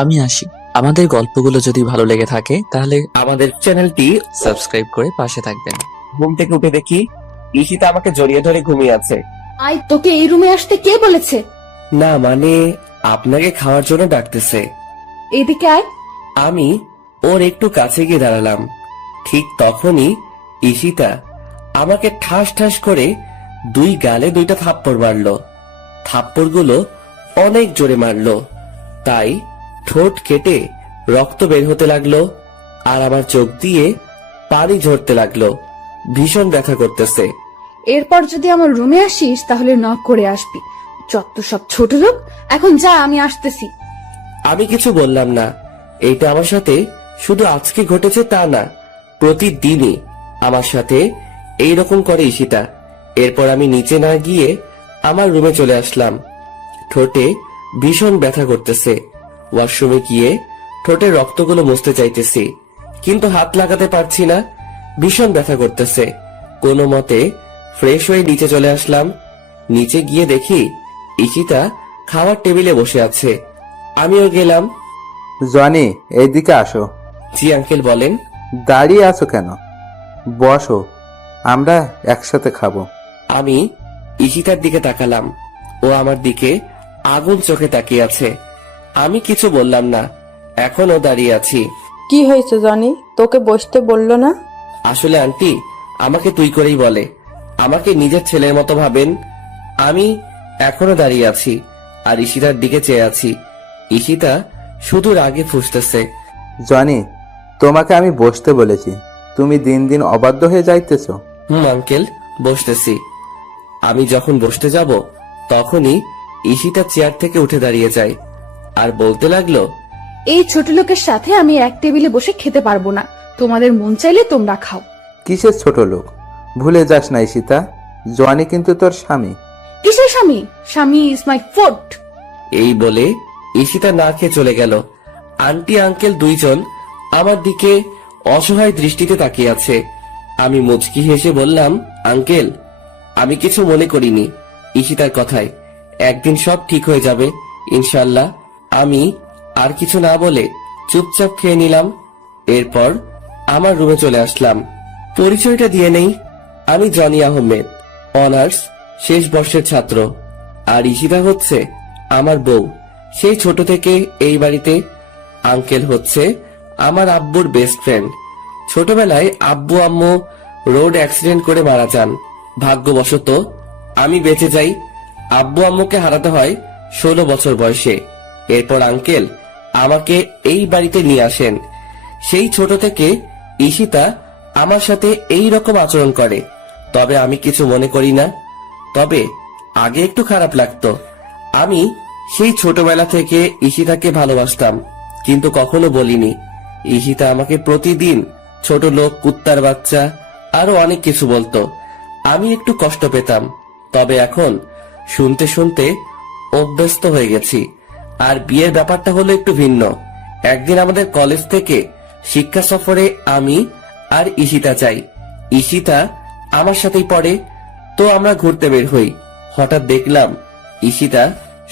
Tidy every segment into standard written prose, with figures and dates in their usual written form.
আমি আসি। আমাদের গল্পগুলো যদি ভালো লেগে থাকে তাহলে আমাদের চ্যানেলটি সাবস্ক্রাইব করে পাশে থাকবেন। ঘুম থেকে উঠে দেখি ঈশিতা আমাকে জড়িয়ে ধরে ঘুমিয়ে আছে। আয়, তোকে এই রুমে আসতে কে বলেছে? না মানে আপনাকে খাওয়ার জন্য ডাকতেছে। এদিকে আয়। আমি ওর একটু কাছে গিয়ে দাঁড়ালাম। ঠিক তখনই ঈশিতা আমাকে ঠাস ঠাস করে দুই গালে দুইটা থাপ্পড় মারলো। থাপ্পড়গুলো অনেক জোরে মারলো, তাই ঠোঁট কেটে রক্ত বের হতে লাগলো আর আমার চোখ দিয়ে পানি ঝরতে লাগলো। ভীষণ ব্যথা করতেছে। এরপর যদি আমার রুমে আসিস তাহলে নক করে আসবি। যত সব ছোট লোক। এখন যা, আমি আসতেছি। আমি কিছু বললাম না। এইটা আমার সাথে শুধু আজকে ঘটেছে তা না, প্রতিদিনই আমার সাথে এইরকম করে ঈশিতা। এরপর আমি নিচে না গিয়ে আমার রুমে চলে আসলাম। ঠোঁটে ভীষণ ব্যথা করতেছে। ওয়াশরুমে গিয়ে ঠোঁটের রক্তগুলো মুছতে চাইতেছি, কিন্তু হাত লাগাতে পারছি না। ভীষণ ব্যথা করতেছে। কোনো মতে ফ্রেশ হয়ে নিচে চলে আসলাম। নিচে গিয়ে দেখি ঈশিতা খাওয়ার টেবিলে বসে আছে। আমিও গেলাম। জনি, এইদিকে আসো। জি আঙ্কেল বলেন। দাঁড়িয়ে আছো কেন? বসো, আমরা একসাথে খাবো। আমি ঈশিতার দিকে তাকালাম। ও আমার দিকে আগুন চোখে তাকিয়ে আছে। আমি কিছু বললাম না, এখনো দাঁড়িয়ে আছি। কি হয়েছে জনি? তোকে বসতে বললো না? আসলে আন্টি আমাকে তুই করেই বলে, আমাকে নিজের ছেলের মতো ভাবেন। আমি এখনো দাঁড়িয়ে আছি আর ঈশিতার দিকে চেয়ে আছি। ঈশিতা শুধু রাগে ফুঁসতেছে। জনি, তোমাকে আমি বসতে বলেছি, তুমি দিন দিন অবাধ্য হয়ে যাইতেছো। আঙ্কেল বসতেছি। আমি যখন বসতে যাব তখনই ঈশিতা চেয়ার থেকে উঠে দাঁড়িয়ে যায় আর বলতে লাগলো, এই ছোট লোকের সাথে আমি এক টেবিলে বসে খেতে পারবো না। তোমাদের মন চাইলে তোমরা খাও। কিসের ছোট লোক? ভুলে যাস না ঈশিতা, জনি কিন্তু তোর স্বামী। কিসের স্বামী? স্বামী ইজ মাই ফুড। এই বলে ঈশিতা না খেয়ে চলে গেল। আন্টি আঙ্কেল দুইজন আমার দিকে অসহায় দৃষ্টিতে তাকিয়ে আছে। আমি মুচকি হেসে বললাম, আঙ্কেল আমি কিছু মনে করিনি ঈশিতার কথায়। একদিন সব ঠিক হয়ে যাবে ইনশাল্লাহ। আমি আর কিছু না বলে চুপচাপ খেয়ে নিলাম। এরপর আমার রুমে চলে আসলাম। পরিচয়টা দিয়ে নেই, আমি জনি আহমেদ, অনার্স শেষ বর্ষের ছাত্র। আর ঈশিতা হচ্ছে আমার বউ, সেই ছোট থেকে এই বাড়িতে। আঙ্কেল হচ্ছে আমার আব্বুর বেস্ট ফ্রেন্ড। ছোটবেলায় আব্বু আম্মু রোড অ্যাক্সিডেন্ট করে মারা যান। ভাগ্যবশত আমি বেঁচে যাই। আব্বু আম্মুকে হারাতে হয় 16 বছর বয়সে। এরপর আঙ্কেল আমাকে এই বাড়িতে নিয়ে আসেন। সেই ছোট থেকে ঈশিতা আমার সাথে এই রকম আচরণ করে, তবে আমি কিছু মনে করি না। তবে আগে একটু খারাপ লাগতো। আমি সেই ছোটবেলা থেকে ঈশিতাকে ভালোবাসতাম, কিন্তু কখনো বলিনি। ঈশিতা আমাকে প্রতিদিন ছোট লোক, কুত্তার বাচ্চা আরো অনেক কিছু বলতো। আমি একটু কষ্ট পেতাম, তবে এখন শুনতে শুনতে অভ্যস্ত হয়ে গেছি। আর বিয়ের ব্যাপারটা হলো একটু ভিন্ন। একদিন আমাদের কলেজ থেকে শিক্ষা সফরে আমি আর ঈশিতা যাই। ঈশিতা আমার সাথেই পড়ে, তো আমরা ঘুরতে বের হই। হঠাৎ দেখলাম ঈশিতা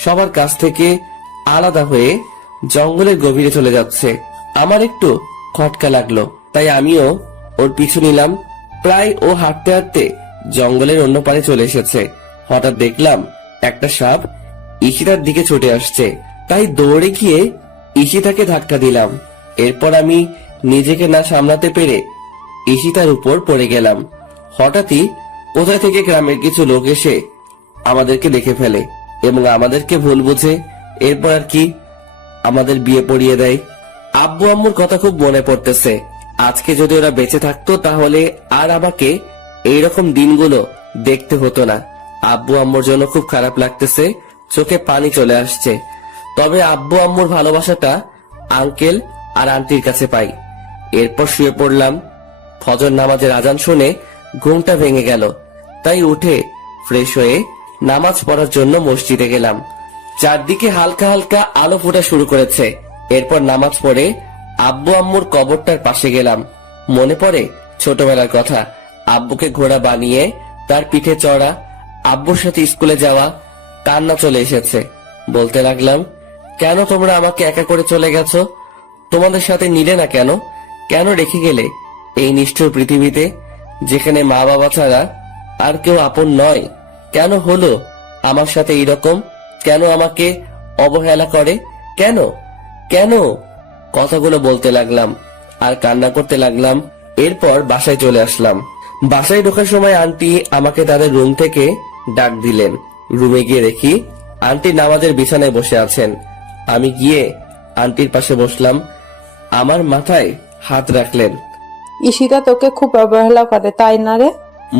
সবার কাছ থেকে আলাদা হয়ে জঙ্গলের গভীরে চলে যাচ্ছে। আমার একটু খটকা লাগলো, তাই আমিও ওর পিছু নিলাম। প্রায় ও হাঁটতে হাঁটতে জঙ্গলের অন্য পারে চলে এসেছে। হঠাৎ দেখলাম একটা সাপ ঈশিতার দিকে ছুটে আসছে, তাই দৌড়ে গিয়ে ঈশিতাকে ধাক্কা দিলাম। এরপর আমি নিজেকে না সামলাতে পেরে ঈশিতার উপর পড়ে গেলাম। হঠাৎই কোথা থেকে গ্রামের কিছু লোক এসে আমাদেরকে দেখে ফেলে এবং আমাদেরকে ভুল বুঝে এরপর আর কি আমাদের বিয়ে পড়িয়ে দেয়। আব্বু আম্মুর কথা খুব মনে পড়তেছে। আজকে যদি ওরা বেঁচে থাকতো তাহলে আর আমাকে এইরকম দিনগুলো দেখতে হতো না। আব্বু আম্মুর জন্য খুব খারাপ লাগতেছে, চোখে পানি চলে আসছে। তবে আব্বু আম্মুর ভালোবাসাটা আঙ্কেল আর আন্টির কাছে পাই। এরপর শুয়ে পড়লাম। ফজর নামাজের আজান শুনে ঘুমটা ভেঙে গেল, তাই উঠে ফ্রেশ হয়ে নামাজ পড়ার জন্য মসজিদে গেলাম। চারদিকে হালকা হালকা আলো ফোটা শুরু করেছে। এরপর নামাজ পড়ে আব্বু আম্মুর কবরটার পাশে গেলাম। মনে পড়ে ছোটবেলার কথা, আব্বুকে ঘোড়া বানিয়ে তার পিঠে চড়া, আব্বুর সাথে স্কুলে যাওয়া। কান্না চলে এসেছে। বলতে লাগলাম, কেন তোমরা আমাকে একা করে চলে গেছো? তোমাদের সাথে নিলে না কেন? কেন রেখে গেলে এই নিষ্ঠুর পৃথিবীতে, যেখানে মা বাবা ছাড়া আর কেউ আপন নয়? কেন হলো আমার সাথে এইরকম? কেন আমাকে অবহেলা করে? কেন কেন? কথাগুলো বলতে লাগলাম আর কান্না করতে লাগলাম। এরপর বাসায় চলে আসলাম। বাসায় ঢোকার সময় আন্টি আমাকে তাদের রুম থেকে ডাক দিলেন। রুমে গিয়ে দেখি আন্টি নামাজের বিছানায় বসে আছেন। আমি গিয়ে আন্টির পাশে বসলাম। আমার মাথায় হাত রাখলেন। ঈশিতা তোকে খুব অবহেলা করে, তাই না রে?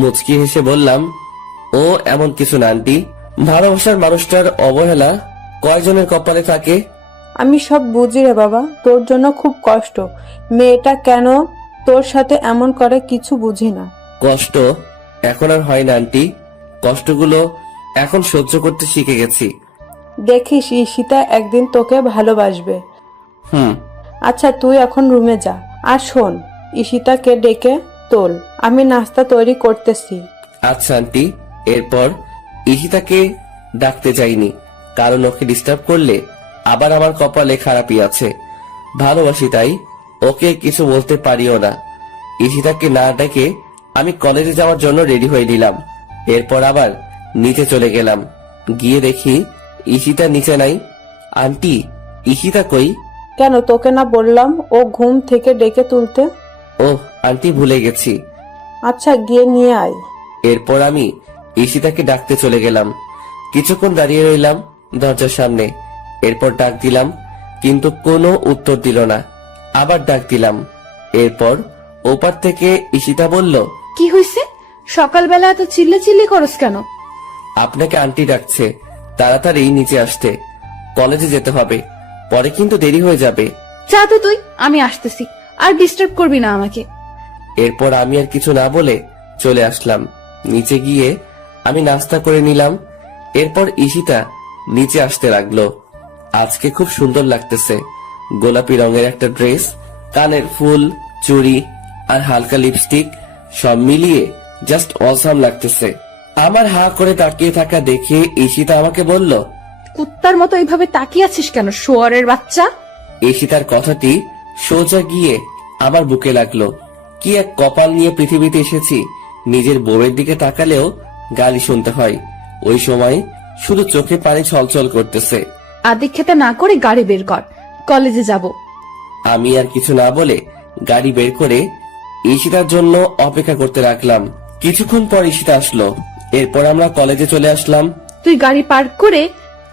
মুচকি হেসে বললাম, ও এমন কিছু না আন্টি। ভালোবাসার মানুষটার অবহেলা কয়জনের কপালে থাকে? আমি সব বুঝি রে বাবা, তোর জন্য খুব কষ্ট। মেয়েটা কেন তোর সাথে এমন করে কিছু বুঝি না। কষ্ট এখন আর হয় না আন্টি। কষ্টগুলো এখন সহ্য করতে শিখে গেছি। দেখিস ঈশিতা একদিন তোকে ভালোবাসবে। হুম। আচ্ছা তুই এখন রুমে যা, আর শোন, ঈশিতাকে ডেকে তোল, আমি নাস্তা তৈরি করতেছি। আচ্ছা আন্টি। এরপর ঈশিতাকে ডাকতে যাইনি, কারণ ওকে ডিস্টার্ব করলে আবার আমার কপালে খারাপই আছে। ভালোবাসি তাই ওকে কিছু বলতে পারিও না। ঈশিতাকে না ডেকে আমি কলেজে যাওয়ার জন্য রেডি হয়ে নিলাম। এরপর আবার নিচে চলে গেলাম। গিয়ে দেখি ঈশিতা নিচে নাই। আন্টি, ঈশিতা কই? কেন, তোকে না বললাম ও ঘুম থেকে ডেকে তুলতে? ওহ আন্টি, ভুলে গেছি। আচ্ছা গিয়ে নিয়ে আয়। এরপর আমি ঈশিতাকে ডাকতে চলে গেলাম। কিছুক্ষণ দাঁড়িয়ে রইলাম দরজার সামনে। এরপর ডাক দিলাম, কিন্তু কোনো উত্তর দিল না। আবার ডাক দিলাম। এরপর ওপার থেকে ঈশিতা বলল, কি হয়েছে? সকালবেলা এত চিল্লাচিল্লি করস কেন? আপনাকে আন্টি ডাকছে, তাড়াতাড়ি নিচে আসতে। কলেজে যেতে হবে, পরে কিন্তু দেরি হয়ে যাবে। যা তো তুই, আমি আসতেছি, আর ডিস্টার্ব করবি না আমাকে। এরপর আমি আর কিছু না বলে চলে আসলাম। নিচে গিয়ে আমি নাস্তা করে নিলাম। এরপর ঈশিতা নিচে আসতে লাগলো। আজকে খুব সুন্দর লাগতেছে। গোলাপি রঙের একটা ড্রেস, কানের ফুল, চুড়ি আর হালকা লিপস্টিক, সব মিলিয়ে জাস্ট অসাম লাগতেছে। আমার হা করে তাকিয়ে থাকা দেখে ঈশিতা আমাকে বলল, কুত্তার মতো এইভাবে তাকিয়ে আছিস কেন, শুয়োরের বাচ্চা? ঈশিতার কথাটি সোজা গিয়ে আমার বুকে লাগলো। কি এক কপাল নিয়ে পৃথিবীতে এসেছি, নিজের বউয়ের দিকে তাকালেও গালি শুনতে হয়। ওই সময় শুধু চোখে পানি ছলছল করতেছে। আদিক্ষেতা না করে গাড়ি বের কর, কলেজে যাব। আমি আর কিছু না বলে গাড়ি বের করে ঈশিতার জন্য অপেক্ষা করতে রাখলাম। কিছুক্ষণ পর ঈশিতা আসলো। এরপর আমরা কলেজে চলে আসলাম। তুই গাড়ি পার্ক করে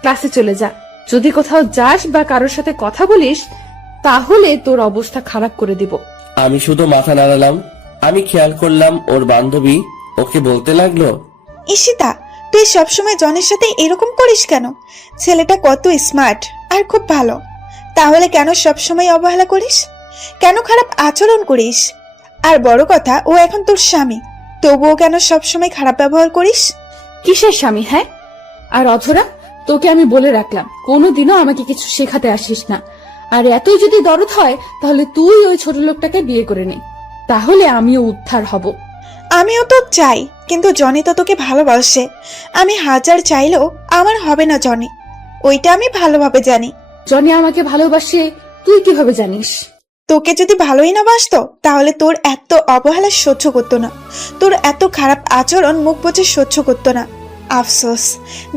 ক্লাসে চলে যা। যদি কোথাও যাস বা কারোর সাথে কথা বলিস, তাহলে তোর অবস্থা খারাপ করে দিব। আমি শুধু মাথা নাড়ালাম। আমি খেয়াল করলাম ওর বান্ধবী ওকে বলতে লাগলো, ঈশিতা, তুই সবসময় জনের সাথে এরকম করিস কেন? ছেলেটা কত স্মার্ট আর খুব ভালো, তাহলে কেন সবসময় অবহেলা করিস? কেন খারাপ আচরণ করিস? আর বড় কথা, ও এখন তোর স্বামী, তবুও কেন সবসময় খারাপ ব্যবহার করিস? কিসের স্বামী? হ্যাঁ, আর অধরা, তোকে আমি বলে রাখলাম, কোনোদিনও আমাকে কিছু শেখাতে আসিস না। আর এতই যদি দরদ হয়, তাহলে তুই ওই ছোট লোকটাকে বিয়ে করে নে, তাহলে আমিও উদ্ধার হব। আমিও তো চাই, কিন্তু জনি তো তোকে ভালোবাসে। আমি হাজার চাইলেও আমার হবে না জনি, ওইটা আমি ভালোভাবে জানি। জনি আমাকে ভালোবাসে, তুই কিভাবে জানিস? তোকে যদি ভালোই না বাসতো, তাহলে তোর এত অবহেলা সহ্য করতো না, তোর এত খারাপ আচরণ মুখ বুজে সহ্য করতো না। আফসোস,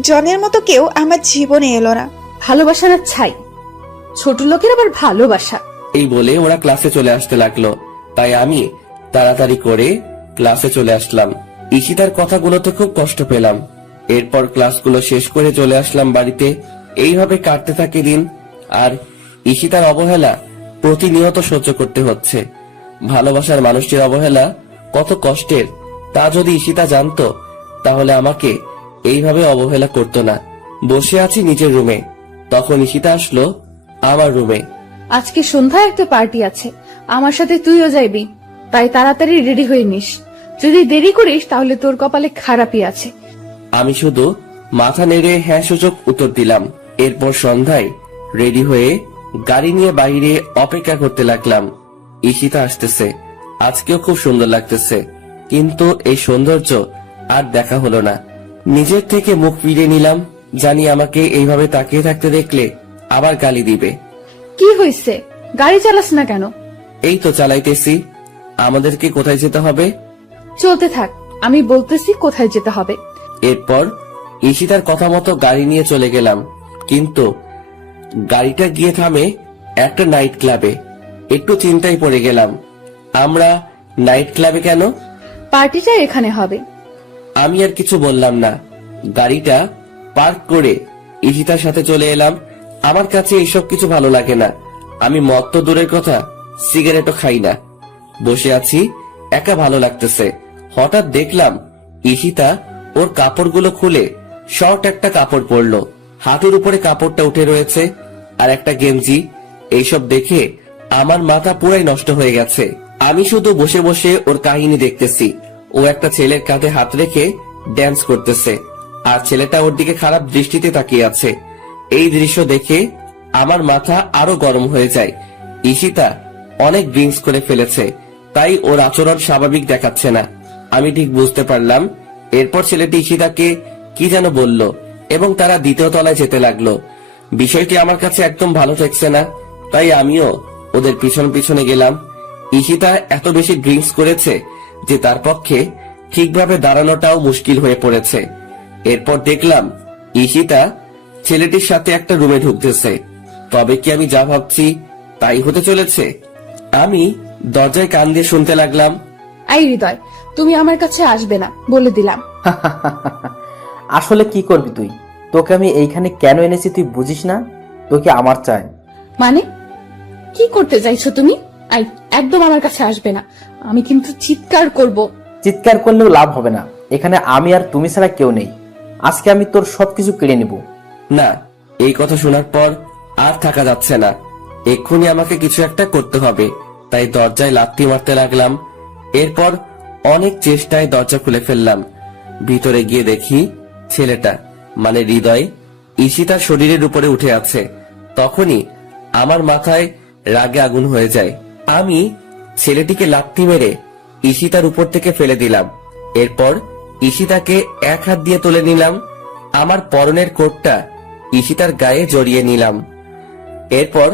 জনের মতো কেউ আমার জীবনে এলো না। ভালোবাসা না ছাই, ছোট লোকের আবার ভালোবাসা। এই বলে ওরা ক্লাসে চলে আসতে লাগলো। তাই আমি তাড়াতাড়ি করে ক্লাসে চলে আসলাম। ঈশিতার কথাগুলোতে খুব কষ্ট পেলাম। এরপর ক্লাসগুলো শেষ করে চলে আসলাম বাড়িতে। এইভাবে কাটতে থাকে দিন। আর ঈশিতার অবহেলা প্রতিনিয়ত সহ্য করতে হচ্ছে। ভালোবাসার মানুষটির অবহেলা কত কষ্টের, তা যদি ঈশিতা জানতো, তাহলে আমাকে এইভাবে অবহেলা করতো না। বসে আছি নিজের রুমে, তখন ঈশিতা আসলো আমার রুমে। আজকে সন্ধ্যায় একটা পার্টি আছে, আমার সাথে তুইও যাইবি, তাই তাড়াতাড়ি রেডি হয়ে নিস। যদি দেরি করিস তাহলে তোর কপালে খারাপই আছে। আমি শুধু মাথা নেড়ে হ্যাঁ সূচক উত্তর দিলাম। এরপর সন্ধ্যায় রেডি হয়ে গাড়ি নিয়ে বাইরে অপেক্ষা করতে লাগলাম। ঈশিতা আসতেছে, আজকেও খুব সুন্দর লাগতেছে, কিন্তু এই সৌন্দর্য আর দেখা হলো না। নিজের থেকে মুখ ফিরিয়ে নিলাম, জানি আমাকে এইভাবে তাকিয়ে থাকতে দেখলে আবার গালি দিবে। কি হয়েছে? গাড়ি চালাস না কেন? এই তো চালাইতেছি। আমাদেরকে কোথায় যেতে হবে? চলতে থাক, আমি বলতেছি কোথায় যেতে হবে। এরপর ঈশিতার কথা মতো গাড়ি নিয়ে চলে গেলাম, কিন্তু গাড়িটা গিয়ে থামে একটা নাইট ক্লাবে। একটু চিন্তায় পড়ে গেলাম, আমরা নাইট ক্লাবে কেন? পার্টিটা এখানে হবে। আমি আর কিছু বললাম না, গাড়িটা পার্ক করে ঈশিতার সাথে চলে এলাম। আমার কাছে এইসব কিছু ভালো লাগে না। আমি মদ তো দূরের কথা, সিগারেটও খাই না। বসে আছি, একা ভালো লাগতেছে। হঠাৎ দেখলাম ঈশিতা ওর কাপড়গুলো খুলে শর্ট একটা কাপড় পরলো, হাতের উপরে কাপড়টা উঠে রয়েছে, আর একটা গেঞ্জি। এইসব দেখে আমার মাথা পুরাই নষ্ট হয়ে গেছে। আমি শুধু বসে বসে ওর কাহিনী দেখতেছি। ও একটা ছেলের কাঁধে হাত রেখে ড্যান্স করতেছে, আর ছেলেটা ওর দিকে খারাপ দৃষ্টিতে তাকিয়ে আছে। এই দৃশ্য দেখে আমার মাথা আরো গরম হয়ে যায়। ঈশিতা অনেক ড্রিঙ্কস করে ফেলেছে, তাই ওর আচরণ স্বাভাবিক দেখাচ্ছে না। আমি ঠিক বুঝতে পারলাম। এরপর ছেলেটি ঈশিতাকে কি যেন বলল এবং তারা দ্বিতীয় তলায় যেতে লাগলো। বিষয়টি আমার কাছে একদম ভালো ঠেকছে না, তাই আমিও ওদের পিছন পিছনে গেলাম। ঈশিতা এত বেশি ড্রিঙ্কস করেছে যে তার পক্ষে ঠিকভাবে দাঁড়ানোটাও মুশকিল হয়ে পড়েছে। এরপর দেখলাম ঈশিতা ছেলেটির সাথে একটা রুমে ঢুকতেছে। তবে কি আমি যা ভাবছি তাই হতে চলেছে? আমি দরজায় কান দিয়ে শুনতে লাগলাম, আই হৃদয়, তুমি আমার কাছে আসবে না, বলে দিলাম। আসলে কি করবি তুই? তোকে আমি এইখানে কেন এনেছি তুই বুঝিস না? তোকে আমার চাই। মানে কি করতে চাইছো তুমি? আই, একদম আমার কাছে আসবে না, আমি কিন্তু চিৎকার করব। চিৎকার করলেও লাভ হবে না, এখানে আমি আর তুমি ছাড়া কেউ নেই। আজকে আমি তোর সবকিছু কেড়ে নিব। না, এই কথা শোনার পর আর থাকা যাচ্ছে না। এক্ষুনি আমাকে কিছু একটা করতে হবে। তাই দরজায় লাথি মারতে লাগলাম। এরপর অনেক চেষ্টায় দরজা খুলে ফেললাম। ভিতরে গিয়ে দেখি ছেলেটা মানে হৃদয় ঈশিতার শরীরের উপরে উঠে আছে। তখনই আমার মাথায় রাগে আগুন হয়ে যায়। আমি ছেলেটিকে লাথি মেরে ঈশিতার উপর থেকে ফেলে দিলাম। এরপর ঈশিতাকে এক হাত দিয়ে তুলে নিলাম। আমার পরনের কোটটা ঈশিতার গায়ে জড়িয়ে নিলাম। এরপর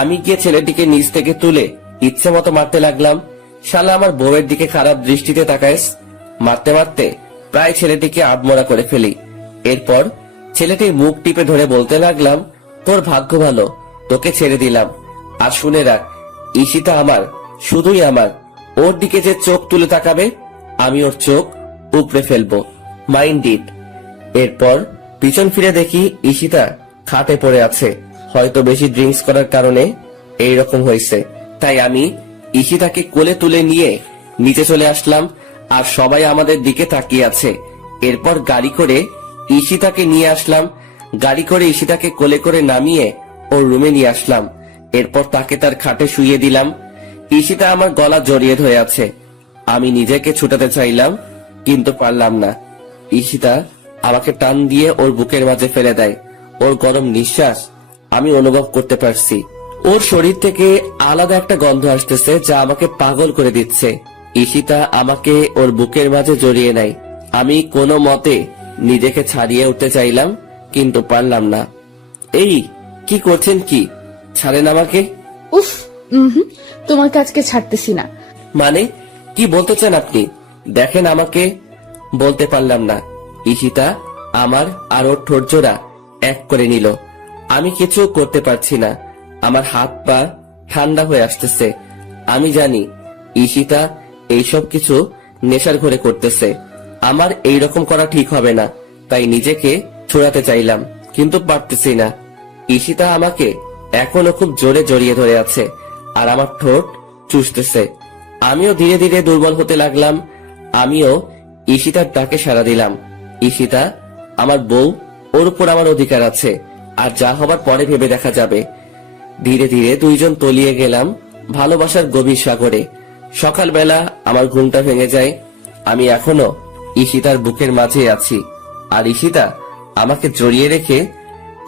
আমি গিয়ে ছেলেটিকে নিচ থেকে তুলে ইচ্ছে মতো মারতে লাগলাম। শালা আমার বউয়ের দিকে খারাপ দৃষ্টিতে তাকাইস। মারতে মারতে প্রায় ছেলেটিকে আধমরা করে ফেলি। এরপর ছেলেটির মুখ টিপে ধরে বলতে লাগলাম, তোর ভাগ্য ভালো, তোকে ছেড়ে দিলাম। আর শুনে রাখ, ঈশিতা আমার, শুধুই আমার। ওর দিকে যে চোখ তুলে তাকাবে আমি ওর চোখ উপড়ে ফেলবো, মাইন্ড ইট। এরপর পিছন ফিরে দেখি ঈশিতা খাটে পড়ে আছে। হয়তো বেশি ড্রিঙ্কস করার কারণে এইরকম হয়েছে। তাই আমি ঈশিতাকে কোলে তুলে নিয়ে নিচে চলে আসলাম, আর সবাই আমাদের দিকে তাকিয়ে আছে। এরপর গাড়ি করে ঈশিতাকে নিয়ে আসলাম। গাড়ি করে ঈশিতাকে কোলে করে নামিয়ে ওর রুমে নিয়ে আসলাম। এরপর তাকে তার খাটে শুইয়ে দিলাম। ঈশিতা আমার গলা জড়িয়ে ধরে আছে। আমি নিজেকে ছুটাতে চাইলাম, কিন্তু পারলাম না। ঈশিতা আমাকে টান দিয়ে ওর বুকের মাঝে ফেলে দেয়। ওর গরম নিঃশ্বাস আমি অনুভব করতে পারছি। ওর শরীর থেকে আলাদা একটা গন্ধ আসতেছে যা আমাকে পাগল করে দিচ্ছে। ঈশিতা আমাকে ওর বুকের মাঝে জড়িয়ে নেয়। আমি কোনো মতে নিজেকে ছাড়িয়ে উঠতে চাইলাম, কিন্তু পারলাম না। এই কি করছেন? কি ছাড়েন আমাকে। উফ, তোমাকে আজকে ছাড়তেছি না। মানে কি বলতে চান আপনি? দেখেন আমাকে। বলতে পারলাম না। ঈশিতা আমার আর ওর ঠোঁট জোড়া এক করে নিল। আমি কিছু করতে পারছি না। আমার হাত পা ঠান্ডা হয়ে আসতেছে। আমি জানি ঈশিতা এইসব কিছু নেশার ঘরে করতেছে। আমার এইরকম করা ঠিক হবে না, তাই নিজেকে ছুড়াতে চাইলাম, কিন্তু পারতেছি না। ঈশিতা আমাকে এখনো খুব জোরে জড়িয়ে ধরে আছে, আর আমার ঠোঁট চুষতেছে। আমিও ধীরে ধীরে দুর্বল হতে লাগলাম। আমিও ঈশিতার ডাকে সাড়া দিলাম। ঈশিতা আমার বউ, ওর উপর আমার অধিকার আছে, আর যা হবার পরে ভেবে দেখা যাবে। ধীরে ধীরে দুইজন তলিয়ে গেলাম ভালোবাসার গভীর সাগরে। সকালবেলা আমার ঘুমটা ভেঙে যায়। আমি এখনো ঈশিতার বুকের মাঝে আছি, আর ঈশিতা আমাকে জড়িয়ে রেখে।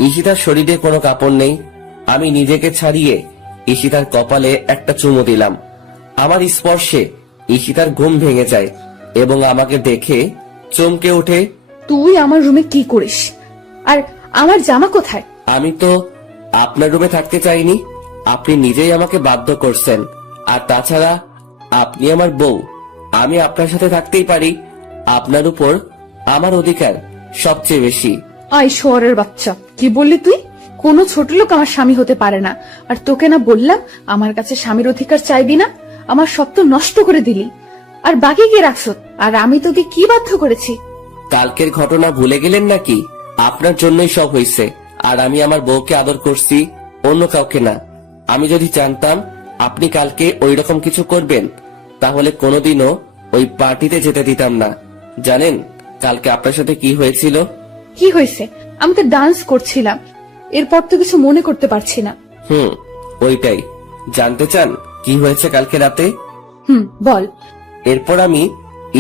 ঈশিতার শরীরে কোনো কাপড় নেই। আমি নিজেকে ছাড়িয়ে ঈশিতার কপালে একটা চুমু দিলাম। আমার স্পর্শে ঈশিতার ঘুম ভেঙে যায় এবং আমাকে দেখে চমকে ওঠে। তুই আমার রুমে কি করিস? আর আমার জামা কোথায়? আমি তো আপনার রুমে থাকতে চাইনি, আপনি নিজেই আমাকে বাধ্য করছেন। আর তাছাড়া আপনি আমার বউ, আমি আপনার সাথে থাকতেই পারি। আপনার উপর আমার অধিকার সবচেয়ে বেশি। আই শহরের বাচ্চা, কি বললি তুই? কোনো ছোট লোক আমার স্বামী হতে পারে না। আর তোকে না বললাম আমার কাছে স্বামীর অধিকার চাইবি না? আমার সব তো নষ্ট করে দিলি, আর বাকি কি রাখছ? আর আমি তোকে কি বাধ্য করেছি? কালকের ঘটনা ভুলে গেলেন নাকি? আপনার জন্যই সব হয়েছে। আর আমি আমার বউকে আদর করছি, অন্য কাউকে না। আমি যদি জানতাম আপনি কালকে ওইরকম কিছু করবেন, তাহলে কোনোদিনও ওই পার্টিতে যেতে দিতাম না। জানেন কালকে আপনার সাথে কি হয়েছিল? কি হয়েছে? আমি তো ডান্স করছিলাম, এরপর তো কিছু মনে করতে পারছি না। ওইটাই জানতে চান কি হয়েছে কালকে রাতে? বল। এরপর আমি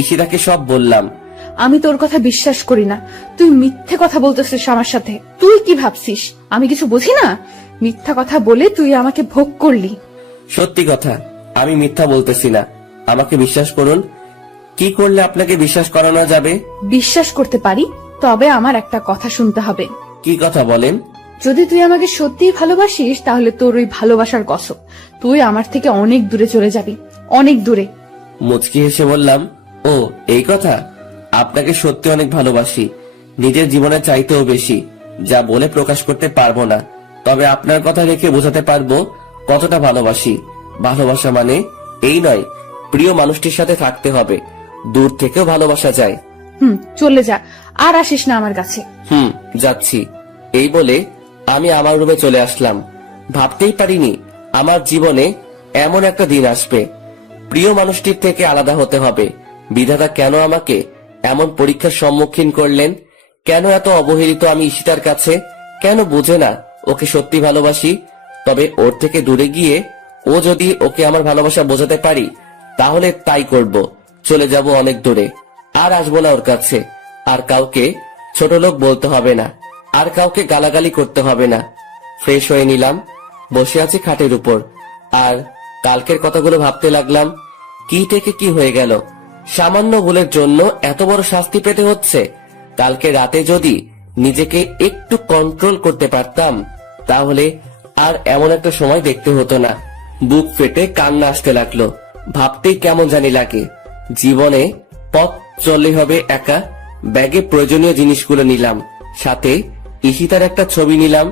ঈশিতাকে সব বললাম। আমি তোর কথা বিশ্বাস করি না। তুই মিথ্যে কথা বলতেছিস আমার সাথে। তুই কি ভাবছিস আমি কিছু বুঝি না? মিথ্যা কথা বলে তুই আমাকে ভোগ করলি। সত্যি কথা, আমি মিথ্যা বলতেছি না, আমাকে বিশ্বাস করুন। কি করলে আপনাকে বিশ্বাস করানো যাবে? বিশ্বাস করতে পারি, তবে আমার একটা কথা শুনতে হবে। কি কথা বলেন? যদি তুই আমাকে সত্যিই ভালোবাসিস, তাহলে তোর ওই ভালোবাসার কসম, তুই আমার থেকে অনেক দূরে চলে যাবি, অনেক দূরে। মুচকি হেসে বললাম, ও এই কথা। আপনাকে সত্যি অনেক ভালোবাসি, নিজের জীবনে চাইতেও বেশি। যা বলে প্রকাশ করতে পারবো না, তবে আপনার কথা রেখে বোঝাতে পারবো কতটা ভালোবাসি। ভালোবাসা মানে এই নয় প্রিয় মানুষটির সাথে থাকতে হবে, দূর থেকেও ভালোবাসা যায়। চলে যা, আর আসিস না আমার কাছে। যাচ্ছি। এই বলে আমি আমার রুমে চলে আসলাম। ভাবতেই পারিনি আমার জীবনে এমন একটা দিন আসবে, প্রিয় মানুষটির থেকে আলাদা হতে হবে। বিধাতা কেন আমাকে এমন পরীক্ষার সম্মুখীন করলেন? কেন এত অবহেলিত আমি ঈশিতার কাছে? কেন বুঝে না ওকে সত্যি ভালোবাসি? তবে ওর থেকে দূরে গিয়ে ও যদি ওকে আমার ভালোবাসা বোঝাতে পারি, তাহলে তাই করব। চলে যাব অনেক দূরে, আর আসবো না ওর কাছে। আর কাউকে ছোট লোক বলতে হবে না, আর কাউকে গালাগালি করতে হবে না। ফ্রেশ হয়ে নিলাম, বসে আছি খাটের উপর, আর কালকের কথাগুলো ভাবতে লাগলাম। কি থেকে কি হয়ে গেল? সামান্য ভুলের জন্য এত বড় শাস্তি পেতে হচ্ছে। কালকে রাতে যদি নিজেকে একটু কন্ট্রোল করতে পারতাম, তাহলে আর এমন একটা সময় দেখতে হতো না। বুক ফেটে কান্না আসতে লাগলো। ভাবতেই কেমন জানি লাগে। জীবনে পথ চললে হবে একা। ব্যাগে প্রয়োজনীয় জিনিসগুলো নিলাম, সাথে ঈশিতার একটা ছবি নিলাম।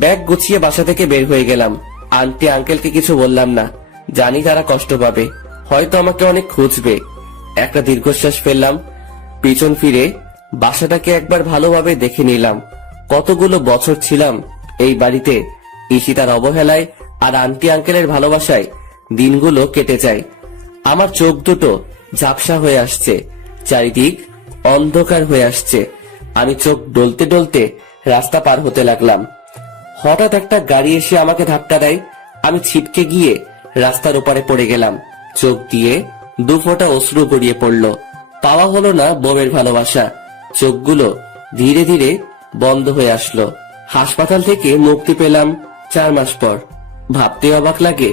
ব্যাগ গুছিয়ে বাসা থেকে বের হয়ে গেলাম। আন্টি আঙ্কেলকে কিছু বললাম না, জানি তারা কষ্ট পাবে, হয়তো আমাকে অনেক খুঁজবে। একটা দীর্ঘশ্বাস ফেললাম, পিছন ফিরে বাসাটাকে একবার ভালোভাবে দেখে নিলাম। কতগুলো বছর ছিলাম এই বাড়িতে। ঈশিতার অবহেলায় আর আন্টি আঙ্কেলের ভালোবাসায় দিনগুলো কেটে যায়। আমার চোখ দুটো ঝাপসা হয়ে আসছে, চারিদিক অন্ধকার হয়ে আসছে। আমি চোখ ডলতে ডলতে রাস্তা পার হতে লাগলাম। হঠাৎ একটা গাড়ি এসে আমাকে ধাক্কা দেয়। আমি ছিটকে গিয়ে রাস্তার ওপারে পড়ে গেলাম। চোখ দিয়ে দু ফোঁটা অশ্রু গড়িয়ে পড়ল। পাওয়া হলো না বউয়ের ভালোবাসা। চোখগুলো ধীরে ধীরে বন্ধ হয়ে আসলো। হাসপাতাল থেকে মুক্তি পেলাম 4 মাস পর। ভাবতে অবাক লাগে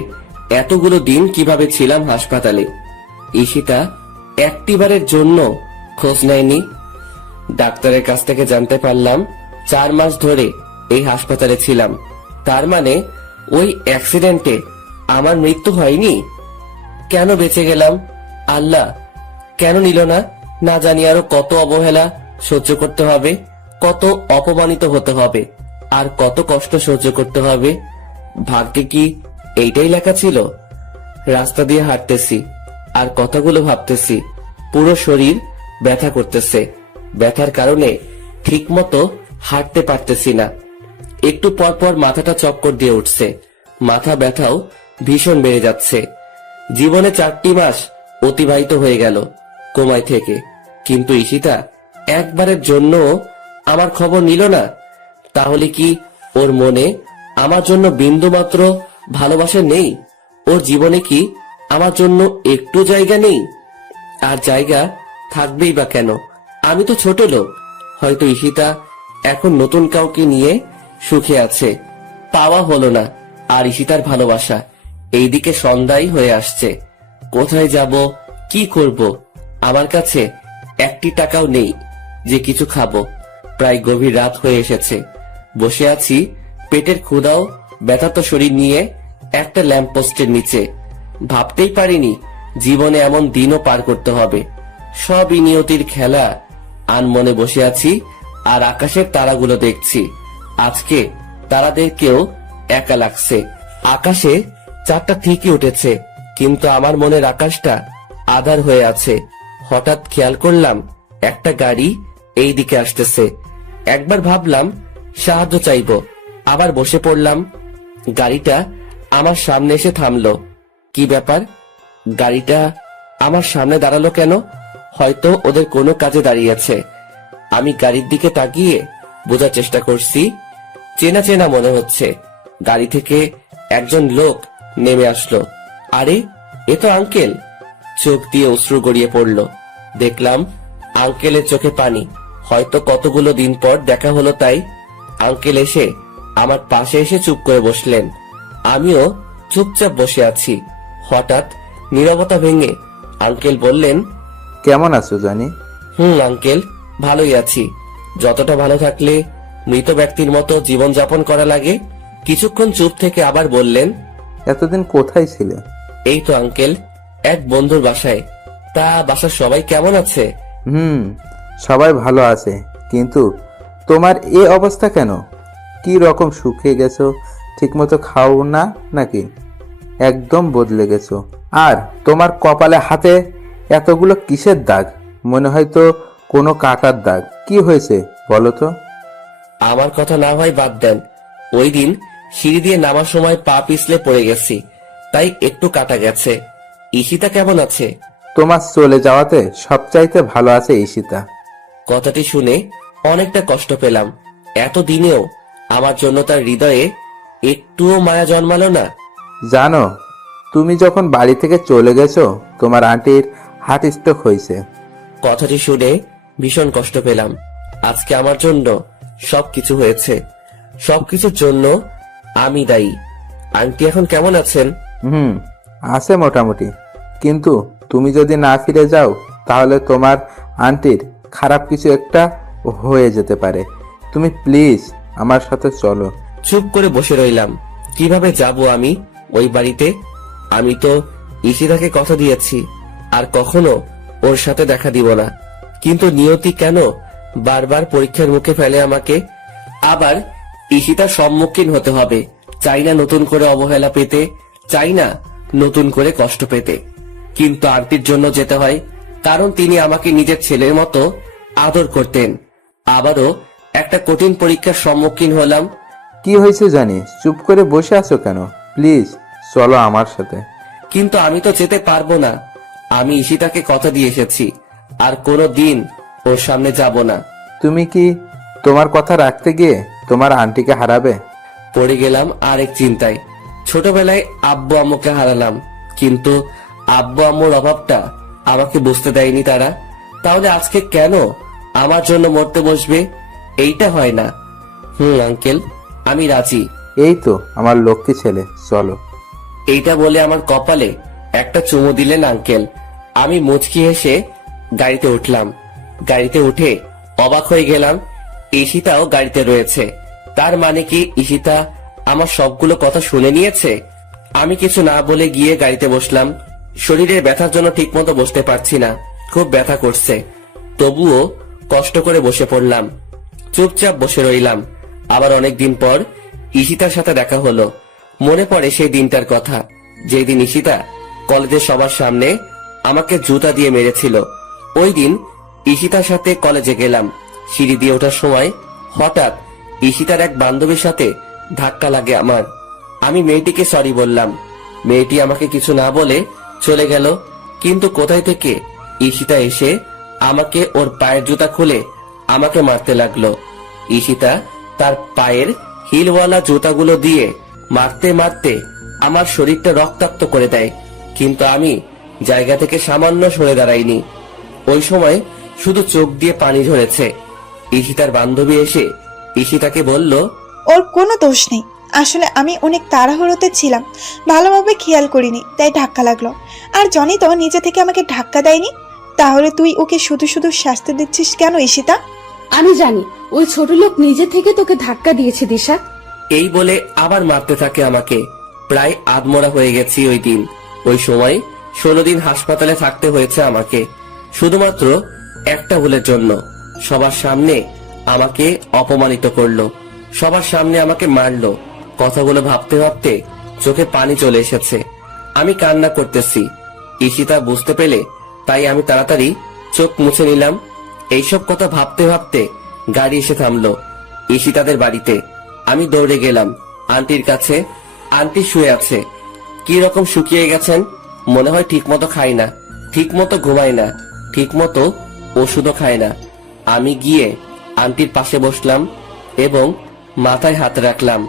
এতগুলো দিন কিভাবে ছিলাম হাসপাতালে। ঈশিতা একটিবারের জন্য খোঁজ নেয়নি। ডাক্তারের কাছ থেকে জানতে পারলাম 4 মাস ধরে এই হাসপাতালে ছিলাম। তার মানে ওই অ্যাক্সিডেন্টে আমার মৃত্যু হয়নি। কেন বেঁচে গেলাম? আল্লাহ কেন নিল না? না জানি আরো কত অবহেলা সহ্য করতে হবে, কত অপমানিত হতে হবে, আর কত কষ্ট সহ্য করতে হবে। ভাগ্যে কি এইটাই লেখা ছিল? রাস্তা দিয়ে হাঁটতেছি আর কথাগুলো ভাবতেছি। পুরো শরীর ব্যথা করতেছে। ব্যথার কারণে ঠিক মতো হাঁটতে পারতেছি না। একটু পর পর মাথাটা চক্কর দিয়ে উঠছে। মাথা ব্যথাও ভীষণ বেড়ে যাচ্ছে। জীবনে 4টি মাস অতিবাহিত হয়ে গেল কোমায় থেকে, কিন্তু ঈশিতা একবারের জন্য আমার খবর নিল না। তাহলে কি ওর মনে আমার জন্য বিন্দুমাত্র ভালোবাসা নেই? ওর জীবনে কি আমার জন্য একটু জায়গা নেই? আর জায়গা থাকবেই বা কেন? আমি তো ছোট লোক। হয়তো ঈশিতা এখন নতুন কাউকে নিয়ে সুখে আছে। পাওয়া হলো না আর ঈশিতার ভালোবাসা। এইদিকে সন্ধ্যাই হয়ে আসছে। কোথায় যাব, কি করব? আমার কাছে 1টি টাকাও নেই যে কিছু খাবো। প্রায় গভীর রাত হয়ে এসেছে। বসে আছি পেটের ক্ষুধাও ব্যথাত শরীর নিয়ে একটা ল্যাম্পপোস্টের নিচে। ভাবতেই পারিনি জীবনে এমন দিনও পার করতে হবে। সবই নিয়তির খেলা। আনমনে বসে আছি আর আকাশের তারাগুলো দেখছি। আজকে তারাদেরকেও একা লাগছে। আকাশে চাঁদটা ঠিকই উঠেছে, কিন্তু আমার মনের আকাশটা আধার হয়ে আছে। হঠাৎ খেয়াল করলাম একটা গাড়ি এই দিকে আসতেছে। একবার ভাবলাম সাহায্য চাইবো, আবার বসে পড়লাম। গাড়িটা আমার সামনে এসে থামলো। কি ব্যাপার, গাড়িটা আমার সামনে দাঁড়ালো কেন? হয়তো ওদের কোনো কাজে দাঁড়িয়েছে। আমি গাড়ির দিকে তাকিয়ে বোঝার চেষ্টা করছি। চেনা চেনা মনে হচ্ছে। গাড়ি থেকে একজন লোক নেমে আসলো। আরে, এ তো আঙ্কেল। চোখ দিয়ে অশ্রু গড়িয়ে পড়ল। দেখলাম আঙ্কেলের চোখে পানি। হয়তো কতগুলো দিন পর দেখা হলো তাই। আঙ্কেল এসে আমার পাশে এসে চুপ করে বসলেন। আমিও চুপচাপ বসে আছি। হঠাৎ নীরবতা ভেঙে আঙ্কেল বললেন, কেমন আছো জনি? আঙ্কেল, ভালোই আছি। যতটা ভালো থাকলে মৃত ব্যক্তির মতো জীবন যাপন করা লাগে। কিছুক্ষণ চুপ থেকে আবার বললেন, এতদিন কোথায় ছিলে? এই তো আঙ্কেল, এক বন্ধুর বাসায়। তা বাসার সবাই কেমন আছে? সবাই ভালো আছে, কিন্তু তোমার এ অবস্থা কেন? কি রকম শুকিয়ে গেছো? ঠিকমতো খাও না নাকি? একদম বদলে গেছো। আর তোমার কপালে হাতে এতগুলো কিসের দাগ? মনে হয় তো কোনো কাটার দাগ। কি হয়েছে বলো তো? আমার কথা না হয় বাদ দেন। ওই দিন সিঁড়ি দিয়ে নামার সময় পা পিছলে পড়ে গেছি, তাই একটু কাটা গেছে। ঈশিতা কেমন আছে? তোমার চলে যাওয়াতে সবচাইতে ভালো আছে ঈশিতা। কথাটি শুনে অনেকটা কষ্ট পেলাম। এতদিনেও আমার জন্য তার হৃদয়ে একটুও মায়া জন্মালো না। জানো, তুমি যখন বাড়ি থেকে চলে গেছো তোমার আন্টির হার্ট স্ট্রোক হয়েছে। কথাটি শুনে ভীষণ কষ্ট পেলাম। আজকে আমার জন্য সবকিছু হয়েছে। সবকিছুর জন্য আমি দায়ী। আন্টি এখন কেমন আছেন? আছে মোটামুটি, কিন্তু তুমি যদি না ফিরে যাও তাহলে তোমার আন্টির খারাপ কিছু একটা হয়ে যেতে পারে। তুমি প্লিজ আমার সাথে চলো। চুপ করে বসে রইলাম। কিভাবে যাব আমি ওই বাড়িতে? আমি তো ঈশিতাকে কথা দিয়েছি আর কখনো ওর সাথে দেখা দিব না। কিন্তু নিয়তি কেন বারবার পরীক্ষার মুখে ফেলে আমাকে? আবার ঈশিতার সম্মুখীন হতে হবে। চাই না নতুন করে অবহেলা পেতে, চাই না নতুন করে কষ্ট পেতে, কিন্তু আন্টির জন্য যেতে হয়, কারণ তিনি আমাকে নিজের ছেলের মতো আদর করতেন। আবারও একটা কঠিন পরীক্ষার সম্মুখীন হলাম। কি হয়েছে জানি, চুপ করে বসে আছো কেন? প্লিজ চলো আমার সাথে। কিন্তু আমি তো যেতে পারবো না। আমি ঈশিতাকে কথা দিয়ে এসেছি, আর কোনো দিন ওর সামনে যাব না। তুমি কি তোমার কথা রাখতে গিয়ে তোমার আন্টিকে হারাবে? পড়ে গেলাম আরেক চিন্তায়। ছোটবেলায় আব্বু আম্মুকে হারালাম, কিন্তু আব্বু আম্মুর অভাবটা আমাকে বুঝতে দেয়নি তারা। তাহলে আজকে কেন আমার জন্য মরতে বসবে? এইটা হয় না। আঙ্কেল, আমি রাজি। এই তো আমার লক্ষ্মী ছেলে, চলো। এইটা বলে আমার কপালে একটা চুমু দিলেন আঙ্কেল। আমি মুচকি হেসে গাড়িতে উঠলাম। গাড়িতে উঠে অবাক হয়ে গেলাম, ঈশিতাও গাড়িতে রয়েছে। তার মানে কি ঈশিতা আমার সবগুলো কথা শুনে নিয়েছে? আমি কিছু না বলে গিয়ে গাড়িতে বসলাম। শরীরের ব্যথার জন্য ঠিকমতো বসতে পারছি না, খুব ব্যথা করছে। তবুও কষ্ট করে বসে পড়লাম। চুপচাপ বসে রইলাম। আবার অনেকদিন পর ঈশিতার সাথে দেখা হলো। মনে পড়ে সেই দিনটার কথা, যেদিন ঈশিতা কলেজের সবার সামনে আমাকে জুতা দিয়ে মেরেছিল। ওই দিন ঈশিতার সাথে কলেজে গেলাম। সিঁড়ি দিয়ে ওঠার সময় হঠাৎ ঈশিতার এক বান্ধবীর সাথে ধাক্কা লাগে আমার। আমি মেয়েটিকে সরি বললাম। মেয়েটি আমাকে কিছু না বলে চলে গেল। কিন্তু কোথায় থেকে ঈশিতা এসে আমাকে ওর পায়ের জুতা খুলে আমাকে মারতে লাগলো। ঈশিতা তার পায়ের হিলওয়ালা জুতাগুলো দিয়ে মারতে মারতে আমার শরীরটা রক্তাক্ত করে দেয়, কিন্তু আমি জায়গা থেকে সামান্য সরে দাঁড়াইনি। ওই সময় শুধু চোখ দিয়ে পানি ঝরেছে। ঈশিতার বান্ধবী এসে ঈশিতাকে বলল, ওর কোনো দোষ নেই। আসলে আমি অনেক তাড়াহুড়োতে ছিলাম, ভালোভাবে খেয়াল করিনি, তাই ধাক্কা লাগলো। আর জনি তো নিজে থেকে আমাকে ধাক্কা দেয়নি। তাহলে তুই ওকে শুধু শুধু শাস্তি দিচ্ছিস কেন ঈশিতা? আমি জানি ওই ছোট লোক নিজে থেকে তোকে ধাক্কা দিয়েছে দিশা। এই বলে আবার মারতে থাকে আমাকে। প্রায় আধমরা হয়ে গেছি ওই দিন। ওই সময় 16 দিন হাসপাতালে থাকতে হয়েছে আমাকে, শুধুমাত্র একটা ভুলের জন্য। সবার সামনে আমাকে অপমানিত করলো, সবার সামনে আমাকে মারলো। কথাগুলো ভাবতে ভাবতে চোখে পানি চলে এসেছে। আমি কান্না করতেছি। ঈশিতা বুঝতে পেলে তাই আমি তাড়াতাড়ি চোখ মুছে নিলাম। এইসব কথা ভাবতে ভাবতে গাড়ি এসে থামলো ঈশিতাদের বাড়িতে। আমি দৌড়ে গেলাম আন্টির কাছে। আন্টি শুয়ে আছে, কি রকম শুকিয়ে গেছেন। মনে হয় ঠিক মতো খায় না, ঠিক মতো ঘুমায় না, ঠিক মতো ওষুধও খায় না। আমি গিয়ে আন্টির পাশে বসলাম এবং মাথায় হাত রাখলাম।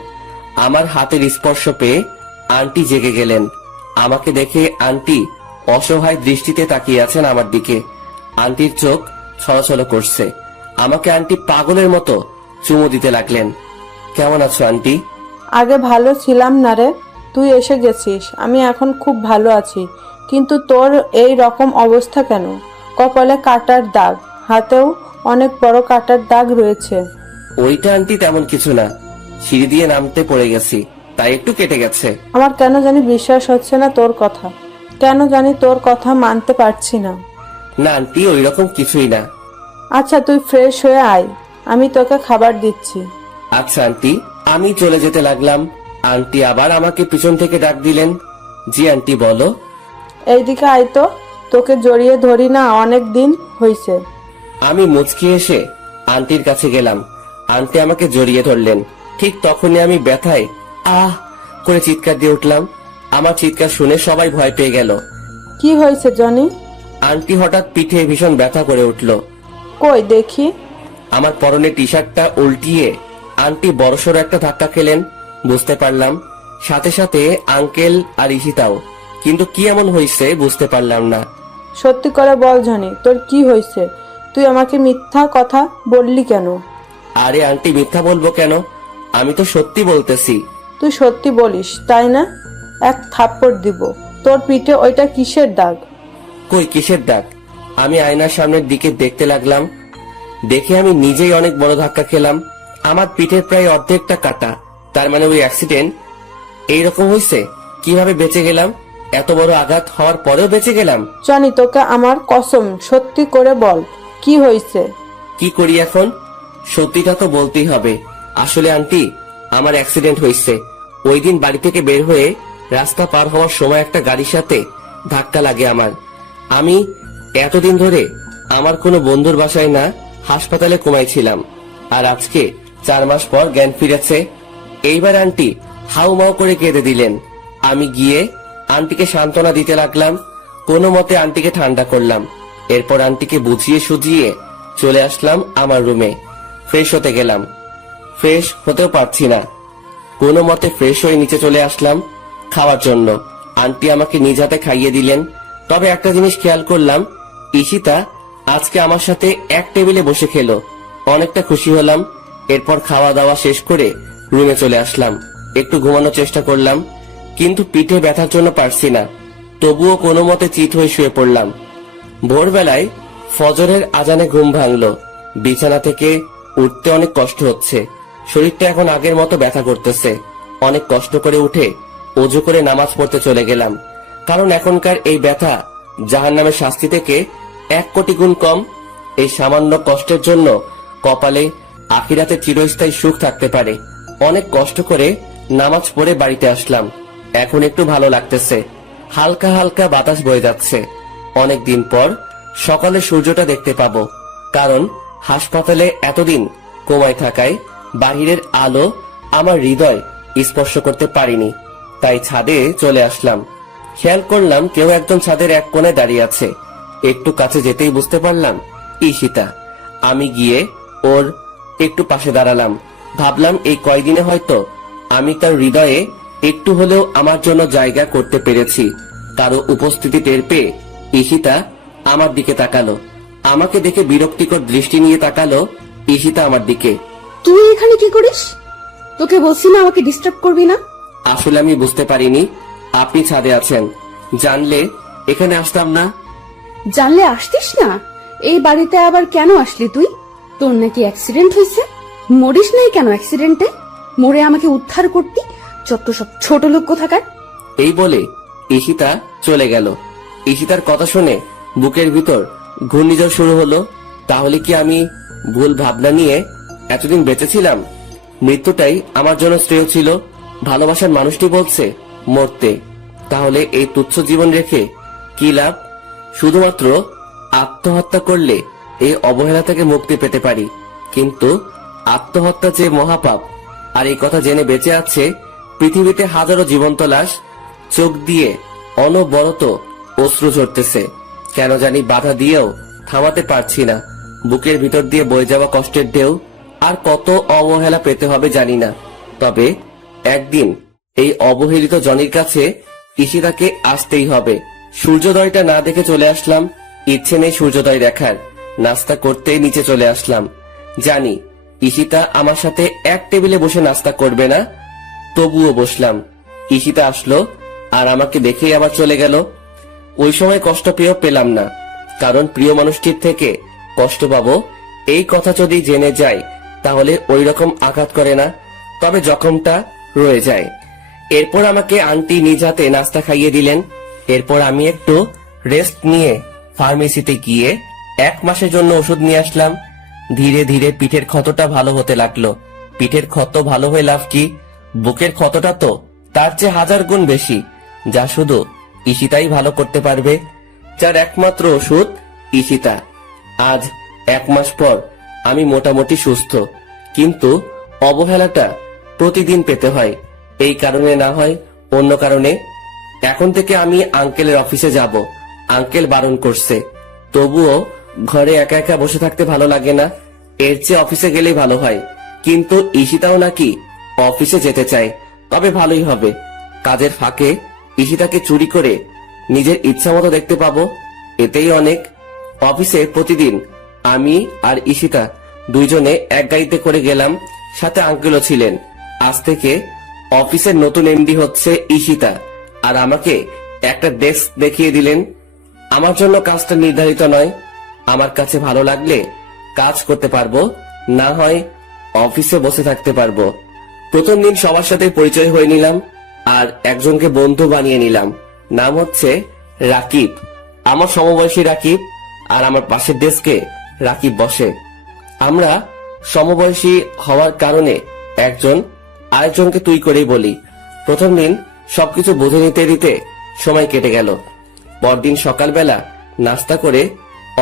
আমার হাতের স্পর্শ পেয়ে আন্টি জেগে গেলেন। আমাকে দেখে আন্টি অসহায় দৃষ্টিতে তাকিয়ে আছেন আমার দিকে। আন্টির চোখ ছলছল করছে। আমাকে আন্টি পাগলের মতো চুমু দিতে লাগলেন। কেমন আছো আন্টি? আগে ভালো ছিলাম না রে, তুই এসে গেছিস। আমি এখন খুব ভালো আছি, কিন্তু তোর এই রকম অবস্থা কেন? কপালে কাটার দাগ, হাতেও অনেক বড় কাটার দাগ রয়েছে। ওইটা আন্টি তেমন কিছু না, সিঁড়ি দিয়ে নামতে পড়ে গেছি, তাই একটু কেটে গেছে। আমার কেন জানি বিশ্বাস হচ্ছে না তোর কথা, কেন জানি তোর কথা মানতে পারছি না। না আন্টি, ওই রকম কিছুই না। আচ্ছা তুই ফ্রেশ হয়ে আয়, আমি তোকে খাবার দিচ্ছি। আচ্ছা আন্টি। আমি চলে যেতে লাগলাম। আন্টি আবার আমাকে পিছন থেকে ডাক দিলেন। জি আন্টি বলো। এইদিকে আয় তো, তোকে জড়িয়ে ধরি না অনেক দিন হইছে। আমি মুচকি এসে আন্টির কাছে গেলাম। আন্টি আমাকে জড়িয়ে ধরলেন। ঠিক তখনই আমি ব্যথায় আহ করে চিৎকার দিয়ে উঠলাম। আমার চিৎকার শুনে সবাই ভয় পেয়ে গেল। কি হয়েছে জনি? আন্টি হঠাৎ পিঠে ভীষণ ব্যথা করে উঠল। কই দেখি। আমার পরনে টি শার্টটা উল্টিয়ে আন্টি বড়সড় একটা ধাক্কা খেলেন, বুঝতে পারলাম। সাথে সাথে আঙ্কেল আর ঈশিতাও, কিন্তু কি এমন হয়েছে বুঝতে পারলাম না। সত্যি করে বল জনি, তোর কি হয়েছে? তুই আমাকে মিথ্যা কথা বললি কেন? আরে আন্টি, মিথ্যা বলবো কেন? আমি তো সত্যি বলতেছি। তুই সত্যি বলিস তাই না? এক থাপ্পড় দিব। তোর পিঠে ওইটা কিসের দাগ? কই কিসের দাগ? আমি আয়নার সামনের দিকে দেখতে লাগলাম। দেখে আমি নিজেই অনেক বড় ধাক্কা খেলাম। আমার পিঠের প্রায় অর্ধেকটা কাটা। তার মানে ওই অ্যাক্সিডেন্ট এইরকম হয়েছে। কিভাবে বেঁচে গেলাম? এত বড় আঘাত হওয়ার পরেও বেঁচে গেলাম। জনি তোকে আমার কসম, সত্যি করে বল কি হয়েছে? কি করি এখন? সত্যিটা তো বলতেই হবে। আসলে আন্টি, আমার অ্যাক্সিডেন্ট হয়েছে। ওই দিন বাড়ি থেকে বের হয়ে রাস্তা পার হওয়ার সময় একটা গাড়ির সাথে ধাক্কা লাগে আমার। আমি এতদিন ধরে আমার কোনো বন্ধুর বাসায় না, হাসপাতালে ঘুমাইছিলাম। আর আজকে 4 মাস পর জ্ঞান ফিরেছে। এইবার আন্টি হাউমাউ করে কেঁদে দিলেন। আমি গিয়ে আন্টিকে সান্ত্বনা দিতে লাগলাম। কোনো মতে আন্টিকে ঠান্ডা করলাম। এরপর আন্টিকে বুঝিয়ে সুজিয়ে চলে আসলাম আমার রুমে। ফ্রেশ হতে গেলাম, ফ্রেশ হতেও পারছি না। কোনো মতে ফ্রেশ হয়ে নিচে চলে আসলাম খাওয়ার জন্য। আন্টি আমাকে নিজ হাতে খাইয়ে দিলেন। তবে একটা জিনিস খেয়াল করলাম, ঈশিতা আজকে আমার সাথে এক টেবিলে বসে খেলো। অনেকটা খুশি হলাম। এরপর খাওয়া দাওয়া শেষ করে রুমে চলে আসলাম। একটু ঘুমানোর চেষ্টা করলাম, কিন্তু পিঠে ব্যথার জন্য পারছি না। তবুও কোনো মতে চিত হয়ে শুয়ে পড়লাম। ভোরবেলায় ফজরের আজানে ঘুম ভাঙলো। বিছানা থেকে উঠতে অনেক কষ্ট হচ্ছে। শরীরটা এখন আগের মতো ব্যথা করতেছে। অনেক কষ্ট করে উঠে ওযু করে নামাজ পড়তে চলে গেলাম। কারণ এখনকার এই ব্যথা জাহান্নামের শাস্তি থেকে 1 কোটি গুণ কম। এই সামান্য কষ্টের জন্য কপালে আখিরাতে চিরস্থায়ী সুখ থাকতে পারে। অনেক কষ্ট করে নামাজ পড়ে বাড়িতে আসলাম। এখন একটু ভালো লাগতেছে। হালকা হালকা বাতাস বয়ে যাচ্ছে। অনেক দিন পর সকালে সূর্যটা দেখতে পাবো। কারণ হাসপাতালে এতদিন কোমায় থাকায় বাহিরের আলো আমার হৃদয় স্পর্শ করতে পারিনি। তাই ছাদে চলে আসলাম। খেয়াল করলাম কেউ একজন ছাদের এক কোণে দাঁড়িয়ে আছে। একটু কাছে যেতেই বুঝতে পারলাম ঈশিতা। আমি গিয়ে ওর একটু পাশে দাঁড়ালাম। ভাবলাম এই কয়দিনে হয়তো আমি তার হৃদয়ে একটু হলেও আমার জন্য জায়গা করতে পেরেছি। কারো উপস্থিতি টের পেয়ে ঈশিতা আমার দিকে তাকালো। আমাকে দেখে বিরক্তিকর দৃষ্টি নিয়ে তাকালো ঈশিতা আমার দিকে। তুই এখানে কি করিস? তোকে বলছি না আমাকে ডিস্টার্ব করবি না। আসলে আমি বুঝতে পারিনি আপনি ছাদে আছেন। জানলে এখানে আসতাম না। জানলে আসতিস না? এই বাড়িতে আবার কেন আসলি তুই? তোর নাকি অ্যাক্সিডেন্ট হয়েছে? মরিস নাই কেন অ্যাক্সিডেন্টে? মরে আমাকে উদ্ধার করতি। যত সব ছোট লোক কোথাকার। এই বলে ঈশিতা চলে গেল। ঈশিতার কথা শুনে বুকের ভিতর ঘূর্ণিঝড় শুরু হলো। তাহলে কি আমি ভুল ভাবনা নিয়ে এতদিন বেঁচেছিলাম? মৃত্যুটাই আমার জন্য শ্রেয় ছিল। ভালোবাসার মানুষটি বলছে মরতে, তাহলে এই তুচ্ছ জীবন রেখে কি লাভ? শুধুমাত্র আত্মহত্যা করলে এই অবহেলা থেকে মুক্তি পেতে পারি, কিন্তু আত্মহত্যা যে মহাপাপ। আর এই কথা জেনে বেঁচে আছে পৃথিবীতে হাজারো জীবন্ত লাশ। চোখ দিয়ে অনবরত অশ্রু ঝরতেছে, কেন জানি বাধা দিয়েও থামাতে পারছি না। বুকের ভিতর দিয়ে বয়ে যাওয়া কষ্টের ঢেউ। আর কত অবহেলা পেতে হবে জানি না, তবে একদিন এই অবহেলিত জনির কাছে ঈশিতাকে আসতেই হবে। সূর্যোদয়টা না দেখে চলে আসলাম। ইচ্ছে নেই সূর্যোদয় দেখার। নাস্তা করতে নিচে চলে আসলাম। জানি ঈশিতা আমার সাথে এক টেবিলে বসে নাস্তা করবে না, তবুও বসলাম। ঈশিতা আসলো আর আমাকে দেখেই আবার চলে গেল। ওই সময় কষ্ট পেলাম না, কারণ প্রিয় মানুষটির থেকে কষ্ট পাবো এই কথা যদি জেনে যায় তাহলে ওই রকম আঘাত করে না, তবে জখমটা রয়ে যায়। এরপর আমাকে আন্টি নিজ হাতে নাস্তা খাইয়ে দিলেন। এরপর আমি একটু রেস্ট নিয়ে ফার্মেসিতে গিয়ে 1 মাসের জন্য ওষুধ নিয়ে আসলাম। ধীরে ধীরে পিঠের ক্ষতটা ভালো হতে লাগলো। পিঠের ক্ষত ভালো হয়ে লাভ কি? বুকের ক্ষতটা তো তার চেয়ে 1000 গুণ বেশি, যা শুধু ঈশিতাই ভালো করতে পারবে, যার একমাত্র ওষুধ ঈশিতা। আজ 1 মাস পর আমি মোটামুটি সুস্থ, কিন্তু অবহেলাটা প্রতিদিন পেতে হয়। এই কারণে না হয় অন্য কারণে। এখন থেকে আমি আঙ্কেলের অফিসে যাব। আঙ্কেল বারণ করছে, তবুও ঘরে একা একা বসে থাকতে ভালো লাগে না। এর চেয়ে অফিসে গেলেই ভালো হয়। কিন্তু ঈশিতাও নাকি অফিসে যেতে চায়, তবে ভালোই হবে। কাজের ফাঁকে ঈশিতাকে চুরি করে নিজের ইচ্ছা মতো দেখতে পাবো, এতেই অনেক। অফিসে প্রতিদিন আমি আর ঈশিতা দুইজনে এক গাড়িতে করে গেলাম, সাথে আঙ্কেলও ছিলেন। আজ থেকে অফিসের নতুন এমডি হচ্ছে ঈশিতা, আর আমাকে একটা ডেস্ক দেখিয়ে দিলেন। আমার জন্য কাজটা নির্ধারিত নয়, আমার কাছে ভালো লাগলে কাজ করতে পারবো, না হয় অফিসে বসে থাকতে পারবো। প্রথম দিন সবার সাথে পরিচয় হয়ে নিলাম আর একজনকে বন্ধু বানিয়ে নিলাম। নাম হচ্ছে রাকিব। আমার সমবয়সী রাকিব, আর আমার পাশের ডেস্কে রাকিব বসে। আমরা সমবয়সী হওয়ার কারণে একজন আরেকজনকে তুই করেই বলি। প্রথম দিন সবকিছু বুঝে নিতে নিতে সময় কেটে গেল। পরদিন সকালবেলা নাস্তা করে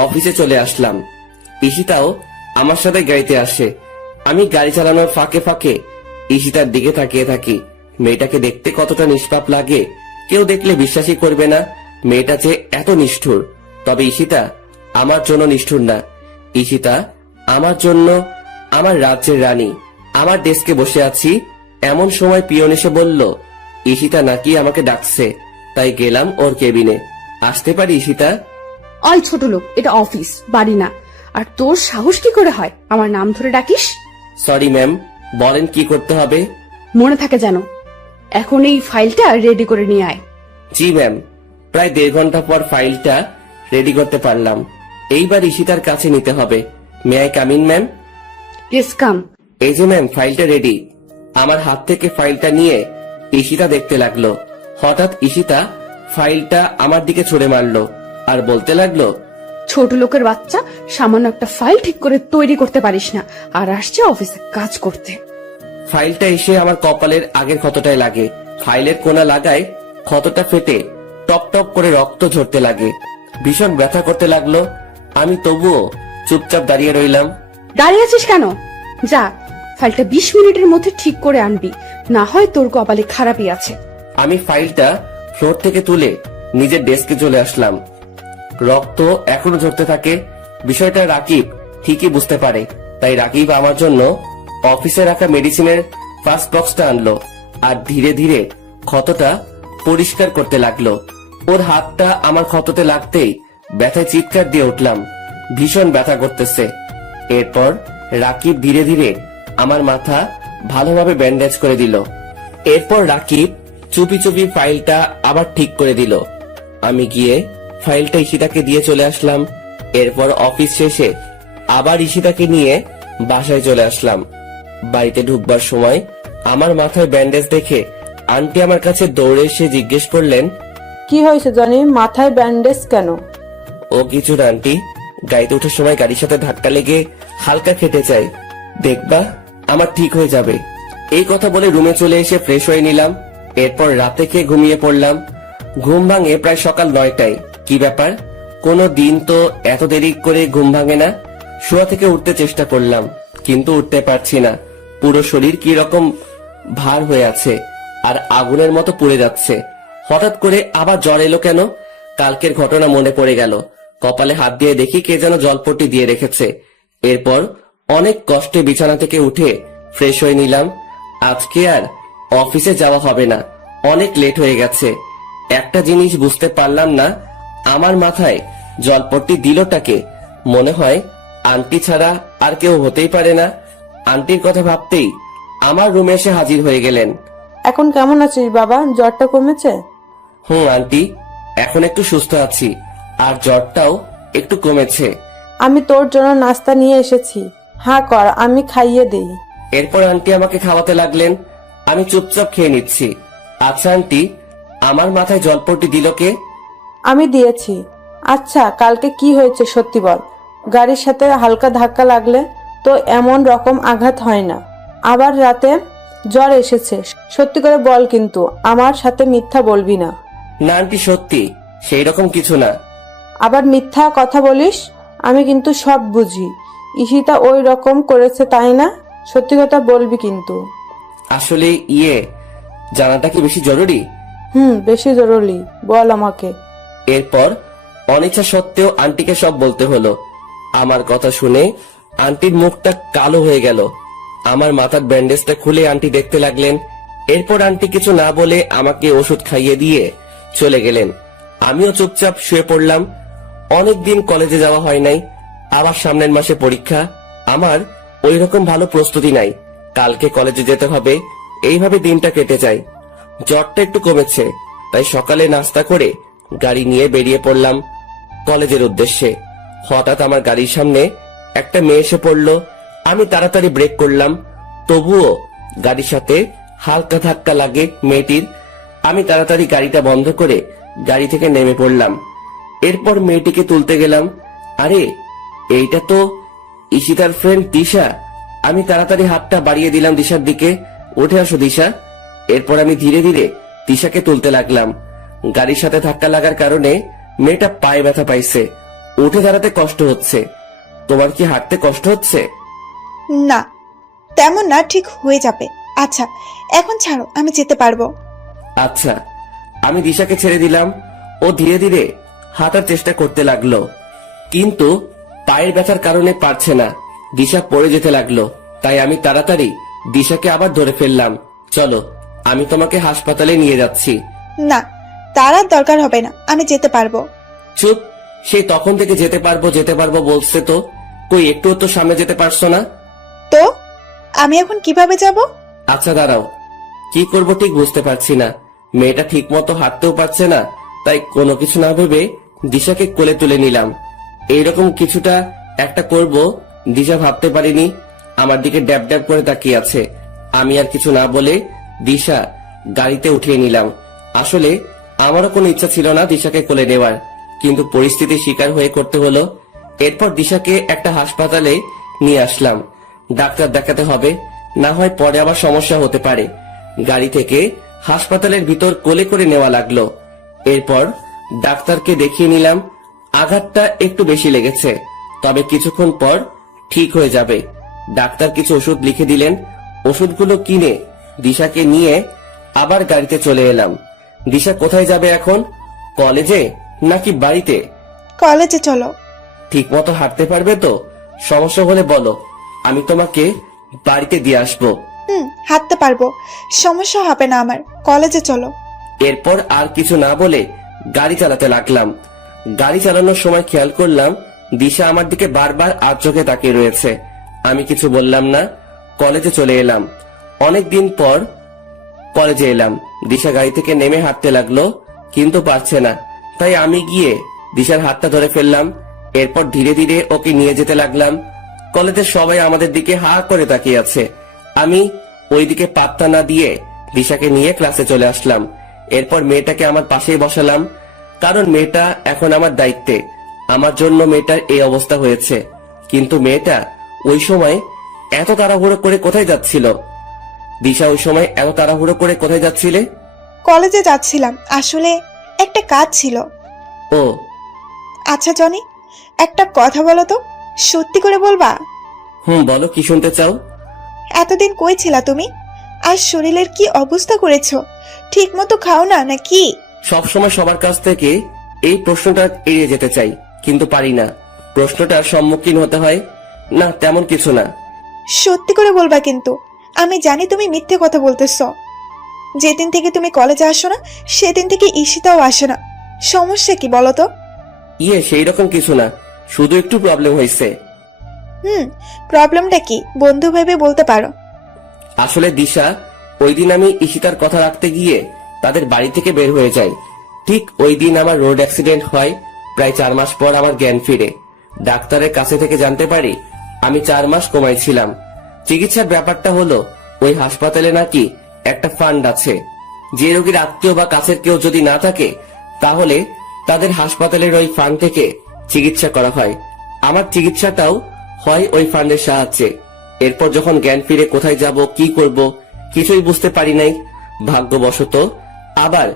অফিসে চলে আসলাম। ঈশিতাও আমার সাথে গাড়িতে আসে। আমি গাড়ি চালানোর ফাঁকে ফাঁকে ঈশিতার দিকে তাকিয়ে থাকি। মেয়েটাকে দেখতে কতটা নিষ্পাপ লাগে, কেউ দেখলে বিশ্বাসই করবে না মেয়েটা যে এত নিষ্ঠুর। তবে ঈশিতা আমার জন্য নিষ্ঠুর না। ঈশিতা আমার জন্য আমার রাজ্যের রানী। আমার ডেস্কে বসে আছি, এমন সময় পিয়ন এসে বলল ঈশিতা নাকি আমাকে ডাকছে। তাই গেলাম ওর কেবিনে। আসতে পারি ঈশিতা? ওই ছোট লোক, এটা অফিস, বাড়ি না। আর তোর সাহস কি করে হয় আমার নাম ধরে ডাকিস? সরি ম্যাম, বলেন কি করতে হবে? মনে থাকে যেন। এখন এই ফাইলটা রেডি করে নিয়ে আয়। জি ম্যাম। প্রায় 1.5 ঘন্টা পর ফাইলটা রেডি করতে পারলাম। এইবার ঈশিতার কাছে নিতে হবে। May I come in ma'am? Yes come. এই যে ম্যাম, ফাইলটা রেডি। আমার হাত থেকে ফাইলটা নিয়ে ঈশিতা দেখতে লাগলো। হঠাৎ ঈশিতা ফাইলটা আমার দিকে ছুড়ে মারলো আর বলতে লাগলো, ছোট লোকের বাচ্চা, সামান্য একটা ফাইল ঠিক করে তৈরি করতে পারিস না, আর আসছে অফিসে কাজ করতে। ফাইলটা এসে আমার কপালের আগের ক্ষতটায় লাগে। ফাইলের কোনা লাগায় ক্ষতটা ফেটে টপ টপ করে রক্ত ঝরতে লাগে। ভীষণ ব্যথা করতে লাগলো। আমি তবুও চুপচাপ দাঁড়িয়ে রইলাম। দাঁড়িয়ে আছিস কেন? যা, ফাইলটা 20 মিনিটের মধ্যে ঠিক করে আনবি, না হয় তোর কপালে খারাপই আছে। আমি ফাইলটা ফ্লোর থেকে তুলে নিজের ডেস্কে চলে আসলাম। রক্ত এখনো ঝরতে থাকে। বিষয়টা রাকিব ঠিকই বুঝতে পারে, তাই রাকিব আমার জন্য অফিসে রাখা মেডিসিনের ফার্স্ট বক্সটা আনলো আর ধীরে ধীরে ক্ষতটা পরিষ্কার করতে লাগলো। ওর হাতটা আমার ক্ষততে লাগতেই ব্যথায় চিৎকার দিয়ে উঠলাম। ভীষণ ব্যথা করতেছে। এরপর রাকিব ধীরে ধীরে আমার মাথা ভালোভাবে ব্যান্ডেজ করে দিল। এরপর রাকিব চুপি চুপি ফাইলটা আবার ঠিক করে দিল। আমি গিয়ে ফাইলটা ঈশিতাকে দিয়ে চলে আসলাম। এরপর অফিস শেষে আবার ঈশিতাকে নিয়ে বাসায় চলে আসলাম। বাড়িতে ঢুকবার সময় আমার মাথায় ব্যান্ডেজ দেখে আন্টি আমার কাছে দৌড়ে এসে জিজ্ঞেস করলেন, কি হয়েছে জনি, মাথায় ব্যান্ডেজ কেন? ও কিছু না আন্টি, গাড়িতে ওঠার সময় গাড়ির সাথে ধাক্কা লেগে হালকা খেটে যায়, দেখবা আমার ঠিক হয়ে যাবে। এই কথা বলে রুমে চলে এসে ফ্রেশ হয়ে নিলাম। এরপর রাতে খেয়ে ঘুমিয়ে পড়লাম। ঘুম ভাঙে প্রায় সকাল 9টায়। কি ব্যাপার, কোনো দিন তো এত দেরি করে ঘুম ভাঙে না। শোয়া থেকে উঠতে চেষ্টা করলাম, কিন্তু উঠতে পারছি না। পুরো শরীর কি রকম ভার হয়ে আছে আর আগুনের মতো পুড়ে যাচ্ছে। হঠাৎ করে আবার জ্বর এলো কেন? কালকের ঘটনা মনে পড়ে গেল। কপালে হাত দিয়ে দেখি কে যেন জলপট্টি দিয়ে রেখেছে। এরপর অনেক কষ্টে বিছানা থেকে উঠে ফ্রেশ হয়ে নিলাম। আজকে আর অফিসে যাওয়া হবে না, অনেক লেট হয়ে গেছে। একটা জিনিস বুঝতে পারলাম না, আমার মাথায় জলপট্টি দিলটাকে? মনে হয় আন্টি ছাড়া আর কেউ হতেই পারে না। আন্টির কথা ভাবতেই আমার রুমে এসে হাজির হয়ে গেলেন। এখন কেমন আছিস বাবা, জ্বরটা কমেছে? আন্টি, এখন একটু সুস্থ আছি, আর জ্বরটাও একটু কমেছে। আমি তোর জন্য নাস্তা নিয়ে এসেছি, হ্যাঁ কর, আমি খাইয়ে দেই। এরপর আন্টি আমাকে খাওয়াতে লাগলেন। আমি চুপচাপ খেয়ে নিচ্ছি। আচ্ছা আন্টি, আমার মাথায় জলপট্টি দিল কে? আমি দিয়েছি। আচ্ছা, কালকে কি হয়েছে সত্যি বল। গাড়ির সাথে হালকা ধাক্কা লাগলে তো এমন রকম আঘাত হয় না, আবার রাতে জ্বর এসেছে। সত্যি করে বল, কিন্তু আমার সাথে মিথ্যা বলবি না। না আন্টি, সত্যি সেই রকম কিছু না। আবার মিথ্যা কথা বলিস, আমি কিন্তু সব বুঝি। ঈশিতা ওই রকম করেছে তাই না? সত্যি কথা বলবি কিন্তু। আসলে জানাটা কি বেশি জরুরি? বেশি জরুরি, বল আমাকে। এরপর অনিচ্ছা সত্ত্বেও আন্টিকে সব বলতে হলো। আমার কথা শুনে আন্টির মুখটা কালো হয়ে গেল। আমার মাথার ব্যান্ডেজটা খুলে আন্টি দেখতে লাগলেন। এরপর আন্টি কিছু না বলে আমাকে ওষুধ খাইয়ে দিয়ে চলে গেলেন। আমিও চুপচাপ শুয়ে পড়লাম। অনেকদিন কলেজে যাওয়া হয় নাই, আবার সামনের মাসে পরীক্ষা। আমার ওই রকম ভালো প্রস্তুতি নাই। কালকে কলেজে যেতে হবে, এইভাবে দিনটা কেটে যায়। জ্বরটা একটু কমেছে, তাই সকালে নাস্তা করে গাড়ি নিয়ে বেরিয়ে পড়লাম কলেজের উদ্দেশ্যে। হঠাৎ আমার গাড়ির সামনে একটা মেয়ে এসে পড়লো। আমি তাড়াতাড়ি ব্রেক করলাম, তবুও গাড়ির সাথে হালকা ধাক্কা লাগে মেয়েটির। আমি তাড়াতাড়ি গাড়িটা বন্ধ করে গাড়ি থেকে নেমে পড়লাম। এরপর মেয়েটিকে তুলতে গেলাম। আরে, এইটা তো ঈশিতার ফ্রেন্ড দিশা। আমি তাড়াতাড়ি হাতটা বাড়িয়ে দিলাম দিশার দিকে, উঠে আসো দিশা। এরপর আমি ধীরে ধীরে দিশাকে তুলতে লাগলাম। গাড়ির সাথে ধাক্কা লাগার কারণে মেয়েটা পায়ে ব্যথা পাইছে, উঠে দাঁড়াতে কষ্ট হচ্ছে। তোমার কি হাঁটতে কষ্ট হচ্ছে? না, তেমন না, ঠিক হয়ে যাবে। আচ্ছা, এখন ছাড়ো, আমি যেতে পারবো। আচ্ছা। আমি দিশাকে ছেড়ে দিলাম। ও ধীরে ধীরে হাঁটার চেষ্টা করতে লাগলো, কিন্তু পায়ের ব্যথার কারণে পারছে না। দিশা পড়ে যেতে লাগলো, তাই আমি তাড়াতাড়ি দিশাকে আবার ধরে ফেললাম। চলো, আমি তোমাকে হাসপাতালে নিয়ে যাচ্ছি। না, তার আর দরকার হবে না, আমি যেতে পারবো। চুপ, সেই তখন থেকে যেতে পারবো বলছে তো, কই একটু তো সামনে যেতে পারছো না? তো আমি এখন কিভাবে যাব? আচ্ছা দাঁড়াও, কি করব ঠিক বুঝতে পারছি না। মেয়েটা ঠিক মতো হাঁটতেও পারছে না, তাই কোনো কিছু না ভেবে দিশাকে কোলে তুলে নিলাম। এইরকম কিছুটা একটা করব দিশা ভাবতে পারিনি। আমার দিকে ড্যাব ড্যাব করে তাকিয়ে আছে। আমি আর কিছু না বলে দিশা গাড়িতে উঠিয়ে নিলাম। আসলে আমারও কোনো ইচ্ছা ছিল না দিশাকে কোলে নেওয়ার, কিন্তু পরিস্থিতির শিকার হয়ে করতে হলো। এরপর দিশাকে একটা হাসপাতালে নিয়ে আসলাম। ডাক্তার দেখাতে হবে, না হয় পরে আবার সমস্যা হতে পারে। গাড়ি থেকে হাসপাতালের ভিতর কোলে করে নেওয়া লাগলো। এরপর ডাক্তারকে দেখিয়ে নিলাম। আঘাতটা একটু বেশি লেগেছে, তবে কিছুক্ষণ পর ঠিক হয়ে যাবে। ডাক্তার কিছু ওষুধ লিখে দিলেন। ওষুধগুলো কিনে দিশাকে নিয়ে আবার গাড়িতে চলে এলাম। দিশা কোথায় যাবে এখন? কলেজে নাকি বাড়িতে? কলেজে চলো। ঠিক মতো হাঁটতে পারবে তো? সমস্যা হলে বলো, আমি তোমাকে বাড়িতে দিয়ে আসবো। হাঁটতে পারবো, সমস্যা হবে না আমার। কলেজে চলো। এরপর আর কিছু না বলে গাড়ি চালাতে লাগলাম। গাড়ি চালানোর সময় খেয়াল করলাম দিশা আমার দিকে বারবার আর চোখে তাকিয়ে রয়েছে। আমি কিছু বললাম না, কলেজে চলে এলাম। অনেকদিন পর কলেজে এলাম। দিশা গাড়ি থেকে নেমে হাঁটতে লাগলো, কিন্তু পারছে না, তাই আমি গিয়ে দিশার হাতটা ধরে ফেললাম। এরপর ধীরে ধীরে ওকে নিয়ে যেতে লাগলাম। কলেজের সবাই আমাদের দিকে হা করে তাকিয়ে আছে। আমি ওইদিকে পাত্তা না দিয়ে দিশাকে নিয়ে ক্লাসে চলে আসলাম। এরপর মেয়েটাকে আমার পাশেই বসালাম, কারণ মেয়েটা এখন আমার দায়িত্বে। আমার জন্য মেয়েটার এই অবস্থা হয়েছে। কিন্তু মেয়েটা ওই সময় এত তাড়াহুড়ো করে কোথায় যাচ্ছিল? দিশা, ওই সময় এত তাড়াহুড়ো করে কোথায় যাচ্ছিলে? কলেজে যাচ্ছিলাম, আসলে একটা কাজ ছিল। ও আচ্ছা জনি, একটা কথা বলো তো, সত্যি করে বলবা? বলো, কি শুনতে চাও? এতদিন কই ছিলা তুমি? আর শরীরের কি অবস্থা করেছো? ঠিক মতো খাও না নাকি? সবসময় সবার কাছ থেকে এই প্রশ্নটা এড়িয়ে যেতে চাই, কিন্তু পারি না। প্রশ্নটার সম্মুখীন হতে হয়। না, তেমন কিছু না। সত্যি করে বলবা কিন্তু। আমি জানি তুমি মিথ্যে কথা বলতেছো। যেদিন থেকে তুমি কলেজে আসো না, সেদিন থেকে ঈশিতাও আসে না। সমস্যা কি বলো তো? সেই রকম কিছু না, শুধু একটু প্রবলেম হয়েছে। প্রবলেমটা কি বন্ধু ভেবে বলতে পারো। আসলে দিশা, ওই দিন আমি ঈশিতার কথা রাখতে গিয়ে তাদের বাড়ি থেকে বের হয়ে যাই। ঠিক ওই দিন আমার রোড অ্যাক্সিডেন্ট হয়। প্রায় 4 মাস পর আমার জ্ঞান ফিরে। ডাক্তারের কাছে থেকে জানতে পারি আমি 4 মাস কোমায় ছিলাম। চিকিৎসার ব্যাপারটা হলো, ওই হাসপাতালে নাকি একটা ফান্ড আছে। যে রোগীর আত্মীয় বা কাছের কেউ যদি না থাকে, তাহলে তাদের হাসপাতালের ওই ফান্ড থেকে চিকিৎসা করা হয়। আমার চিকিৎসাটাও হয় ওই ফান্ডের সাহায্যে। এরপর যখন জ্ঞান ফিরে কোথায় যাব, কি করব, কিছুই বুঝতে পারি নাই। ভাগ্যবশত আবার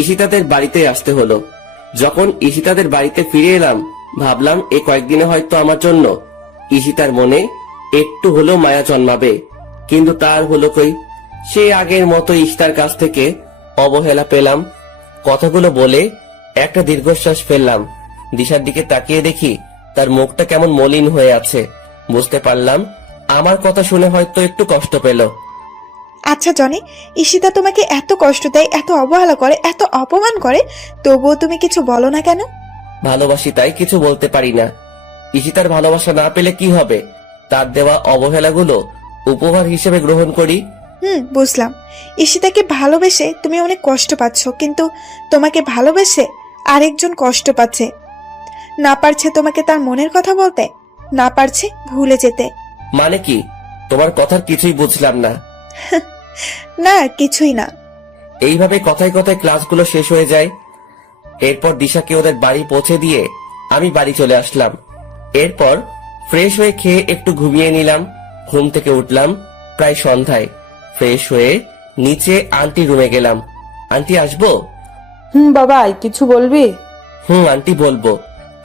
ঈশিতাদের বাড়িতে আসতে হলো। যখন ঈশিতাদের বাড়িতে ফিরে এলাম, ভাবলাম এই কয়েকদিনে হয়তো আমার জন্য ঈশিতার মনে একটু হলেও মায়া জন্মাবে। কিন্তু তার হলো কই? সে আগের মতো ঈশিতার কাছ থেকে অবহেলা পেলাম। কথাগুলো বলে একটা দীর্ঘশ্বাস ফেললাম। দিশার দিকে তাকিয়ে দেখি তার মুখটা কেমন মলিন হয়ে আছে। বুঝতে পারলাম আমার কথা শুনে হয়তো একটু কষ্ট পেল। আচ্ছা জনি, ঈশিতা তোমাকে এত কষ্ট দেয়, এত অবহেলা করে, এত অপমান করে, তবুও তুমি কিছু বলো না কেন? ভালোবাসি তাই কিছু বলতে পারি না। ঈশিতার ভালোবাসা না পেলে কি হবে? তার দেওয়া অবহেলাগুলো উপহার হিসেবে গ্রহণ করি। বুঝলাম। ঈশিতাকে ভালোবেসে তুমি অনেক কষ্ট পাচ্ছ, কিন্তু তোমাকে ভালোবেসে আরেকজন কষ্ট পাচ্ছে। না পারছে তোমাকে তার মনের কথা বলতে, না পারছে ভুলে যেতে। মানে কি? তোমার কথার কিছুই বুঝলাম না। না, কিছুই না। এইভাবে কথায় কথায় ক্লাসগুলো শেষ হয়ে যায়। এরপর দিশাকে ওদের বাড়ি পৌঁছে দিয়ে আমি বাড়ি চলে আসলাম। এরপর ফ্রেশ হয়ে খেয়ে একটু ঘুমিয়ে নিলাম। ঘুম থেকে উঠলাম প্রায় সন্ধ্যায়। ফ্রেশ হয়ে নিচে আন্টি রুমে গেলাম। আন্টি, আসবো? বাবা, কিছু বলবি? আন্টি, বলবো।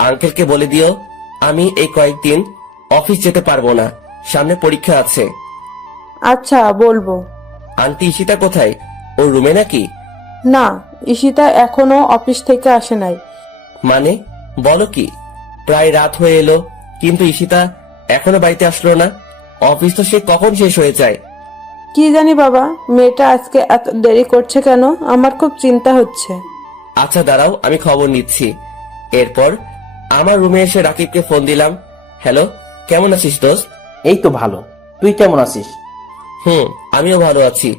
আঙ্কেলকে বলে দিও আমি এই কয়েকদিন অফিস যেতে পারবো না, সামনে পরীক্ষা আছে। আচ্ছা, বলবো। আন্টি, ঈশিতা কোথায়? ওর রুমে নাকি? না, ঈশিতা এখনো অফিস থেকে আসে নাই। মানে, বলো কি? প্রায় রাত হয়ে এলো, কিন্তু ঈশিতা এখনো বাড়িতে আসলো না। অফিস তো সে কখন শেষ হয়ে যায়। কি জানি বাবা, মেয়েটা আজকে এত দেরি করছে কেন? আমার খুব চিন্তা হচ্ছে। আচ্ছা দাঁড়াও, আমি খবর নিচ্ছি। এরপর আমার রুমে এসে রাকিবকে ফোন দিলাম। হ্যালো, কেমন আছিস দোস্ত? এই তো ভালো, তুই কেমন আছিস? আমিও ভালো আছি।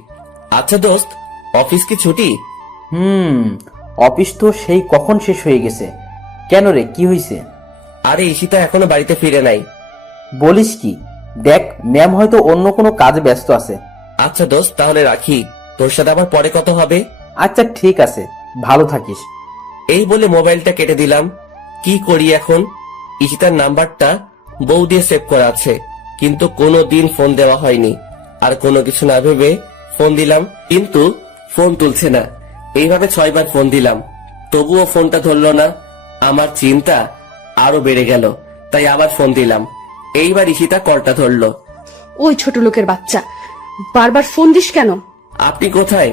আচ্ছা দোস্ত, অফিস কি ছুটি? অফিস তো সেই কখন শেষ হয়ে গেছে। কেন রে, কি হয়েছে? আরে, ঈশিতা এখনো বাড়িতে ফিরে নাই। বলিস কি? দেখ, ম্যাম হয়তো অন্য কোনো কাজে ব্যস্ত আছে। আচ্ছা দোস্ত, তাহলে রাখি। তোর সাথে আবার পরে কথা হবে। আচ্ছা ঠিক আছে, ভালো থাকিস। এই বলে মোবাইলটা কেটে দিলাম। কি করি এখন? ঈশিতার নাম্বারটা বউ দিয়ে সেভ করা আছে, কিন্তু কোনো দিন ফোন দেওয়া হয়নি। আর কোনো কিছু না ভেবে ফোন দিলাম, কিন্তু ফোন তুলছে না। এইভাবে 6 বার ফোন দিলাম, তবুও ফোনটা ধরলো না। আমার চিন্তা আরো বেড়ে গেল, তাই আবার ফোন দিলাম। এইবার ঈশিতা কলটা ধরলো। ওই ছোট লোকের বাচ্চা, বারবার ফোন দিস কেন? আপনি কোথায়?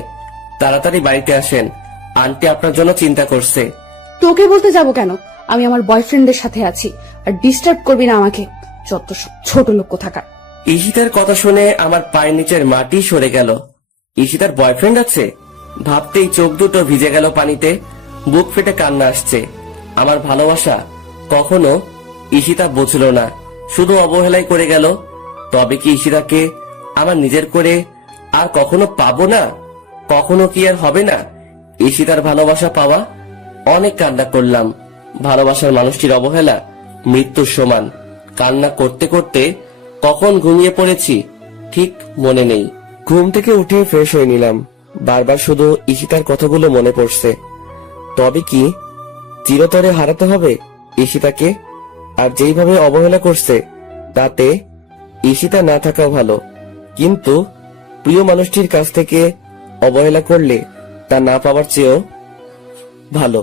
তাড়াতাড়ি বাড়িতে আসেন, আন্টি আপনার জন্য চিন্তা করছে। তোকে বলতে যাব কেন? আমি আমার বয়ফ্রেন্ডের সাথে আছি, আর ডিস্টার্ব করবি না আমাকে। যত ছোট লোক কোথাকার। ঈশিতার কথা শুনে আমার পায়ের নিচের মাটি সরে গেল। ঈশিতার বয়ফ্রেন্ড আছে? ভাবতেই চোখ দুটো ভিজে গেল পানিতে। বুক ফেটে কান্না আসছে। আমার ভালোবাসা কখনো ঈশিতা বুঝলো না, শুধু অবহেলাই করে গেল। তবে কি ঈশিতাকে আমার নিজের করে আর কখনো পাবো না? কখনো কি আর হবে না ঈশিতার ভালোবাসা পাওয়া? অনেক কান্না করলাম। ভালোবাসার মানুষটির অবহেলা মৃত্যুর সমান। কান্না করতে করতে কখন ঘুমিয়ে পড়েছি ঠিক মনে নেই। ঘুম থেকে উঠে ফ্রেশ হয়ে নিলাম। বারবার শুধু ঈশিতার কথাগুলো মনে পড়ছে। তবে কি চিরতরে হারাতে হবে ঈশিতাকে? আর যেইভাবে অবহেলা করছে তাতে ঈশিতা না থাকা ভালো, কিন্তু প্রিয় মানুষটির কাছ থেকে অবহেলা করলে তা না পাওয়ার চেয়েও ভালো।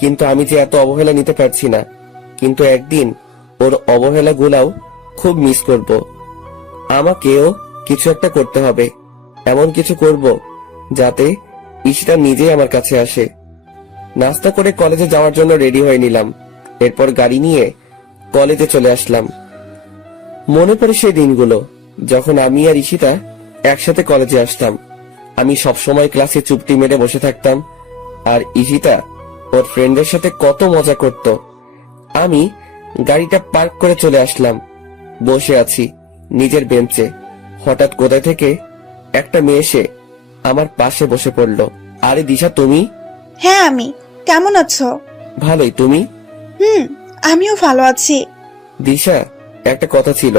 কিন্তু আমি যে এত অবহেলা নিতে পারছি না, কিন্তু একদিন ওর অবহেলা গুলাও খুব মিস করব। আমাকেও কিছু একটা করতে হবে, এমন কিছু করব যাতে ঈশিতা নিজেই আমার কাছে আসে। নাস্তা করে কলেজে যাওয়ার জন্য রেডি হয়ে নিলাম। এরপর গাড়ি নিয়ে কলেজে চলে আসলাম। মনে পড়ে সেই দিনগুলো যখন আমি আর ঈশিতা একসাথে কলেজে আসতাম। আমি সবসময় ক্লাসে চুপটি মেরে বসে থাকতাম, আর ঈশিতা ওর ফ্রেন্ডের সাথে কত মজা করত। আমি গাড়িটা পার্ক করে চলে আসলাম। বসে আছি নিজের বেঞ্চে, হঠাৎ কোথা থেকে একটা মেয়ে এসে আমার পাশে বসে পড়লো। আরে দিশা, তুমি? হ্যাঁ আমি। কেমন আছো? ভালোই, তুমি? আমিও ভালো আছি। দিশা, একটা কথা ছিল।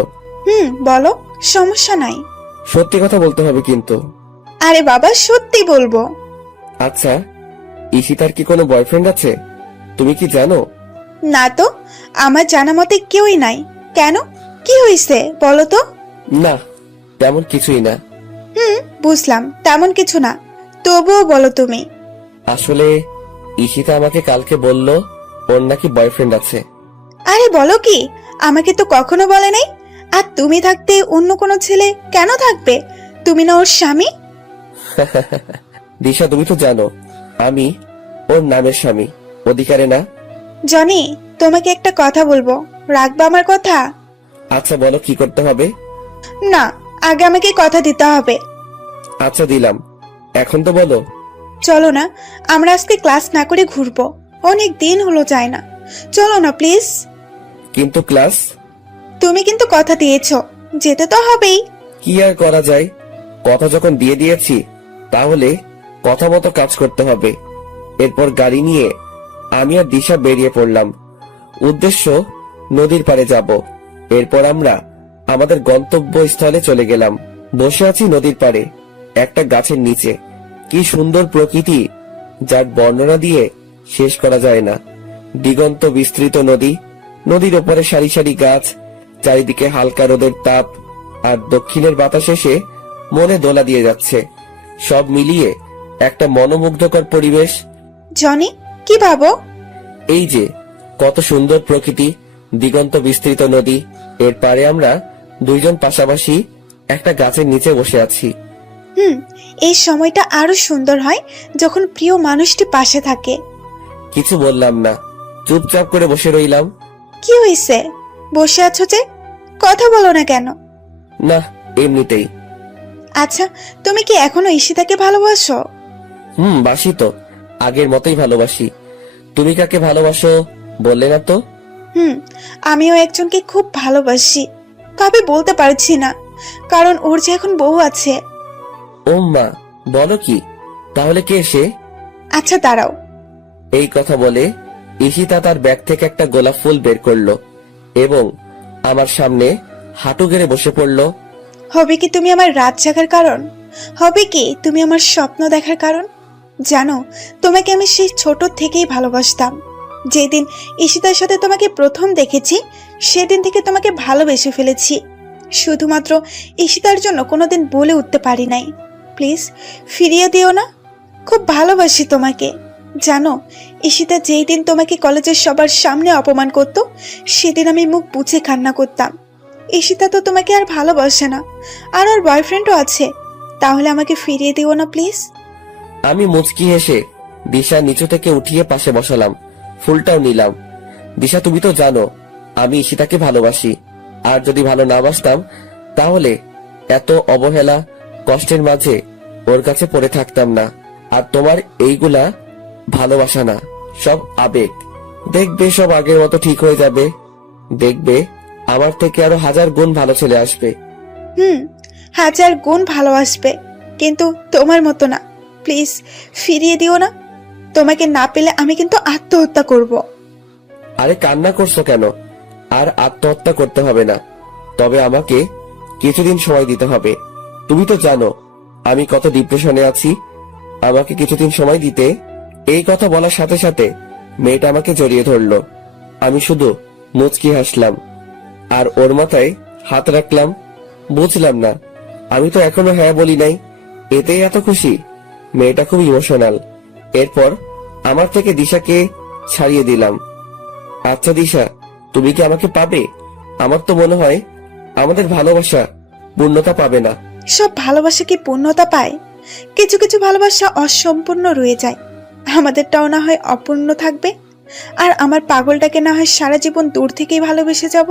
বলো, সমস্যা নাই। সত্যি কথা বলতে হবে কিন্তু। আরে বাবা, সত্যি বলবো। আচ্ছা, ঈশিতার কি কোনো বয়ফ্রেন্ড আছে? তুমি কি জানো? না তো, আমার জানা মতে কেউই নাই। কেন, কি হয়েছে বলো তো? না, তেমন কিছুই না। বুঝলাম, তেমন কিছু না, তবুও বলো তুমি। আসলে ঈশিতা আমাকে কালকে বলল ওর নাকি বয়ফ্রেন্ড আছে। আরে বলো কি, আমাকে তো কখনো বলে নাই। আর তুমি থাকতে অন্য কোনো ছেলে কেন থাকবে? তুমি না ওর স্বামী? দিশা, তুমি তো জানো আমি ওর নামের স্বামী, অধিকারে না। জনি, তোমাকে একটা কথা বলবো, রাখবা আমার কথা? আচ্ছা বলো, কি করতে হবে? না, আগে আমাকে কথা দিতে হবে। আচ্ছা দিলাম, এখন তো বলো। চলো না, আমরা আজকে ক্লাস না করে ঘুরবো। অনেক দিন হলো যায় না। চলো না প্লিজ। কিন্তু ক্লাস? তুমি কিন্তু কথা দিয়েছো, যেতে তো হবেই। কি আর করা যায়, কথা যখন দিয়ে দিয়েছি তাহলে কথা মতো কাজ করতে হবে। এরপর গাড়ি নিয়ে আমি আর দিশা বেরিয়ে পড়লাম। উদ্দেশ্য নদীর পাড়ে যাব। এরপর আমরা আমাদের গন্তব্যস্থলে চলে গেলাম। বসে আছি নদীর পাড়ে একটা গাছের নিচে। কি সুন্দর প্রকৃতি, যার বর্ণনা দিয়ে শেষ করা যায় না। দিগন্ত বিস্তৃত নদী, নদীর ওপরে সারি সারি গাছ, চারিদিকে হালকা রোদের তাপ, আর দক্ষিণের বাতাস এসে মনে দোলা দিয়ে যাচ্ছে। সব মিলিয়ে একটা মনোমুগ্ধকর পরিবেশ। জনি, কি ভাবো? এই যে কত সুন্দর প্রকৃতি, দিগন্ত বিস্তৃত নদী, এর পারে আমরা দুইজন পাশাপাশি একটা গাছের নিচে বসে আছি। এই সময়টা আরো সুন্দর হয় যখন প্রিয় মানুষটি পাশে থাকে। কিছু বললাম না, চুপচাপ করে বসে রইলাম। কি হয়েছে, বসে আছো যে? কথা বলো না কেন? না, এমনিতেই। আচ্ছা, তুমি কি এখনো ঈশিতাকে ভালোবাসো? বাসি তো, আগের মতোই ভালোবাসি। তুমি কাকে ভালোবাসো বললে না তো? আমিও একজনকে খুব ভালোবাসি, তবে বলতে পারছি না, কারণ ওর যে এখন বউ আছে। ও মা, বলো কি? তাহলে কে সে? আচ্ছা দাঁড়াও। এই কথা বলে ঈশিতা তার ব্যাগ থেকে একটা গোলাপ ফুল বের করলো এবং আমার সামনে হাঁটু গেড়ে বসে পড়লো। হবে কি তুমি আমার রাত জাগার কারণ? হবে কি তুমি আমার স্বপ্ন দেখার কারণ? জানো, তোমাকে আমি সেই ছোট থেকেই ভালোবাসতাম। যেদিন ঈশিতার সাথে তোমাকে প্রথম দেখেছি, সেদিন থেকে তোমাকে ভালোবেসে ফেলেছি। শুধুমাত্র ঈশিতার জন্য কোনোদিন বলে উঠতে পারি নাই। প্লিজ ফিরিয়ে দিও না, খুব ভালোবাসি তোমাকে। জানো, ঈশিতা যেই দিন তোমাকে কলেজের সবার সামনে অপমান করতো, সেদিন আমি মুখ বুঝে কান্না করতাম। ঈশিতা তো তোমাকে আর ভালোবাসে না, আর ওর বয়ফ্রেন্ডও আছে। তাহলে আমাকে ফিরিয়ে দিও না প্লিজ। আমি মুচকি হেসে দিশা নিচু থেকে উঠিয়ে পাশে বসালাম, ফুলটাও নিলাম। দিশা, তুমি তো জানো আমি ঈশিতাকে ভালোবাসি, আর যদি ভালো না বাসতাম তাহলে এত অবহেলা কষ্টের মাঝে ওর কাছে পড়ে থাকতাম না। আর তোমার এইগুলা ভালোবাসা না, সব আবেগ। দেখবে সব আগের মতো ঠিক হয়ে যাবে। দেখবে আমার থেকে আরো 1000 গুণ ভালো ছেলে আসবে। 1000 গুণ ভালোবাসবে, কিন্তু তোমার মতো না। প্লিজ ফিরিয়ে দিও না। তোমাকে না পেলে আমি কিন্তু আত্মহত্যা করব। আরে কান্না করছো কেন? আর আত্মহত্যা করতে হবে না, তবে আমাকে কিছুদিন সময় দিতে হবে। তুমি তো জানো আমি কত ডিপ্রেশনে আছি, আমাকে কিছুদিন সময় দিতে। এই কথা বলার সাথে সাথে মেয়েটা আমাকে জড়িয়ে ধরলো। আমি শুধু মুচকি হাসলাম আর ওর মাথায় হাত রাখলাম। বুঝলাম না, আমি তো এখনো হ্যাঁ বলি নাই, এতেই এত খুশি। মেয়েটা খুব ইমোশনাল। এরপর আমার থেকে দিশাকে ছাড়িয়ে দিলাম। আচ্ছা দিশা, তুমি কি আমাকে পাবে? আমার তো মনে হয় আমাদের ভালোবাসা পূর্ণতা পাবে না। সব ভালোবাসা কি পূর্ণতা পায়? কিছু কিছু ভালোবাসা অসম্পূর্ণ রয়ে যায়। আমাদেরটাও না হয় অপূর্ণ থাকবে, আর আমার পাগলটাকে না হয় সারা জীবন দূর থেকেই ভালোবেসে যাব।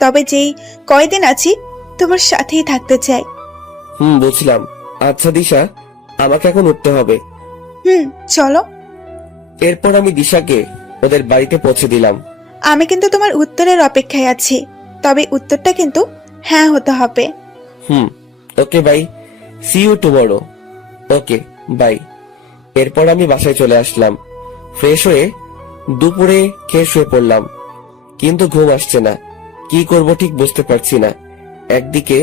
তবে যেই কয়দিন আছি তোমার সাথেই থাকতে চাই। বুঝলাম। আচ্ছা দিশা, আমাকে এখন উঠতে হবে। চলো। এরপর আমি দিশাকে ওদের বাড়িতে পৌঁছে দিলাম। আমি কিন্তু তোমার উত্তরের অপেক্ষায় আছি, তবে উত্তরটা কিন্তু হ্যাঁ হতে হবে। Okay bye, see you tomorrow. Okay bye. এরপর আমি বাসায় চলে আসলাম। ফ্রেশ হয়ে দুপুরে খেয়ে শুয়ে পড়লাম, কিন্তু ঘুম আসছে না। কি করব ঠিক বুঝতে পারছি না। একদিকে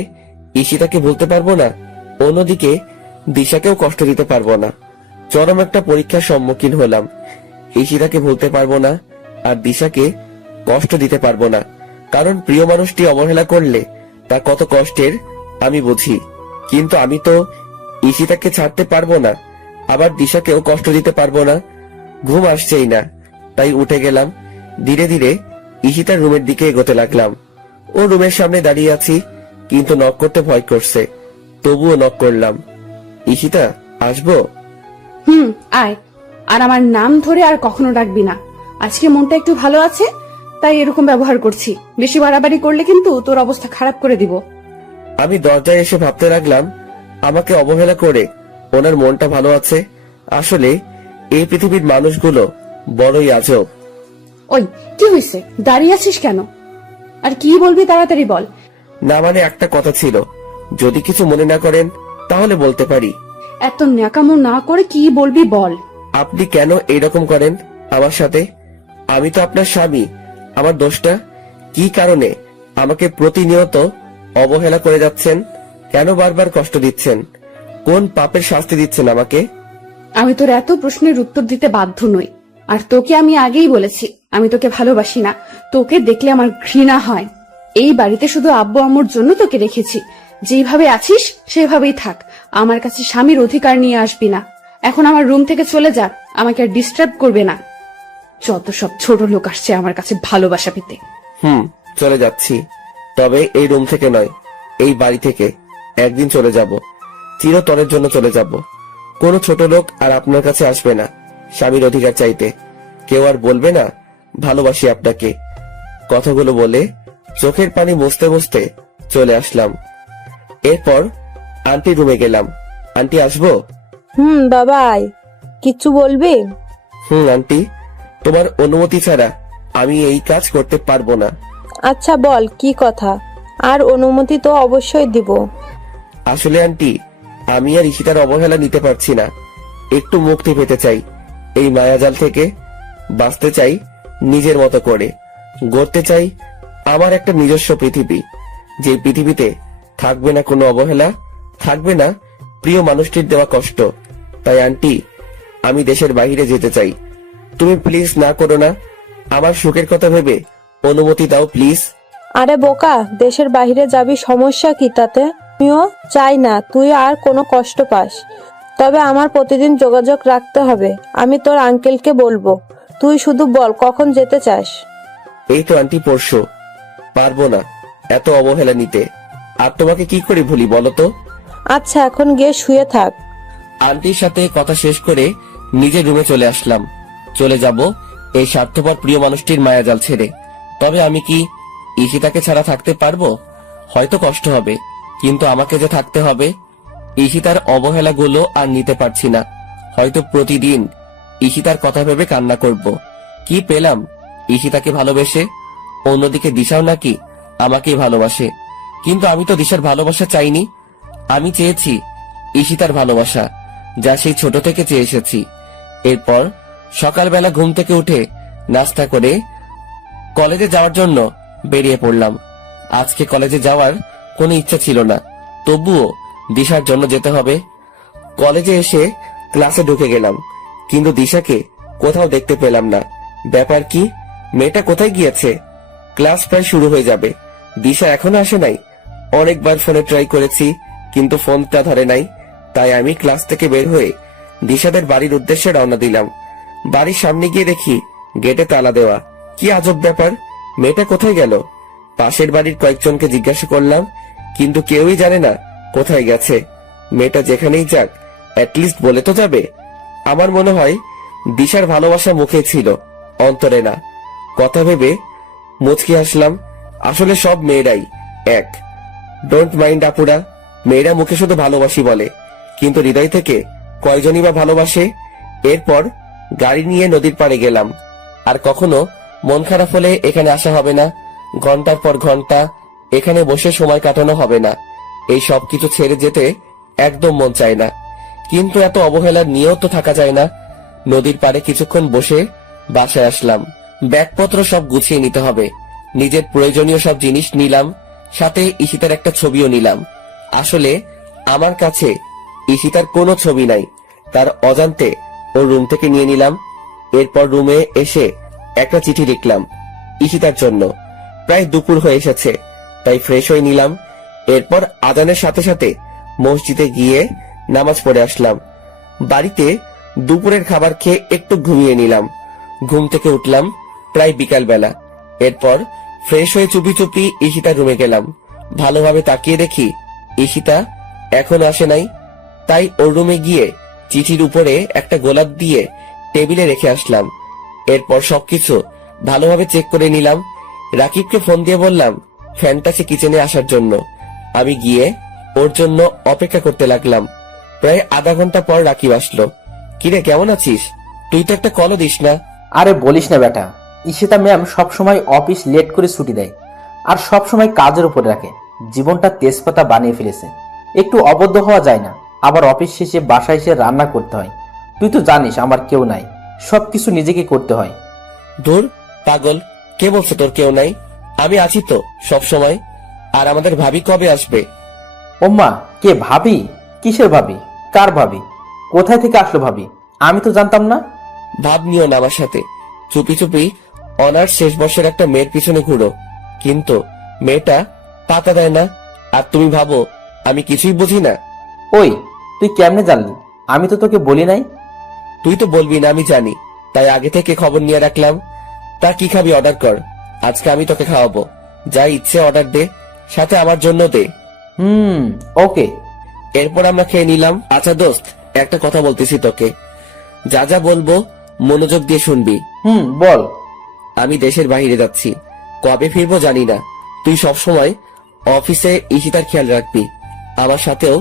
ঈশিতাকে বলতে পারবো না, অন্যদিকে দিশাকেও কষ্ট দিতে পারবো না। চরম একটা পরীক্ষার সম্মুখীন হলাম। ঈশিতাকে বলতে পারবো না আর দিশাকে কষ্ট দিতে পারবো না, কারণ প্রিয় মানুষটি অবহেলা করলে তা কত কষ্টের আমি বুঝি। কিন্তু আমি তো ঈশিতাকে ছাড়তে পারবো না, আবার দিশাকেও কষ্ট দিতে পারবো না। ঘুম আসছেই না, তাই উঠে গেলাম। ধীরে ধীরে ঈশিতার রুমের দিকে এগোতে লাগলাম। ও রুমের সামনে দাঁড়িয়ে আছি, কিন্তু নক করতে ভয় করছে। তবুও নক করলাম। ঈশিতা, আসবো? আয়। আর আমার নাম ধরে আর কখনো ডাকবি না। আজকে মনটা একটু ভালো আছে, তাই এরকম ব্যবহার করছি। বেশি বাড়াবাড়ি করলে কিন্তু তোর অবস্থা খারাপ করে দিব। আমি দরজায় এসে ভাবতে লাগলাম, আমাকে অবহেলা করে ওনার মনটা ভালো আছে। আসলে এই পৃথিবীর মানুষগুলো বড়ই আজব। ওই, কি হয়েছে? দাঁড়িয়ে আছিস কেন? আর কি বলবি তাড়াতাড়ি বল। না মানে একটা কথা ছিল, যদি কিছু মনে না করেন তাহলে বলতে পারি। এত ন্যাকামো না করে কি বলবি বল। আপনি কেন এইরকম করেন আমার সাথে? আমি তো আপনার স্বামী। আমার দোষটা কি? কারণে আমাকে প্রতিনিয়ত অবহেলা করে যাচ্ছেন? কেন বারবার কষ্ট দিচ্ছেন? কোন পাপের শাস্তি দিচ্ছেন আমাকে? আমি তোর এত প্রশ্নের উত্তর দিতে বাধ্য নই। আর তোকে আমি আগেই বলেছি, আমি তোকে ভালোবাসি না। তোকে দেখলে আমার ঘৃণা হয়। এই বাড়িতে শুধু আব্বু আম্মুর জন্য তোকে রেখেছি। যেভাবে আছিস সেভাবেই থাক। আমার কাছে স্বামীর অধিকার নিয়ে আসবি না। এখন আমার রুম থেকে চলে যা, আমাকে আর ডিস্টার্ব করবে না। যত সব ছোট লোক আসছে আমার কাছে ভালোবাসা পেতে। চলে যাচ্ছি, তবে এই রুম থেকে নয়, এই বাড়ি থেকে একদিন চলে যাব। চিরতরের জন্য চলে যাব। কোনো ছোট লোক আর আপনার কাছে আসবে না স্বামীর অধিকার চাইতে। কেউ আর বলবে না ভালোবাসি আপনাকে। কথাগুলো বলে চোখের পানি মুছতে মুছতে চলে আসলাম। এরপর আন্টি রুমে গেলাম। আন্টি, আসবো? বাবা আয়। কিচ্ছু বলবি? আন্টি, তোমার অনুমতি ছাড়া আমি এই কাজ করতে পারবো না। আচ্ছা বল, কি কথা? আর অনুমতি তো অবশ্যই দিব। আসলে আন্টি, আমি আর ঈশিতার অবহেলা নিতে পারছি না। একটু মুক্তি পেতে চাই এই মায়াজাল থেকে। বাঁচতে চাই নিজের মতো করে। গড়তে চাই আমার একটা নিজস্ব পৃথিবী, যে পৃথিবীতে থাকবে না কোনো অবহেলা, থাকবে না প্রিয় মানুষটির দেওয়া কষ্ট। তাই আন্টি, আমি দেশের বাইরে যেতে চাই। তুমি প্লিজ না করো না। আমার সুখের কথা ভেবে অনুমতি দাও প্লিজ। আরে বোকা, দেশের বাইরে যাবি, সমস্যা কি তাতে? আমিও চাই না তুই আর কোনো কষ্ট পাস। তবে আমার প্রতিদিন যোগাযোগ রাখতে হবে। আমি তোর আঙ্কেলকে বলবো। তুই শুধু বল কখন যেতে চাস। এই তো আন্টি, পরশু। পারবো না এত অবহেলা নিতে। আর তোমাকে কি করে ভুলি বলো তো? আচ্ছা, এখন গিয়ে শুয়ে থাক। আন্টির সাথে কথা শেষ করে নিজের রুমে চলে আসলাম। চলে যাব এই স্বার্থপর প্রিয় মানুষটির মায়াজাল ছেড়ে। তবে আমি কি ঈশিতাকে ছাড়া থাকতে পারবো? হয়তো কষ্ট হবে, কিন্তু আমাকে যে থাকতে হবে। ঈশিতার অবহেলাগুলো আর নিতে পারছি না। হয়তো প্রতিদিন ঈশিতার কথা ভেবে কান্না করব। কি পেলাম ঈশিতাকে ভালোবেসে? অন্যদিকে দিশাও নাকি আমাকেই ভালোবাসে। কিন্তু আমি তো দিশার ভালোবাসা চাইনি। আমি চেয়েছি ঈশিতার ভালোবাসা, যা সেই ছোট থেকে চেয়ে এসেছি। এরপর সকালবেলা ঘুম থেকে উঠে নাস্তা করে কলেজে যাওয়ার জন্য বেরিয়ে পড়লাম। আজকে কলেজে যাওয়ার কোনো ইচ্ছা ছিল না, তবুও দিশার জন্য যেতে হবে। কলেজে এসে ক্লাসে ঢুকে গেলাম, কিন্তু দিশাকে কোথাও দেখতে পেলাম না। ব্যাপার কি? মেয়েটা কোথায় গিয়েছে? ক্লাস প্রায় শুরু হয়ে যাবে, দিশা এখনো আসে নাই। অনেকবার ফোনে ট্রাই করেছি, কিন্তু ফোনটা ধরে নাই। তাই আমি ক্লাস থেকে বের হয়ে দিশাদের বাড়ির উদ্দেশ্যে রওনা দিলাম। বাড়ির সামনে গিয়ে দেখি গেটে তালা দেওয়া। কি আজব ব্যাপার, মেয়েটা কোথায় গেল? পাশের বাড়ির কয়েকজনকে জিজ্ঞাসা করলাম, কিন্তু কেউই জানে না কোথায় গেছে। মেয়েটা যেখানেই যাক অ্যাটলিস্ট বলে তো যাবে। আমার মনে হয় দিশার ভালোবাসা মুখে ছিল, অন্তরে না। কথা ভেবে মুচকি হাসলাম। আসলে সব মেয়েরাই এক। ডোন্ট মাইন্ড আপুরা, মেয়েরা মুখে শুধু ভালোবাসি বলে, কিন্তু হৃদয় থেকে কয়জনই বা ভালোবাসে। এরপর গাড়ি নিয়ে নদীর পাড়ে গেলাম। আর কখনো মন খারাপ হলে এখানে আসা হবে না। ঘন্টার পর ঘন্টা এখানে বসে সময় কাটানো হবে না। এই সব কিছু ছেড়ে যেতে একদম মন চায় না, কিন্তু এত অবহেলা নিয়েও তো থাকা যায় না। নদীর পাড়ে কিছুক্ষণ বসে বাসায় আসলাম। ব্যাগপত্র সব গুছিয়ে নিতে হবে। নিজের প্রয়োজনীয় সব জিনিস নিলাম, সাথে ঈশিতার একটা ছবিও নিলাম। আসলে আমার কাছে ঈশিতার কোনো ছবি নাই, তার অজান্তে ওর রুম থেকে নিয়ে নিলাম। এরপর রুমে এসে একটা চিঠি লিখলাম ঈশিতার জন্য। প্রায় দুপুর হয়ে এসেছে, তাই ফ্রেশ হয়ে নিলাম। এরপর আজানের সাথে সাথে মসজিদে গিয়ে নামাজ পড়ে আসলাম। বাড়িতে দুপুরের খাবার খেয়ে একটু ঘুমিয়ে নিলাম। ঘুম থেকে উঠলাম প্রায় বিকাল বেলা। এরপর ফ্রেশ হয়ে চুপি চুপি ঈশিতার রুমে গেলাম। ভালোভাবে তাকিয়ে দেখি ঈশিতা এখনো আসে নাই। তাই ওর রুমে গিয়ে চিঠির উপরে একটা গোলাপ দিয়ে টেবিলে রেখে আসলাম। এরপর সবকিছু ভালোভাবে চেক করে নিলাম। রাকিবকে ফোন দিয়ে বললাম ফ্যান্টাসি কিচেনে আসার জন্য। আমি গিয়ে ওর জন্য অপেক্ষা করতে লাগলাম। প্রায় আধা ঘন্টা পর রাকিব আসলো। কিরে, কেমন আছিস? তুই তো একটা কলও দিস না। আরে বলিস না বেটা, ঈশিতা ম্যাম সবসময় অফিস লেট করে ছুটি দেয়, আর সবসময় কাজের উপরে রাখে। জীবনটা তেজপাতা বানিয়ে ফেলেছে। একটু অবদ্ধ হওয়া যায় না। আবার অফিস শেষে বাসায় এসে রান্না করতে হয়। তুই তো জানিস আমার কেউ নাই, সবকিছু নিজেকে করতে হয়। ধুর পাগল, কে বলছে তোর কেউ নাই? আমি আছি তো সব সময়। আর আমাদের ভাবি কবে আসবে? ওম্মা, কে ভাবি? কিসের ভাবি? কার ভাবি? কোথায় থেকে আসলো ভাবি? আমি তো জানতাম না। ভাব নিও না আমার সাথে। চুপি চুপি অনার্স শেষ বর্ষের একটা মেয়ের পিছনে ঘুরো, কিন্তু মেয়েটা পাতা দেয় না। আর তুমি ভাবো আমি কিছুই বুঝি না? ওই, তুই কেমনে জানলি? আমি তো তোকে বলি নাই। তুই তো বলবি না আমি জানি, তাই আগে থেকে খবর নিয়ে রাখলাম। তা কি খাবি অর্ডার কর, আজকে আমি তোকে খাওয়াবো। যা ইচ্ছে অর্ডার দে, সাথে আমার জন্য দে। ওকে। এরপর আমরা খেয়ে নিলাম। আচ্ছা দোস্ত, একটা কথা বলতেছি তোকে, যা যা বলবো মনোযোগ দিয়ে শুনবি। বল। আমি দেশের বাইরে যাচ্ছি, কবে ফিরবো জানি না। তুই সবসময় অফিসে ঈশিতার খেয়াল রাখবি, আমার সাথেও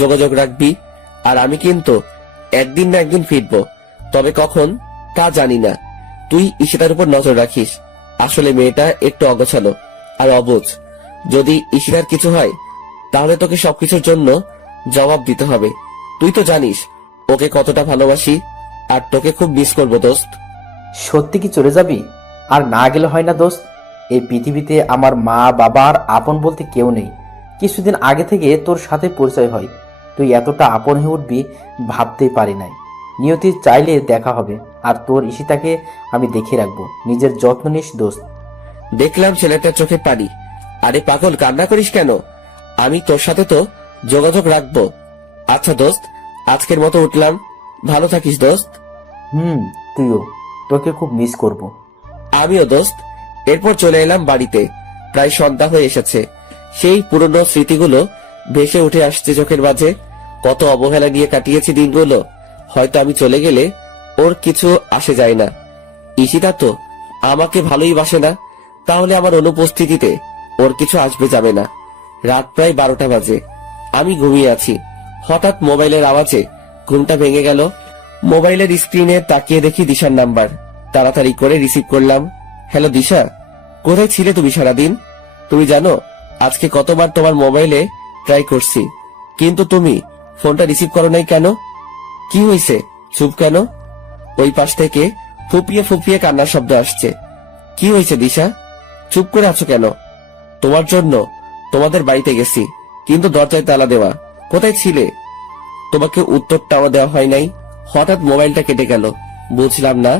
যোগাযোগ রাখবি। আর আমি কিন্তু একদিন না একদিন ফিরবো, তবে কখন তা জানি না। তুই ঈশিতার উপর নজর রাখিস। আসলে মেয়েটা একটু অগোছালো আর অবুঝ। যদি ঈশিতার কিছু হয় তাহলে তোকে সবকিছুর জন্য জবাব দিতে হবে। তুই তো জানিস ওকে কতটা ভালোবাসি, আর তোকে খুব মিস করবো দোস্ত। সত্যি কি চলে যাবি? আর না গেলে হয় না দোস্ত? এই পৃথিবীতে আমার মা বাবা আর আপন বলতে কেউ নেই। কিছুদিন আগে থেকে তোর সাথে পরিচয় হয়, তুই এতটা আপন হয়ে উঠবি ভাবতেই পারি নাই। নিয়তি চাইলে দেখা হবে, আর তোর ঈশিতাকে আমি দেখে রাখবো। নিজের যত্ন নিস দোস্ত। দেখলাম ছেলেটার চোখে পানি। আরে পাগল, কান্না করিস কেন? আমি তোর সাথে তো যোগাযোগ রাখবো। আচ্ছা দোস্ত, আজকের মতো উঠলাম। ভালো থাকিস দোস্ত। তুইও। তোকে খুব মিস করব। আমিও দোস্ত। এরপর চলে এলাম বাড়িতে। প্রায় সন্ধ্যা হয়ে এসেছে। সেই পুরনো স্মৃতিগুলো ভেসে উঠে আসছে চোখের মাঝে। কত অবহেলা নিয়ে কাটিয়েছি দিনগুলো। হয়তো আমি চলে গেলে ওর কিছু আসে যায় না। ঈশিতা তো আমাকে ভালোই বাসে না, তাহলে আমার অনুপস্থিতিতে ওর কিছু আসবে যাবে না। রাত প্রায় 12টা বাজে। আমি ঘুমিয়ে আছি। হঠাৎ মোবাইলের আওয়াজে ঘুমটা ভেঙে গেল। মোবাইলের স্ক্রিনে তাকিয়ে দেখি দিশার নাম্বার। তাড়াতাড়ি করে রিসিভ করলাম। হ্যালো দিশা, কোথায় ছিলে তুমি সারাদিন? তুমি জানো আজকে কতবার তোমার মোবাইলে ট্রাই করছি, কিন্তু তুমি ফোনটা রিসিভ করো নাই কেন? কি হয়েছে, চুপ কেন? ওই পাশ থেকে ফুপিয়ে ফুপিয়ে কান্নার শব্দ আসছে। কি হয়েছে দিশা, চুপ করে আছো কেন? তোমার জন্য তোমাদের বাড়িতে গেছি, কিন্তু দরজায় তালা দেওয়া। কোথায় ছিলে? তোমাকে উত্তরটাও দেওয়া হয় নাই। হঠাৎ মোবাইলটা কেটে গেল। বুঝলাম না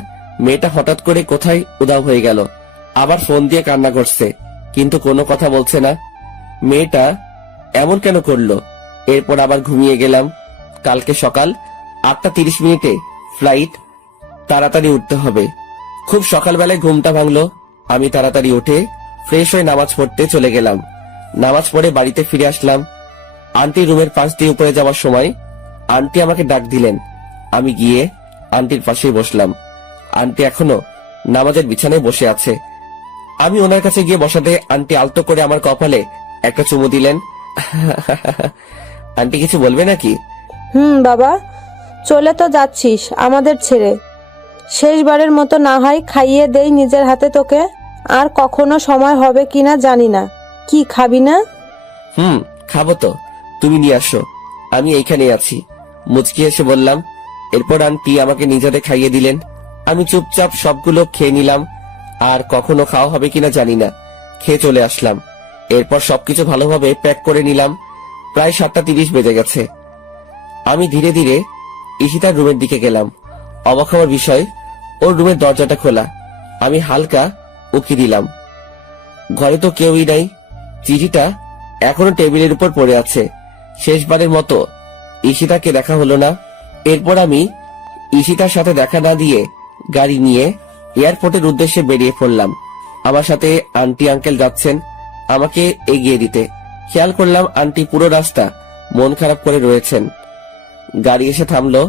মেয়েটা হঠাৎ করে কোথায় উধাও হয়ে গেল। আবার ফোন দিয়ে কান্না করছে, কিন্তু কোনো কথা বলছে না। মেয়েটা এমন কেন করলো? এরপর আবার ঘুমিয়ে গেলাম। কালকে সকাল 8:30 ফ্লাইট, তাড়াতাড়ি উঠতে হবে। খুব সকালবেলায় ঘুমটা ভাঙলো। আমি তাড়াতাড়ি উঠে ফ্রেশ হয়ে নামাজ পড়তে চলে গেলাম। নামাজ পড়ে বাড়িতে ফিরে আসলাম। আন্টি রুমের পাশ দিয়ে উপরে যাওয়ার সময় আন্টি আমাকে ডাক দিলেন। আমি গিয়ে আন্টির পাশেই বসলাম। আন্টি এখনো নামাজের বিছানায় বসে আছে। আমি ওনার কাছে গিয়ে বসাতে আন্টি আলতো করে আমার কপালে একটা চুমু দিলেন। আন্টি কিছু বলবে নাকি? বাবা, চলে তো যাচ্ছিস আমাদের ছেড়ে। শেষবারের মতো না হয় খাইয়ে দেই নিজের হাতে তোকে। আর কখনো সময় হবে কিনা জানি না। কি খাবি না? খাবো তো, তুমি নিয়ে আসো, আমি এইখানে আছি, মুচকি এসে বললাম। এরপর আন্টি আমাকে নিজেতে খাইয়ে দিলেন। আমি চুপচাপ সবগুলো খেয়ে নিলাম। আর কখনো খাওয়া হবে কিনা জানি না, খেয়ে চলে আসলাম। এরপর সবকিছু ভালোভাবে প্যাক করে নিলাম। প্রায় 7:30 বেজে গেছে। আমি ধীরে ধীরে ঈশিতার রুমের দিকে গেলাম। অবাক হওয়ার বিষয়, ওর রুমের দরজাটা খোলা। আমি হালকা উকি দিলাম। ঘরে তো কেউই নাই। চিঠিটা এখনো টেবিলের উপর পড়ে আছে। শেষবারের মতো ঈশিতাকে দেখা হলো না। এরপর আমি ঈশিতার সাথে দেখা না দিয়ে গাড়ি নিয়ে এয়ারপোর্টের উদ্দেশ্যে বেরিয়ে পড়লাম। আমার সাথে আন্টি আঙ্কেল যাচ্ছেন আমাকে এগিয়ে দিতে। খেয়াল করলাম আন্টি পুরো রাস্তা মন খারাপ করে রয়েছেন। গাড়ি এসে থামলো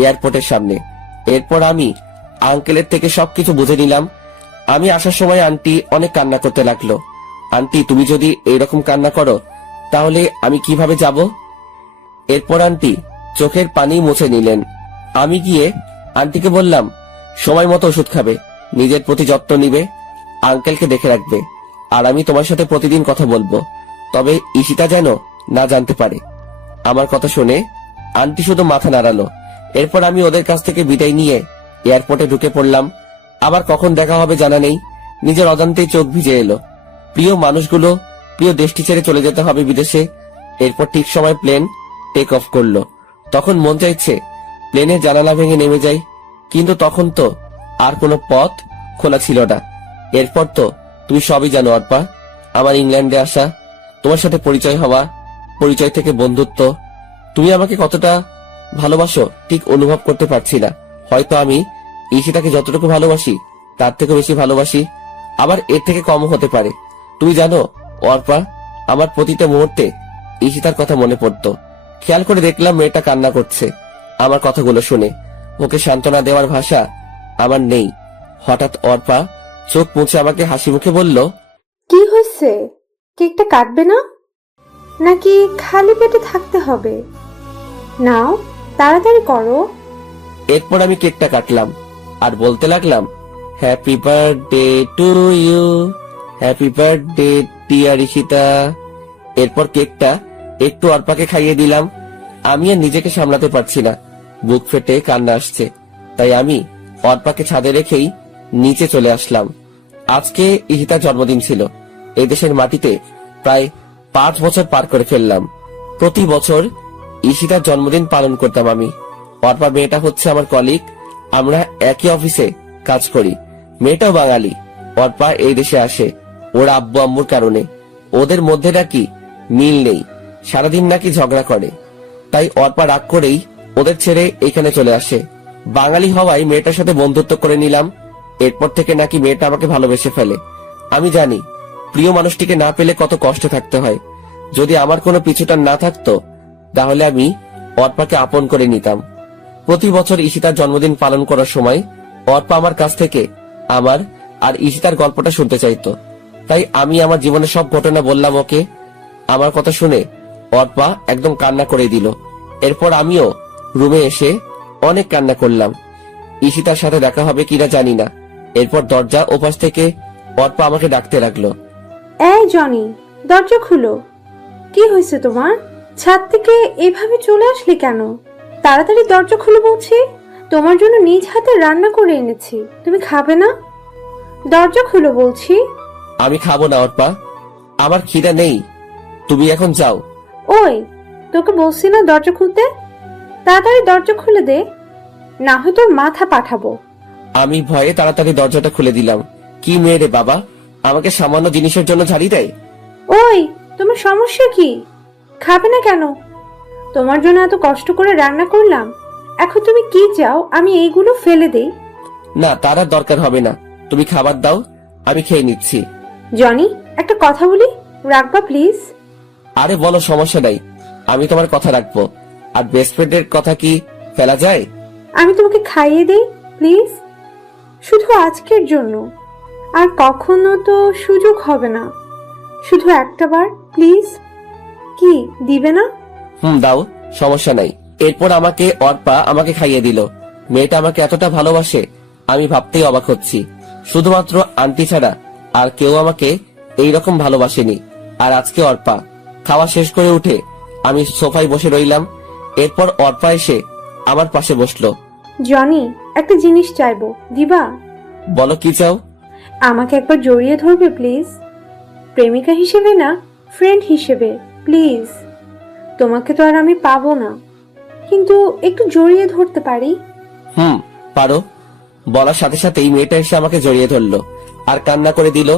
এয়ারপোর্টের সামনে। এরপর আমি আঙ্কেলের থেকে সবকিছু বুঝে নিলাম। আমি আসার সময় আন্টি অনেক কান্না করতে লাগলো। আন্টি, তুমি যদি এইরকম কান্না করো তাহলে আমি কিভাবে যাব? এরপর আন্টি চোখের পানি মুছে নিলেন। আমি গিয়ে আন্টিকে বললাম, সময় মতো ওষুধ খাবে, নিজের প্রতি যত্ন নিবে, আঙ্কেলকে দেখে রাখবে। আর আমি তোমার সাথে প্রতিদিন কথা বলবো, তবে ঈশিতা যেন না জানতে পারে। আমার কথা শুনে আন্টি শুধু মাথা নাড়ালো। এরপর আমি ওদের কাছ থেকে বিদায় নিয়ে এয়ারপোর্টে ঢুকে পড়লাম। আবার কখন দেখা হবে জানা নেই। নিজের অজান্তেই চোখ ভিজে এলো। প্রিয় মানুষগুলো, প্রিয় দেশটি ছেড়ে চলে যেতে হবে বিদেশে। এরপর ঠিক সময় প্লেন টেক অফ করলো। তখন মন চাইছে প্লেনের জানালা ভেঙে নেমে যাই, কিন্তু তখন তো আর কোনো পথ খোলা ছিল না। এরপর তো তুমি সবই জানো অর্পা, আমার ইংল্যান্ডে আসা, তোমার সাথে পরিচয় হওয়া, পরিচয় থেকে বন্ধুত্ব। তুমি আমাকে কতটা ভালোবাসো ঠিক অনুভব করতে পারছি না। হয়তো আমি ঈশিতাকে যতটুকু ভালোবাসি তার থেকে বেশি ভালোবাসি, আবার এর থেকে কম হতে পারে। তুমি জানো অর্পা, আমার প্রতিটা মুহূর্তে ঈশিতার কথা মনে পড়তো। খেয়াল করে দেখলাম মেয়েটা কান্না করছে। আমার কথাগুলো শুনে ওকে সান্ত্বনা দেওয়ার ভাষা আমার নেই। হঠাৎ অর্পা চোখ মুছে আমাকে হাসি মুখে বলল, কি হয়েছে? কেকটা কাটবে না নাকি খালি পেটে থাকতে হবে? নাও, তাড়াতাড়ি করো। এরপর আমি কেকটা কাটলাম আর বলতে লাগলাম, happy birthday to you, happy birthday dear Ishita. এরপর কেকটা একটু অর্পাকে খাইয়ে দিলাম। আমি আর নিজেকে সামলাতে পারছি না, বুক ফেটে কান্না আসছে। তাই আমি অর্পাকে ছাদে রেখেই নিচে চলে আসলাম। আজকে ঈশিতার জন্মদিন ছিল। এই দেশের মাটিতে প্রায় 5 বছর পার করে ফেললাম। প্রতি বছর ঈশিতার জন্মদিন পালন করতাম আমি। অর্পা মেয়েটা হচ্ছে আমার কলিগ, আমরা একই অফিসে কাজ করি। মেয়েটাও বাঙালি। অর্পা এই দেশে আসে ওর আব্বু আম্মুর কারণে। ওদের মধ্যে নাকি মিল নেই, সারাদিন নাকি ঝগড়া করে। তাই অর্পা রাগ করেই ওদের ছেড়ে এখানে চলে আসে। বাঙালি হওয়ায় মেয়েটার সাথে বন্ধুত্ব করে নিলাম। এরপর থেকে নাকি মেয়েটা আমাকে ভালোবেসে ফেলে। আমি জানি প্রিয় মানুষটিকে না পেলে কত কষ্টে থাকতে হয়। যদি আমার কোনো পিছুটান না থাকতো তাহলে আমি অর্পাকে আপন করে নিতাম। প্রতি বছর ঈশিতার জন্মদিন পালন করার সময় অর্পা আমার কাছ থেকে আমার আর ঈশিতার গল্পটা শুনতে চাইতো। তাই আমি আমার জীবনের সব ঘটনা বললাম ওকে। আমার কথা শুনে অর্পা একদম কান্না করে দিল। এরপর আমিও রুমে এসে অনেক কান্না করলাম। ঈশিতার সাথে দেখা হবে কিনা জানি না। এরপর দরজা ওপাশ থেকে অর্পা আমাকে ডাকতে লাগলো, এই জনি, দরজা খুলো। কি হয়েছে তোমার? ছাদ থেকে এভাবে চলে আসলে কেন? তাড়াতাড়ি দরজা খুলে বলছি। তোমার জন্য নিজ হাতে রান্না করে এনেছি, তুমি খাবে না? দরজা খুলে বলছি। আমি খাবো না অর্পা, আমার খিদা নেই, তুমি এখন যাও। ওই, তোকে বলছি না দরজা খুলতে? তাড়াতাড়ি দরজা খুলে দে, না হয় তোর মাথা পাঠাবো। আমি ভয়ে তাড়াতাড়ি দরজাটা খুলে দিলাম। কি মেয়ে রে বাবা, আমাকে সামান্য জিনিসের জন্য ঝাড়ি দেয়? ওই, তোমার সমস্যা কি? খাবে না কেন? তোমার জন্য এত কষ্ট করে রান্না করলাম, এখন তুমি কি চাও আমি এইগুলো ফেলে দেই? না, তার আর দরকার হবে না, তুমি খাবার দাও, আমি খেয়ে নিচ্ছি। জনি, একটা কথা বলি, রাখবা প্লিজ? আরে বলো, সমস্যা নাই, আমি তোমার কথা রাখবো। আর বেস্ট ফ্রেন্ডের কথা কি ফেলা যায়? আমি তোমাকে খাইয়ে দেই প্লিজ, শুধু আজকের জন্য, আর কখনো তো সুযোগ হবে না, শুধু একটা বার প্লিজ। কি দিবে না? দাও, সমস্যা নাই। এরপর অর্পা আমাকে খাইয়ে দিল। মেয়েটা আমাকে এতটা ভালোবাসে আমি ভাবতেই অবাক হচ্ছি। শুধুমাত্র আন্টি ছাড়া আর কেউ আমাকে এইরকম ভালোবাসেনি। আর আজকে অর্পা। খাওয়া শেষ করে উঠে আমি সোফায় বসে রইলাম। এরপর অর্পা এসে আমার পাশে বসলো। জনি, একটা জিনিস চাইবো, দিবা? বলো, কি চাও? আমাকে একবার জড়িয়ে ধরবে প্লিজ? প্রেমিকা হিসেবে না, ফ্রেন্ড হিসেবে প্লিজ। তোমাকে তো আর আমি পাবো না, কিন্তু একটু জড়িয়ে ধরতে পারি। পারো। বলার সাথে সাথেই মেয়েটা এসে আমাকে জড়িয়ে ধরলো আর কান্না করে দিল।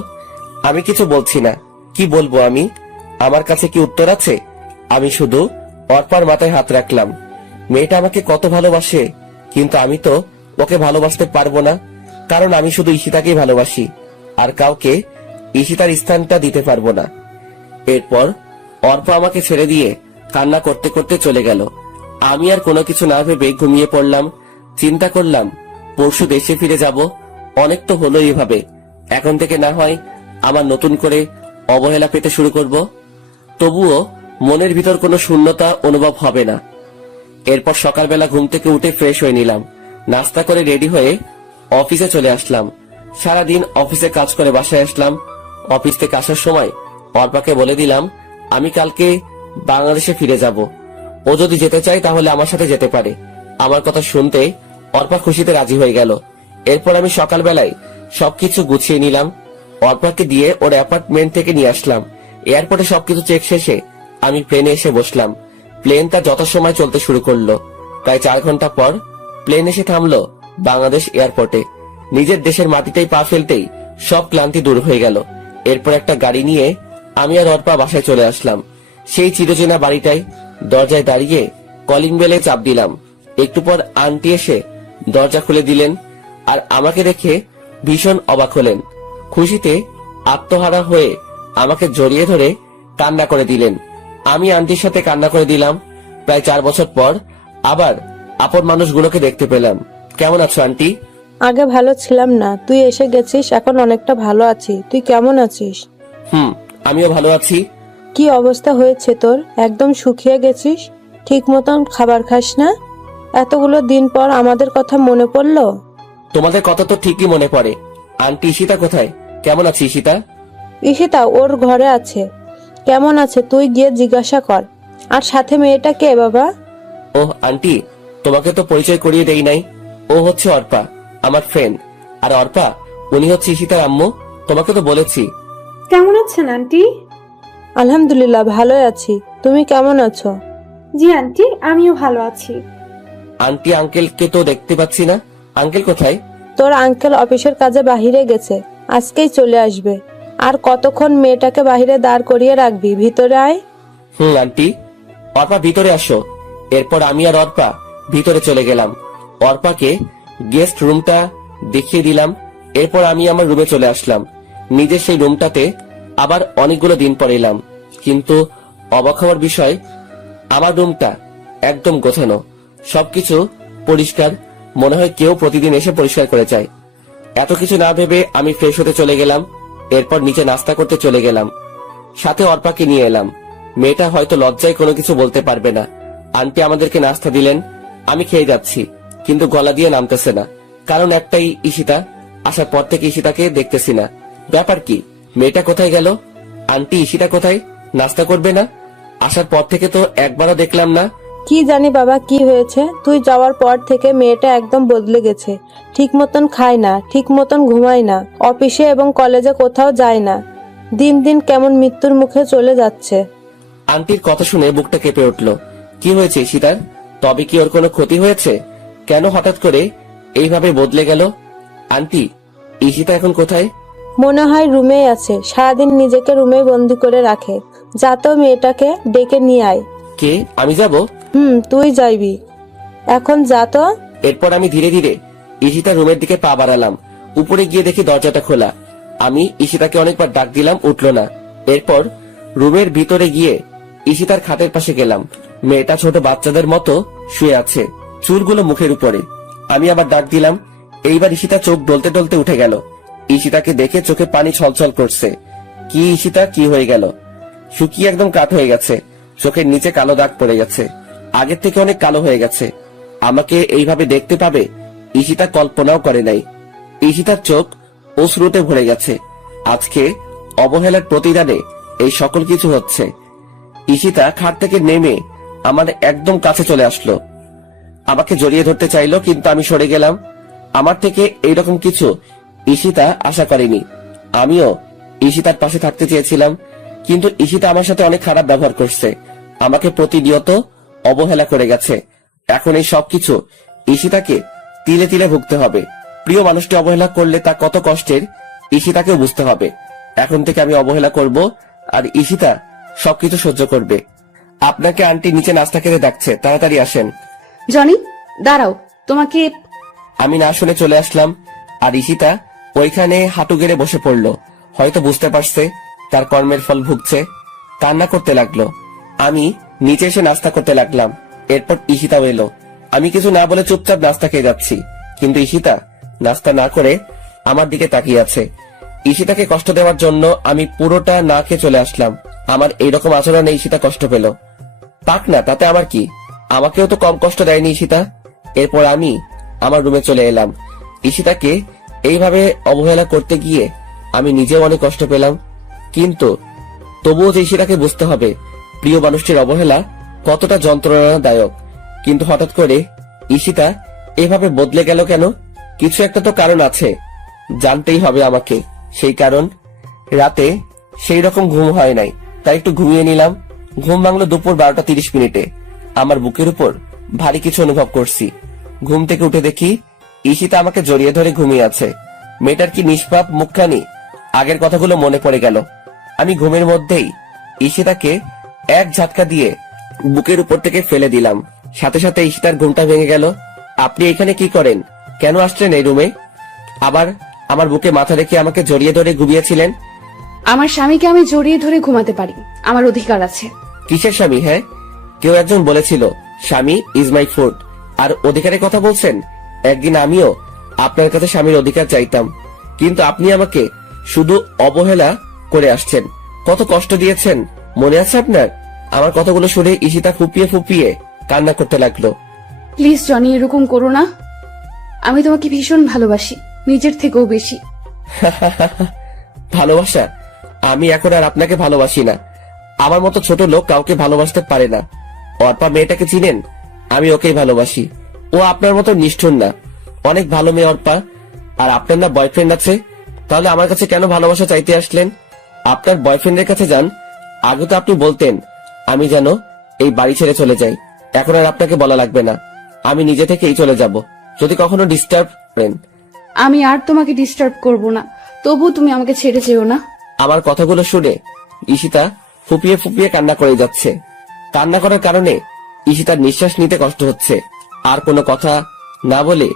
আমি কিছু বলছি না, কি বলবো আমি? আমার কাছে কি উত্তর আছে? আমি শুধু অর্পার মাথায় হাত রাখলাম। মেয়েটা আমাকে কত ভালোবাসে, কিন্তু আমি তো ওকে ভালোবাসতে পারবো না, কারণ আমি শুধু ঈশিতাকেই ভালোবাসি, আর কাউকে ঈশিতার স্থানটা দিতে পারবো না। এরপর অর্পা আমাকে ছেড়ে দিয়ে কান্না করতে করতে চলে গেল। আমি আর কোনো কিছু না ভেবে ঘুমিয়ে পড়লাম। চিন্তা করলাম পরশু দেশে ফিরে যাব। অনেক তো হলো এভাবে, এখন থেকে না হয় আমার নতুন করে অবহেলা পেতে শুরু করব, তবুও মনের ভিতর কোনো শূন্যতা অনুভব হবে না। এরপর সকালবেলা ঘুম থেকে উঠে ফ্রেশ হয়ে নিলাম, নাস্তা করে রেডি হয়ে অফিসে চলে আসলাম। সারাদিন অফিসে কাজ করে বাসায় আসলাম। অফিস থেকে আসার সময় অর্পাকে বলে দিলাম আমি কালকে বাংলাদেশে ফিরে যাব। ও যদি যেতে চায় তাহলে আমার সাথে যেতে পারে। আমার কথা শুনতে অর্পা খুশিতে রাজি হয়ে গেল। এরপর আমি সকালবেলায় সবকিছু গুছিয়ে নিলাম, অর্পাকে দিয়ে ওর অ্যাপার্টমেন্ট থেকে নিয়ে আসলাম। এয়ারপোর্টে সবকিছু চেক শেষে আমি প্লেনে এসে বসলাম। প্লেনটা যথাসময় চলতে শুরু করলো। প্রায় 4 ঘন্টা পর প্লেন এসে থামলো বাংলাদেশ এয়ারপোর্টে। নিজের দেশের মাটিতেই পা ফেলতেই সব ক্লান্তি দূর হয়ে গেল। এরপর একটা গাড়ি নিয়ে আমি আর অর্পা বাসায় চলে আসলাম। সেই চিরচেনা বাড়িটায় দরজায় দাঁড়িয়ে কলিং বেলে চাপ দিলাম। একটু পর আন্টি এসে দরজা খুলে দিলেন আর আমাকে দেখে ভীষণ অবাক হলেন। খুশিতে আত্মহারা হয়ে আমাকে জড়িয়ে ধরে কান্না করে দিলেন। আমি আন্টির সাথে কান্না করে দিলাম। প্রায় 4 বছর পর আবার আপন মানুষগুলোকে দেখতে পেলাম। কেমন আছো আন্টি? আগে ভালো ছিলাম না, তুই এসে গেছিস, এখন অনেকটা ভালো আছি। তুই কেমন আছিস? আমিও ভালো আছি। কি অবস্থা হয়েছে তোর? একদম শুকিয়ে গেছিস, ঠিক মতন খাবার খাস না। এতগুলো দিন পর আমাদের কথা মনে পড়লো? তোমাদের কথা তো ঠিকই মনে পড়ে। আন্টি, ঈশিতা কোথায়? কেমন আছে ঈশিতা? ঈশিতা ওর ঘরে আছে। কেমন আছে তুই গিয়ে জিজ্ঞাসা কর। আর সাথে মেয়েটা কে বাবা? ওহ আন্টি, তোমাকে তো পরিচয় করিয়ে দেই নাই। ও হচ্ছে অর্পা, আমার ফ্রেন্ড। আর অর্পা, উনি হচ্ছে ঈশিতার আম্মু। তোমাকে তো বলেছি। কেমন আছেন আন্টি? আলহামদুলিল্লাহ ভালোই আছি, তুমি কেমন আছো? জি আন্টি, আমিও ভালো আছি। আন্টি, আঙ্কেলকে তো দেখতে পাচ্ছি না। আঙ্কেল কোথায়? তোর আঙ্কেল অফিসের কাজে বাহিরে গেছে, আজকেই চলে আসবে। আর কতক্ষণ মেয়েটাকে বাহিরে দাঁড় করিয়ে রাখবি? ভিতরে আয়। আন্টি। অর্পা, ভিতরে আসো। এরপর আমি আর অর্পা ভিতরে চলে গেলাম। অর্পাকে গেস্ট রুমটা দেখিয়ে দিলাম। এরপর আমি আমার রুমে চলে আসলাম। নিজের সেই রুমটাতে আবার অনেকগুলো দিন পর এলাম, কিন্তু অবাক হওয়ার বিষয়, আমার রুমটা একদম গোছানো, সবকিছু পরিষ্কার। মনে হয় কেউ প্রতিদিন এসে পরিষ্কার করে যায়। এত কিছু না ভেবে আমি ফ্রেশ হতে চলে গেলাম। এরপর নিচে নাস্তা করতে চলে গেলাম। সাথে অর্পাকে নিয়ে এলাম। মেয়েটা হয়তো লজ্জায় কোনো কিছু বলতে পারবে না। আন্টি আমাদেরকে নাস্তা দিলেন। আমি খেয়ে যাচ্ছি, কিন্তু গলা দিয়ে নামতেছে না। কারণ একটাই, ঈশিতা। আসার পর থেকে ঈশিতাকে দেখতেছি না। ব্যাপার কি? মেয়েটা কোথায় গেল? আন্টি, ঈশিতা কোথায়? নাস্তা করবে না? আসার পর থেকে তো একবারও দেখলাম না। কি জানি বাবা কি হয়েছে, তুই যাওয়ার পর থেকে মেয়েটা একদম বদলে গেছে। ঠিক মতন খায় না, ঠিক মতন ঘুমায় না, অফিসে এবং কলেজে কোথাও যায় না। দিন দিন কেমন মৃত্যুর মুখে চলে যাচ্ছে। আন্টির কথা শুনে বুকটা কেঁপে উঠল। কি হয়েছে ঈশিতার? তবে কি ওর কোনো ক্ষতি হয়েছে? কেন হঠাৎ করে এইভাবে বদলে গেল? আন্টি, ঈশিতা এখন কোথায়? মনে হয় রুমেই আছে, সারাদিন নিজেকে রুমে বন্দি করে রাখে। যা তো মেয়েটাকে ডেকে নিয়ে আয়। কে? আমি যাব? তুই যাইবি, এখন যা তো। এরপর আমি ধীরে ধীরে ঈশিতার রুমের দিকে পা বাড়ালাম। উপরে গিয়ে দেখি দরজাটা খোলা। আমি ঈশিতাকে অনেকবার ডাক দিলাম, উঠলো না। এরপর রুমের ভিতরে গিয়ে ঈশিতার খাটের পাশে গেলাম। মেয়েটা ছোট বাচ্চাদের মতো শুয়ে আছে, চুলগুলো মুখের উপরে। আমি আবার ডাক দিলাম। এইবার ঈশিতা চোখ ডলতে ডলতে উঠে গেল। ঈশিতাকে দেখে চোখে পানি ছলছল করছে। কি ঈশিতা, কি হয়ে গেল? শুকিয়ে একদম কাঠ হয়ে গেছে, চোখের নিচে কালো দাগ পড়ে গেছে, আগের থেকে অনেক কালো হয়ে গেছে। আমাকে এইভাবে দেখতে পাবে ঈশিতা কল্পনাও করে নাই। ঈশিতার চোখ অশ্রুতে ভরে গেছে। আজকে অবহেলার প্রতিদানে এই সকল কিছু হচ্ছে। ঈশিতা খাট থেকে নেমে আমার একদম কাছে চলে আসলো, আমাকে জড়িয়ে ধরতে চাইলো, কিন্তু আমি সরে গেলাম। আমার থেকে এইরকম কিছু ঈশিতা আশা করেনি। আমিও ঈশিতার পাশে থাকতে চেয়েছিলাম, কিন্তু ঈশিতা আমার সাথে অনেক খারাপ ব্যবহার করছে, আমাকে প্রতিনিয়ত অবহেলা করে গেছে। এখন এই সবকিছু ঈশিতাকে তিলে তিলে ভুগতে হবে। প্রিয় মানুষকে অবহেলা করলে তা কত কষ্টের ঈশিতাকেও বুঝতে হবে। এখন থেকে আমি অবহেলা করব, আর ঈশিতা সবকিছু সহ্য করবে। আপনাকে আন্টি নিচে নাস্তা খেতে ডাকছে, তাড়াতাড়ি আসেন। জনি, দাঁড়াও, তোমাকে। আমি না শুনে চলে আসলাম, আর ঈশিতা ওইখানে হাঁটু গেড়ে বসে পড়লো। হয়তো বুঝতে পারছে তার কর্মের ফল ভুগছে, কান্না করতে লাগলো। আমি নিচে এসে নাস্তা করতে লাগলাম। এরপর ঈশিতাও এলো। আমি কিছু না বলে চুপচাপ নাস্তা খেয়ে যাচ্ছি, কিন্তু ঈশিতা নাস্তা না করে আমার দিকে তাকিয়ে আছে। ঈশিতাকে কষ্ট দেওয়ার জন্য আমি পুরোটা না খেয়ে চলে আসলাম। আমার এইরকম আচরণে ঈশিতা কষ্ট পেল, পাক না, তাতে আমার কি? আমাকেও তো কম কষ্ট দেয়নি ঈশিতা। এরপর আমি আমার রুমে চলে এলাম। ঈশিতাকে এইভাবে অবহেলা করতে গিয়ে আমি নিজেও অনেক কষ্ট পেলাম, কিন্তু তবুও যে ঈশিতাকে বুঝতে হবে প্রিয় মানুষটির অবহেলা কতটা যন্ত্রণাদায়ক। কিন্তু হঠাৎ করে ঈশিতা এভাবে বদলে গেল কেন? কিছু একটা তো কারণ আছে, জানতেই হবে আমাকে সেই কারণ। রাতে সেই রকম ঘুম হয় নাই, তাই একটু ঘুমিয়ে নিলাম। ঘুম ভাঙলো দুপুর 12:30। আমার বুকের উপর ভারী কিছু অনুভব করছি। ঘুম থেকে উঠে দেখি ঈশিতা আমাকে জড়িয়ে ধরে ঘুমিয়ে আছে। মেয়েটার কি নিষ্পাপ মুখখানি! আগের কথাগুলো মনে পড়ে গেল। আমি ঘুমের মধ্যেই ঈশিতাকে এক ঝাটকা দিয়ে বুকের উপর থেকে ফেলে দিলাম। সাথে সাথে ঈশিতার ঘুমটা ভেঙে গেল। আপনি এখানে কি করেন? কেন আসলেন এই রুমে? আবার আমার বুকে মাথা রেখে আমাকে জড়িয়ে ধরে ঘুমিয়েছিলেন। আমার স্বামীকে আমি জড়িয়ে ধরে ঘুমাতে পারি, আমার অধিকার আছে। কিসের স্বামী? হ্যাঁ, কেউ একজন বলেছিল স্বামী ইজ মাই ফুড, আর অধিকারের কথা বলছেন। একদিন আমিও আপনার কাছে স্বামীর অধিকার চাইতাম, কিন্তু আপনি আমাকে শুধু অবহেলা করে আসছেন। কত কষ্ট দিয়েছেন মনে আছে আপনার? আমার কথাগুলো শুনে ঈশিতা ফুপিয়ে ফুপিয়ে কান্না করতে লাগলো। প্লিজ জনি, এরকম করো না। আমি তোমাকে ভীষণ ভালোবাসি, নিজের থেকেও বেশি। ভালোবাসা? আমি এখন আর আপনাকে ভালোবাসি না। আমার মতো ছোট লোক কাউকে ভালোবাসতে পারে না। অর্পা মেয়েটাকে চিনেন? আমি ওকেই ভালোবাসি। ও আপনার মতো নিষ্ঠুর না, অনেক ভালো মেয়ে অর্পা। আর আপনার না বয়ফ্রেন্ড আছে, তাহলে আমার কাছে কেন ভালোবাসা চাইতে আসলেন? আপনার বয়ফ্রেন্ডের কাছে যান। আগে তো আপনি বলতেন আমি যেন এই বাড়ি ছেড়ে চলে যাই। এখন আর আপনাকে বলা লাগবে না, আমি নিজে থেকেই চলে যাব। যদি কখনো ডিস্টার্ব করেন। আমি আর তোমাকে ডিস্টার্ব করব না, তবু তুমি আমাকে ছেড়ে যেও না। আমার কথাগুলো শুনে ঈশিতা ফুপিয়ে ফুপিয়ে কান্না করে যাচ্ছে। কান্না করার কারণে ঈশিতার নিঃশ্বাস নিতে কষ্ট হচ্ছে। আর কোনো কথা না বলে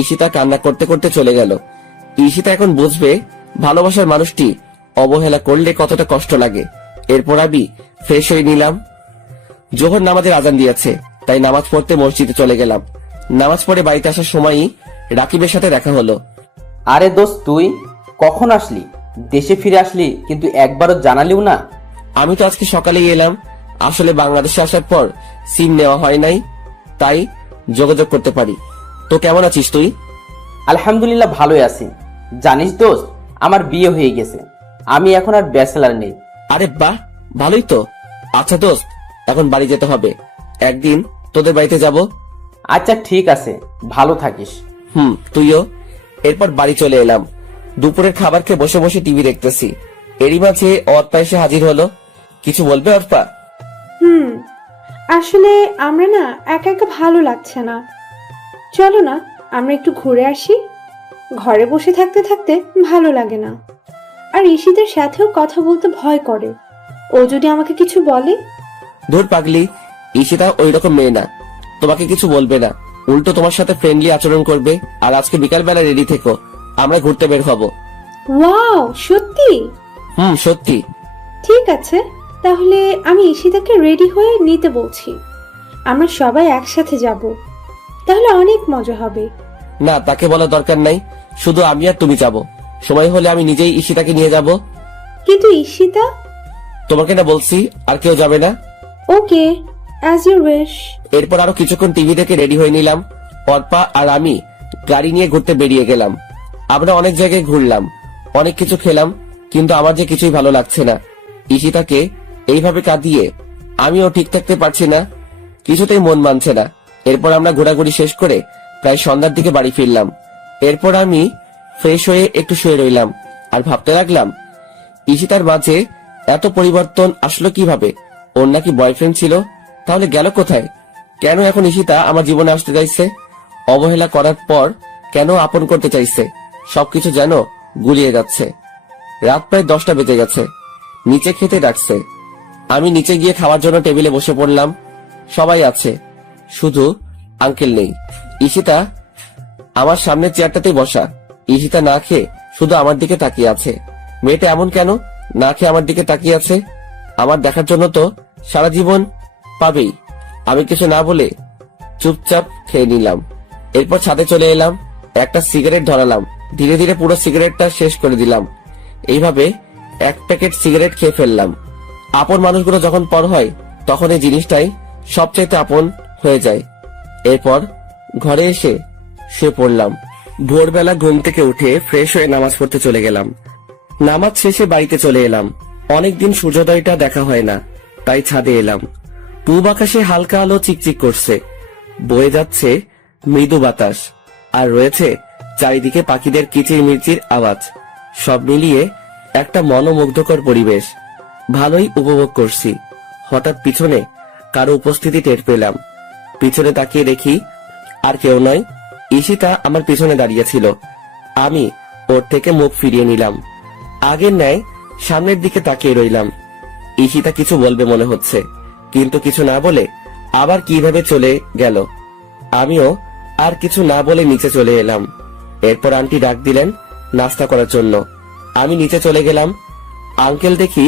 ঈশিতা কান্না করতে করতে চলে গেল। ঈশিতা এখন বুঝবে ভালোবাসার মানুষটি অবহেলা করলে কতটা কষ্ট লাগে। এরপর আমি ফ্রেশ হয়ে নিলাম। জোহর নামাজের আজান দিয়েছে, তাই নামাজ পড়তে মসজিদে চলে গেলাম। নামাজ পড়ে বাড়িতে আসার সময়ই রাকিবের সাথে দেখা হলো। আরে দোস্ত, তুই কখন আসলি? দেশে ফিরে আসলি, কিন্তু একবারও জানালিও না। আমি তো আজকে সকালেই এলাম। আসলে বাংলাদেশে আসার পর সিম নেওয়া হয় নাই, তাই যোগাযোগ করতে পারি। তো কেমন আছিস তুই? আলহামদুলিল্লাহ, ভালোই আছি। জানিস দোস্ত, আমার বিয়ে হয়ে গেছে। আমি এখন আর ব্যাচেলার নেই। আরে বাহ, ভালোই তো। আচ্ছা দোস্ত, এখন বাড়ি যেতে হবে। একদিন তোদের বাড়িতে যাব। আচ্ছা ঠিক আছে, ভালো থাকিস। তুইও। এরপর বাড়ি চলে এলাম। দুপুরের খাবার খেয়ে বসে বসে টিভি দেখতেছি। এরই মাঝে অর্পা এসে হাজির হলো। কিছু বলবে অর্পা? আসলে আমরা না একা একা ভালো লাগছে না, চলো না আমরা একটু ঘুরে আসি। ঘরে বসে থাকতে থাকতে ভালো লাগে না। আর ঈশিতার সাথেও কথা বলতে ভয় করে, ও যদি আমাকে কিছু বলে। ধুর পাগলি, ঈশিতা ওই রকম মেয়ে না, তোমাকে কিছু বলবে না, উল্টো তোমার সাথে ফ্রেন্ডলি আচরণ করবে। আর আজকে বিকালবেলা রেডি থেকো, আমরা ঘুরতে বের হব। ওয়াও, সত্যি? সত্যি। ঠিক আছে, তাহলে আমি ঈশিতাকে রেডি হয়ে নিতে বলছি। আমরা সবাই একসাথে যাব, তাহলে অনেক মজা হবে। না, তাকে বলার দরকার নাই, শুধু আমি আর তুমি যাব। সময় হলে আমি নিজেই ঈশিতাকে নিয়ে যাব। কিন্তু ঈশিতা? তোমাকে না বলছি আর কেউ যাবে না। ওকে, অ্যাজ ইউর উইশ। এরপর আরো কিছুক্ষণ টিভি দেখে রেডি হয়ে নিলাম। অর্পা আর আমি গাড়ি নিয়ে ঘুরতে বেরিয়ে গেলাম। আমরা অনেক জায়গায় ঘুরলাম, অনেক কিছু খেলাম, কিন্তু আমার যে কিছুই ভালো লাগছে না। ঈশিতাকে এইভাবে কাঁদিয়ে আমিও ঠিক থাকতে পারছি না, কিছুতেই মন মানছে না। এরপর আমরা ঘোরাঘুরি শেষ করে প্রায় সন্ধ্যার দিকে বাড়ি ফিরলাম। এরপর আমি ফ্রেশ হয়ে একটু শুয়ে রইলাম আর ভাবতে লাগলাম, ঈশিতার মাঝে এত পরিবর্তন আসলো কিভাবে? ওর নাকি বয়ফ্রেন্ড ছিল, তাহলে গেল কোথায়? কেন এখন ঈশিতা আমার জীবনে আসতে চাইছে? অবহেলা করার পর কেন আপন করতে চাইছে? সবকিছু যেন গুলিয়ে যাচ্ছে। রাত প্রায় 10টা বেজে গেছে। নিচে খেতে ডাকছে। আমি নিচে গিয়ে খাওয়ার জন্য টেবিলে বসে পড়লাম। সবাই আছে, শুধু আঙ্কেল নেই। ঈশিতা আমার সামনের চেয়ারটাতেই বসা। ঈশিতা না খেয়ে শুধু আমার দিকে তাকিয়ে আছে। মেয়েটা এমন কেন না খেয়ে আমার দিকে তাকিয়ে আছে? আমার দেখার জন্য তো সারা জীবন পাবেই। আমি কিছু না বলে চুপচাপ খেয়ে নিলাম। এরপর ছাদে চলে এলাম, একটা সিগারেট ধরালাম। ধীরে ধীরে পুরো সিগারেটটা শেষ করে দিলাম। এইভাবে এক প্যাকেট সিগারেট খেয়ে ফেললাম। আপন মানুষগুলো যখন পর হয় তখন এই জিনিসটাই সবচাইতে আপন হয়ে যায়। এরপর ঘরে এসে শুয়ে পড়লাম। ভোরবেলা ঘুম থেকে উঠে ফ্রেশ হয়ে নামাজ পড়তে চলে গেলাম। নামাজ শেষে বাড়িতে চলে এলাম। অনেকদিন সূর্যোদয়টা দেখা হয় না, তাই ছাদে এলাম। পূব আকাশে হালকা আলো চিকচিক করছে, বয়ে যাচ্ছে মৃদু বাতাস, আর রয়েছে চারিদিকে পাখিদের কিচির মিচির আওয়াজ। সব মিলিয়ে একটা মনোমুগ্ধকর পরিবেশ। ভালোই উপভোগ করছি। হঠাৎ পিছনে কারো উপস্থিতি টের পেলাম। পিছনে তাকিয়ে দেখি আর কেউ নয়, ঈশিতা আমার পিছনে দাঁড়িয়েছিল। আমি ওর থেকে মুখ ফিরিয়ে নিলাম। আগের ন্যায় সামনের দিকে তাকিয়ে রইলাম। ঈশিতা কিছু বলবে মনে হচ্ছে, কিন্তু কিছু না বলে আবার কিভাবে চলে গেল। আমিও আর কিছু না বলে নিচে চলে এলাম। এরপর আন্টি ডাক দিলেন নাস্তা করার জন্য। আমি নিচে চলে গেলাম। আঙ্কেল দেখি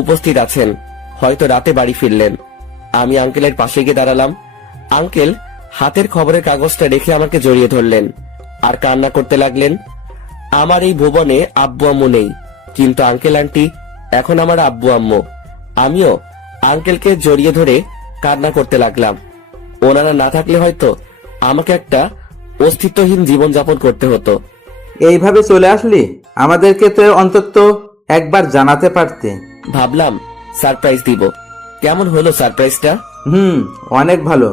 উপস্থিত আছেন, হয়তো রাতে বাড়ি ফিরলেন। আমি আঙ্কেলের পাশে গিয়ে দাঁড়ালাম। আঙ্কেল হাতের খবরের কাগজটা রেখে আমাকে জড়িয়ে ধরলেন আর কান্না করতে লাগলেন। আমার এই ভুবনে আব্বু আম্মু নেই, কিন্তু আঙ্কেল আন্টি এখন আমার আব্বু আম্মু। আমিও আঙ্কেলকে জড়িয়ে ধরে কান্না করতে লাগলাম। ওনারা না থাকলে হয়তো আমাকে একটা অস্তিত্বহীন জীবন যাপন করতে হতো। এইভাবে চলে আসলি, আমাদেরকে তো অন্তত একবার জানাতে পারতে। ভাবলাম সারপ্রাইজ দিব। কেমন হলো সারপ্রাইজটা? অনেক ভালো।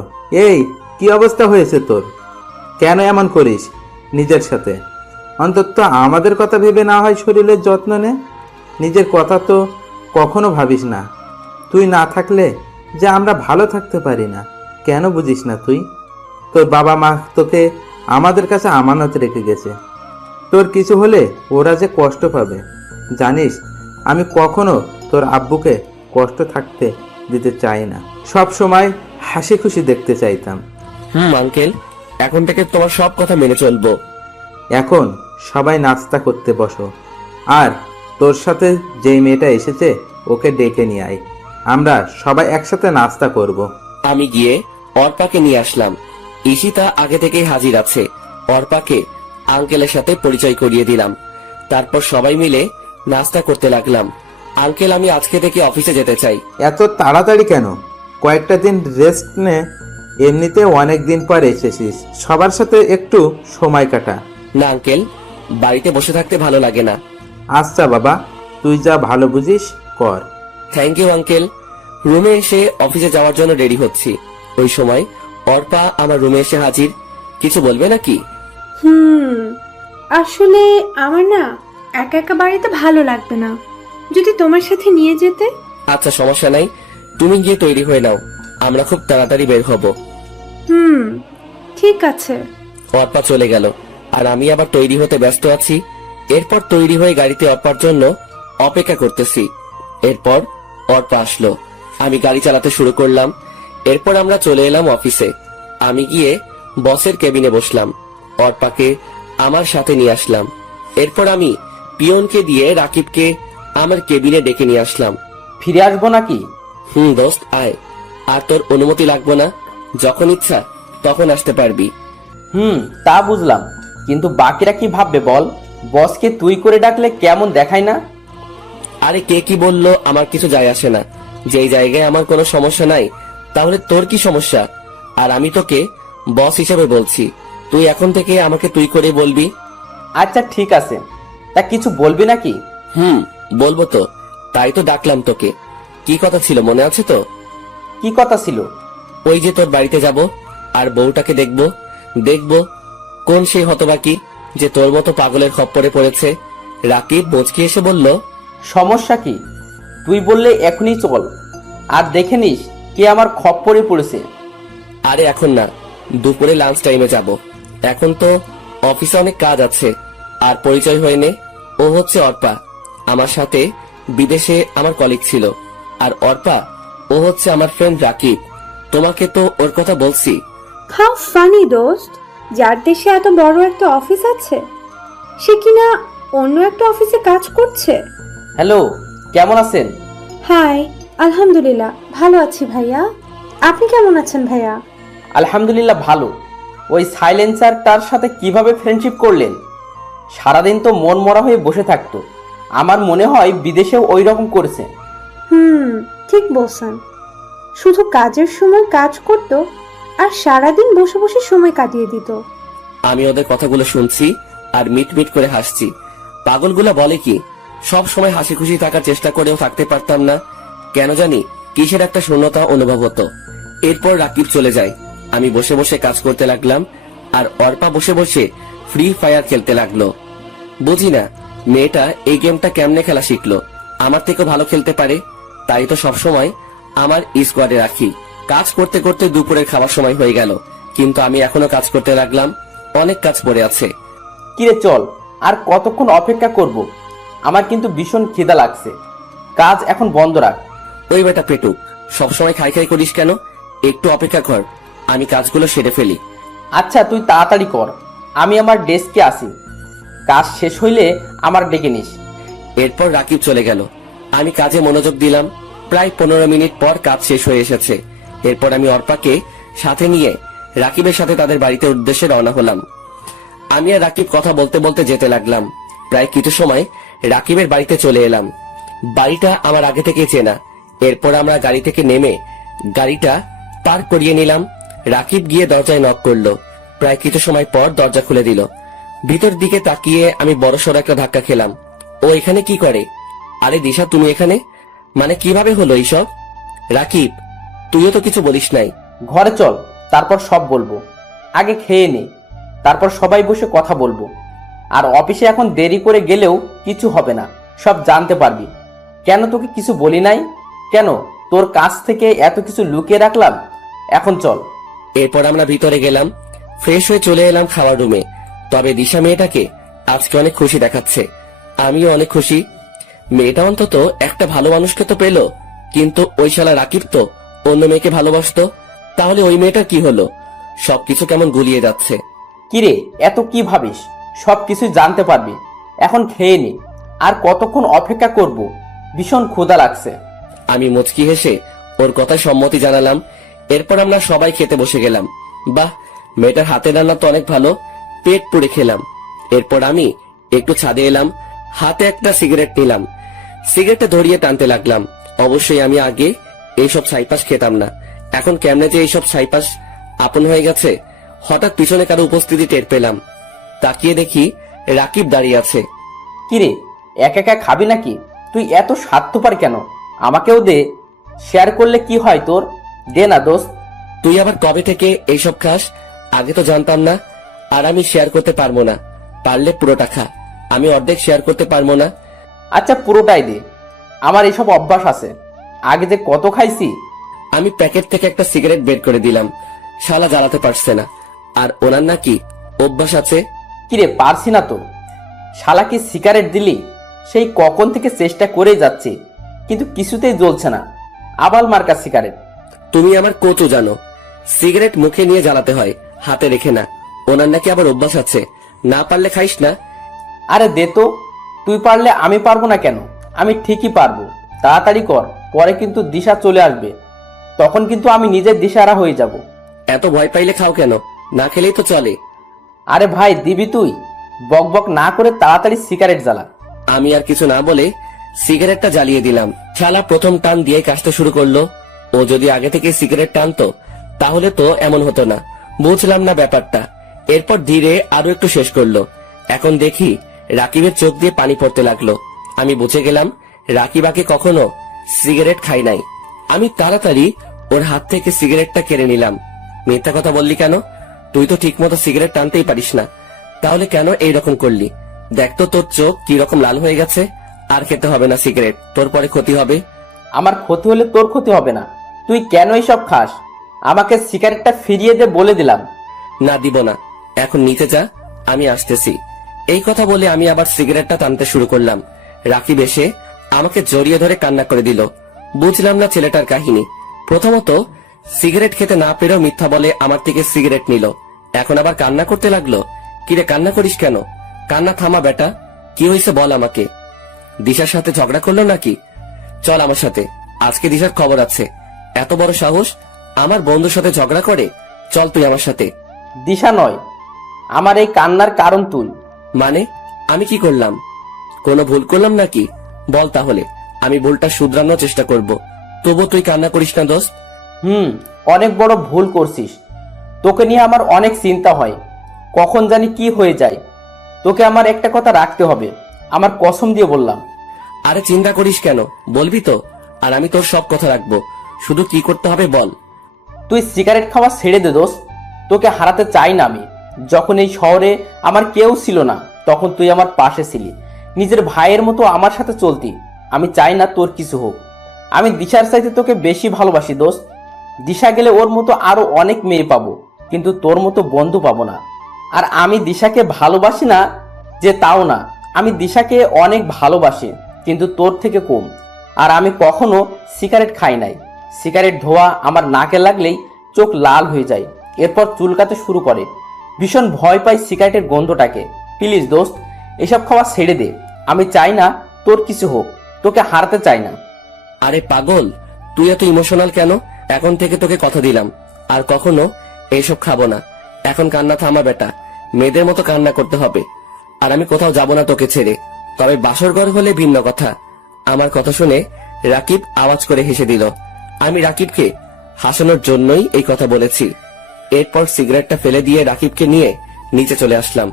এই কি অবস্থা হয়েছে তোর? কেন এমন করিস নিজের সাথে? অন্তত আমাদের কথা ভেবে না হয় শরীরের যত্ন নে। নিজের কথা তো কখনো ভাবিস না। তুই না থাকলে যে আমরা ভালো থাকতে পারি না, কেন বুঝিস না তুই? তোর বাবা মা তোকে আমাদের কাছে আমানত রেখে গেছে। তোর কিছু হলে ওরা যে কষ্ট পাবে জানিস। আমি কখনো তোর আব্বুকে কষ্ট থাকতে দিতে চাই না, সব সময় হাসি খুশি দেখতে চাইতাম। আঙ্কেল, এখন থেকে তোমার সব কথা মেনে চলবো। এখন সবাই নাস্তা করতে বসো, আর তোর সাথে যেই মেয়েটা এসেছে ওকে ডেকে নিয়ে আয়, আমরা সবাই একসাথে নাস্তা করব। আমি গিয়ে অর্পাকে নিয়ে আসলাম। ঈশিতা আগে থেকেই হাজির আছে। অর্পাকে আঙ্কেলের সাথে পরিচয় করিয়ে দিলাম। তারপর সবাই মিলে নাস্তা করতে লাগলাম। আঙ্কেল, আমি আজকে থেকে অফিসে যেতে চাই। এত তাড়াতাড়ি কেন? কয়েকটা দিন রেস্ট নে। এমনিতে অনেক দিন পর এসেছিস, সবার সাথে একটু সময় কাটা। না আঙ্কেল, বাড়িতে বসে থাকতে ভালো লাগে না। আচ্ছা বাবা, তুই যা ভালো বুঝিস কর। Thank you uncle. রুমে এসে অফিসে যাওয়ার জন্য রেডি হচ্ছি। ওই সময় অর্পা আমার রুমে এসে হাজির। কিছু বলবে নাকি? আসলে আমার না একা একা বাড়িতে ভালো লাগবে না, যদি তোমার সাথে নিয়ে যেতে। আচ্ছা, সমস্যা নাই, তুমি গিয়ে তৈরি হয়ে নাও, আমরা খুব তাড়াতাড়ি বের হব। হুম, ঠিক আছে। অর্পা চলে গেল আর আমি আবার তৈরি হতে ব্যস্ত আছি। এরপর তৈরি হয়ে গাড়িতে অর্পার জন্য অপেক্ষা করতেছি। এরপর অর্পা আসলো, আমি গাড়ি চালাতে শুরু করলাম। এরপর আমরা চলে এলাম অফিসে। আমি গিয়ে বসের কেবিনে বসলাম, অর্পাকে আমার সাথে নিয়ে আসলাম। এরপর আমি পিয়নকে দিয়ে রাকিবকে আমার কেবিনে ডেকে নিয়ে আসলাম। ফিরে আসবো নাকি? দোস্ত আয়, আর তোর অনুমতি লাগবে না, যখন ইচ্ছা তখন আসতে পারবি। তা বুঝলাম, কিন্তু বাকিরা কি ভাববে বল? বসকে তুই করে ডাকলে কেমন দেখায় না? আরে কে কি বললো আমার কিছু যায় আসে না। যেই জায়গায় আমার কোনো সমস্যা নাই, তাহলে তোর কি সমস্যা? আর আমি তোকে বস হিসেবে বলছি, তুই এখন থেকে আমাকে তুই করে বলবি। আচ্ছা ঠিক আছে, তা কিছু বলবি নাকি? বলবো তো, তাই তো ডাকলাম তোকে। কি কথা ছিল মনে আছে তো? কি কথা ছিল? ওই যে তোর বাড়িতে যাব আর বউটাকে দেখবো কোন সেই হতবাকি যে তোর মতো পাগলের খপ্পরে পড়েছে। রাকিব মুচকি এসে বলল, সমস্যা কি? তুই বললে এখনই চল, আর দেখে নিস কে আমার খপ্পরে পড়েছে। আরে এখন না, দুপুরে লাঞ্চ টাইমে যাব। এখন তো অফিসে অনেক কাজ আছে। আর পরিচয় হয়ে নে, ও হচ্ছে অর্পা, আমার সাথে বিদেশে আমার কলিগ ছিল। আর অর্পা, ও হচ্ছে আমার ফ্রেন্ড রাকিব। তোমাকে তো ওর কথা বলছি। হাউ ফানি দোস্ত, যার দেশে এত বড় একটা অফিস আছে সে কিনা অন্য একটা অফিসে কাজ করছে। হ্যালো, কেমন আছেন? হাই, আলহামদুলিল্লাহ ভালো আছি ভাইয়া। আপনি কেমন আছেন ভাইয়া? আলহামদুলিল্লাহ ভালো। ওই সাইলেন্সার তার সাথে কিভাবে ফ্রেন্ডশিপ করলেন? সারাদিন তো মন মরা হয়ে বসে থাকতো। আমার মনে হয় বিদেশেও ওই রকম করেছে। ঠিক বলছেন। শুধু কাজের সময় কাজ করত আর সারাদিন বসে বসে সময় কাটিয়ে দিত। আমি ওদের কথাগুলো শুনছি আর মিট মিট করে হাসছি। পাগলগুলা বলে কি, সব সময় হাসি খুশি থাকার চেষ্টা করেও থাকতে পারতাম না। কেন জানি কিসের একটা শূন্যতা অনুভব হতো। এরপর রাকিব চলে যায়, আমি বসে বসে কাজ করতে লাগলাম আর অর্পা বসে বসে ফ্রি ফায়ার খেলতে লাগলো। বুঝি না মেয়েটা এই গেমটা কেমনে খেলা শিখলো, আমার থেকেও ভালো খেলতে পারে। তাই তো সবসময় আমার স্কোয়াডে রাখি। কাজ করতে করতে দুপুরের খাবার সময় হয়ে গেল, কিন্তু আমি এখনো কাজ করতে লাগলাম। অনেক কাজ পড়ে আছে। কিরে চল, আর কতক্ষণ অপেক্ষা করব? আমার কিন্তু ভীষণ খিদা লাগছে। কাজ এখন বন্ধ রাখ। ওই বেটা পেটুক, সবসময় খাই খাই করিস কেন? একটু অপেক্ষা কর, আমি কাজগুলো সেরে ফেলি। আচ্ছা তুই তাড়াতাড়ি কর, আমি আমার ডেস্কে আসি। কাজ শেষ হইলে আমার ডেকে নিস। এরপর রাকিব চলে গেল, আমি কাজে মনোযোগ দিলাম। প্রায় 15 মিনিট পর কাজ শেষ হয়ে এসেছে। এরপর আমি অর্পাকে সাথে নিয়ে রাকিবের সাথে তাদের বাড়িতে উদ্দেশ্যে রওনা হলাম। আমি আর রাকিব কথা বলতে বলতে যেতে লাগলাম। প্রায় কিছু সময় রাকিবের বাড়িতে চলে এলাম। বাড়িটা আমার আগে থেকে চেনা। এরপর আমরা গাড়ি থেকে নেমে গাড়িটা পার্ক করিয়ে নিলাম। রাকিব গিয়ে দরজায় নক করলো। প্রায় কিছু সময় পর দরজা খুলে দিল। ভিতর দিকে তাকিয়ে আমি বড়সড় একটা ধাক্কা খেলাম। ও এখানে কি করে? আরে দিশা, তুমি এখানে? মানে কিভাবে হলো এইসব? রাকিব, তুইও তো কিছু বলিস নাই। ঘরে চল, তারপর সব বলবো। আগে খেয়ে নে, তারপর সবাই বসে কথা বলবো। আর অফিসে এখন দেরি করে গেলেও কিছু হবে না, সব জানতে পারবি। কেন তোকে কিছু বলি নাই? কেন তোর কাছ থেকে এত কিছু লুকিয়ে রাখলাম? এখন চল। এরপর আমরা ভিতরে গেলাম, ফ্রেশ হয়ে চলে এলাম খাওয়ার রুমে। তবে দিশা মেয়েটাকে আজকে অনেক খুশি দেখাচ্ছে। আমিও অনেক খুশি। মেয়েটা অন্তত একটা ভালো মানুষকে তো পেলো, কিন্তু ওই শালা রাকিব তো অন্য মেয়েকে ভালোবাসতো। তাহলে ওই মেয়েটার কি হলো? সবকিছু কেমন গুলিয়ে যাচ্ছে। কিরে, এত কি ভাবিস? সব কিছু জানতে পারবি। এখন খেয়ে নে, আর কতক্ষণ অপেক্ষা করব? ভীষণ ক্ষুধা লাগছে। আমি মুচকি হেসে ওর কথায় সম্মতি জানালাম। এরপর আমরা সবাই খেতে বসে গেলাম। বাহ, মেয়েটার হাতে রান্না তো অনেক ভালো। পেট পুড়ে খেলাম। এরপর আমি একটু ছাদে এলাম, হাতে একটা সিগারেট নিলাম। সিগারেটটা ধরিয়ে টানতে লাগলাম। অবশ্যই আমি আগে এইসব ছাইপাস খেতাম না, এখন কেমনে যে এইসব ছাইপাস আপন হয়ে গেছে। হঠাৎ পিছনে কারো উপস্থিতি টের পেলাম। তাকিয়ে দেখি রাকিব দাঁড়িয়ে আছে। কিরে, একা একা খাবি নাকি? তুই এত স্বার্থপর কেন? আমাকেও দে, শেয়ার করলে কি হয় তোর? দে না দোস্ত। তুই আবার কবে থেকে এইসব খাস? আগে তো জানতাম না। আর আমি শেয়ার করতে পারবো না। পারলে পুরোটা খা, আমি অর্ধেক শেয়ার করতে পারবো না। আচ্ছা পুরোটাই দে, আমার এইসব অভ্যাস আছে। আগে যে কত খাইছি। আমি প্যাকেট থেকে একটা সিগারেট বের করে দিলাম। শালা জ্বালাতে পারছে না, আর ওনার নাকি অভ্যাস আছে। কিরে পারছি না তো, শালাকে সিগারেট দিলি? সেই কখন থেকে চেষ্টা করে যাচ্ছে, কিন্তু কিছুতেই জ্বলছে না। আবাল মার্কা সিগারেট। তুমি আমার কচু জানো, সিগারেট মুখে নিয়ে জ্বালাতে হয়, হাতে রেখে না। ওনার নাকি আবার অভ্যাস আছে, না পারলে খাইস না। আরে দে তো, তুই পারলে আমি পারবো না কেন? আমি ঠিকই পারবো। তাড়াতাড়ি কর, পরে কিন্তু দিশা চলে আসবে, তখন কিন্তু আমি নিজের দিশাহারা হয়ে যাব। এত ভয় পাইলে খাও কেন? না খেলেই তো চলে। আরে ভাই দিবি তুই? বক বক না করে তাড়াতাড়ি সিগারেট জ্বালা। আমি আর কিছু না বলে সিগারেটটা জ্বালিয়ে দিলাম। শালা প্রথম টান দিয়ে কাজটা শুরু করলো। ও যদি আগে থেকে সিগারেট টানতো তাহলে তো এমন হতো না। বুঝলাম না ব্যাপারটা। এরপর ধীরে আরো একটু শেষ করলো। এখন দেখি রাকিবের চোখ দিয়ে পানি পড়তে লাগলো। আমি বুঝে গেলাম রাকিব আগে কখনো সিগারেট খাই নাই। আমি তাড়াতাড়ি ওর হাত থেকে সিগারেটটা কেড়ে নিলাম। মিথ্যা কথা বললি কেন? তুই তো ঠিক মতো সিগারেট টানতেই পারিস না, তাহলে কেন এইরকম করলি? দেখ তো তোর চোখ কি রকম লাল হয়ে গেছে। আর খেতে হবে না সিগারেট, তোর পরে ক্ষতি হবে। আমার ক্ষতি হলে তোর ক্ষতি হবে না। তুই কেন এইসব খাস? আমাকে সিগারেটটা ফিরিয়ে দে বলে দিলাম। না দিব না, এখন নিতে যা, আমি আসতেছি। এই কথা বলে আমি আবার সিগারেটটা টানতে শুরু করলাম। রাকিব এসে আমাকে জড়িয়ে ধরে কান্না করে দিল। বুঝলাম না ছেলেটার কাহিনী। প্রথমত সিগারেট খেতে না পেরেও মিথ্যা বলে আমার থেকে সিগারেট নিল, এখন আবার কান্না করতে লাগলো। কিরে কান্না করিস কেন? কান্না থামা বেটা, কি হয়েছে বল আমাকে। দিশার সাথে ঝগড়া করলো নাকি? চল আমার সাথে, আজকে দিশার খবর আছে। এত বড় সাহস, আমার বন্ধুর সাথে ঝগড়া করে? চল তুই আমার সাথে। দিশা নয়, আমার এই কান্নার কারণ তুই। মানে আমি কি করলাম? কোনো ভুল করলাম নাকি? বল তাহলে, আমি ভুলটা শুধরানোর চেষ্টা করব। তবু তুই কান্না করিস না দোস্ত। অনেক বড় ভুল করছিস। তোকে নিয়ে আমার অনেক চিন্তা হয়, কখন জানি কি হয়ে যায়। তোকে আমার একটা কথা রাখতে হবে, আমার কসম দিয়ে বললাম। আরে চিন্তা করিস কেন, বলবি তো, আর আমি তোর সব কথা রাখবো। শুধু কি করতে হবে বল। তুই সিগারেট খাওয়া ছেড়ে দে দোস্ত। তোকে হারাতে চাই না আমি। যখন এই শহরে আমার কেউ ছিল না, তখন তুই আমার পাশে ছিলি, নিজের ভাইয়ের মতো আমার সাথে চলতি। আমি চাই না তোর কিছু হোক। আমি দিশার চাইতে তোকে বেশি ভালোবাসি দোস্ত। দিশা গেলে ওর মতো আরো অনেক মেয়ে পাবো, কিন্তু তোর মতো বন্ধু পাবো না। আর আমি দিশাকে ভালোবাসি না যে তাও না, আমি দিশাকে অনেক ভালোবাসি, কিন্তু তোর থেকে কম। আর আমি কখনো সিগারেট খাই নাই। সিগারেট ধোয়া আমার নাকে লাগলেই চোখ লাল হয়ে যায়, এরপর চুলকাতে শুরু করে। ভীষণ ভয় পাই সিগারেটের গন্ধটাকে। প্লিজ দোস্ত, এসব খাওয়া ছেড়ে দে। আমি চাই না তোর কিছু হোক, তোকে হারাতে চাই না। আরে পাগল, তুই এত ইমোশনাল কেন? এখন থেকে তোকে কথা দিলাম আর কখনো এইসব খাবো না। এখন কান্না থামা বেটা, মেয়েদের মতো কান্না করতে হবে। আর আমি কোথাও যাব না তোকে ছেড়ে, তবে বাসর ঘর হলে ভিন্ন কথা। আমার কথা শুনে রাকিব আওয়াজ করে হেসে দিল। আমি রাকিবকে হাসানোর জন্যই এই কথা বলেছি। এরপর সিগারেটটা ফেলে দিয়ে রাকিবকে নিয়ে নিচে চলে আসলাম।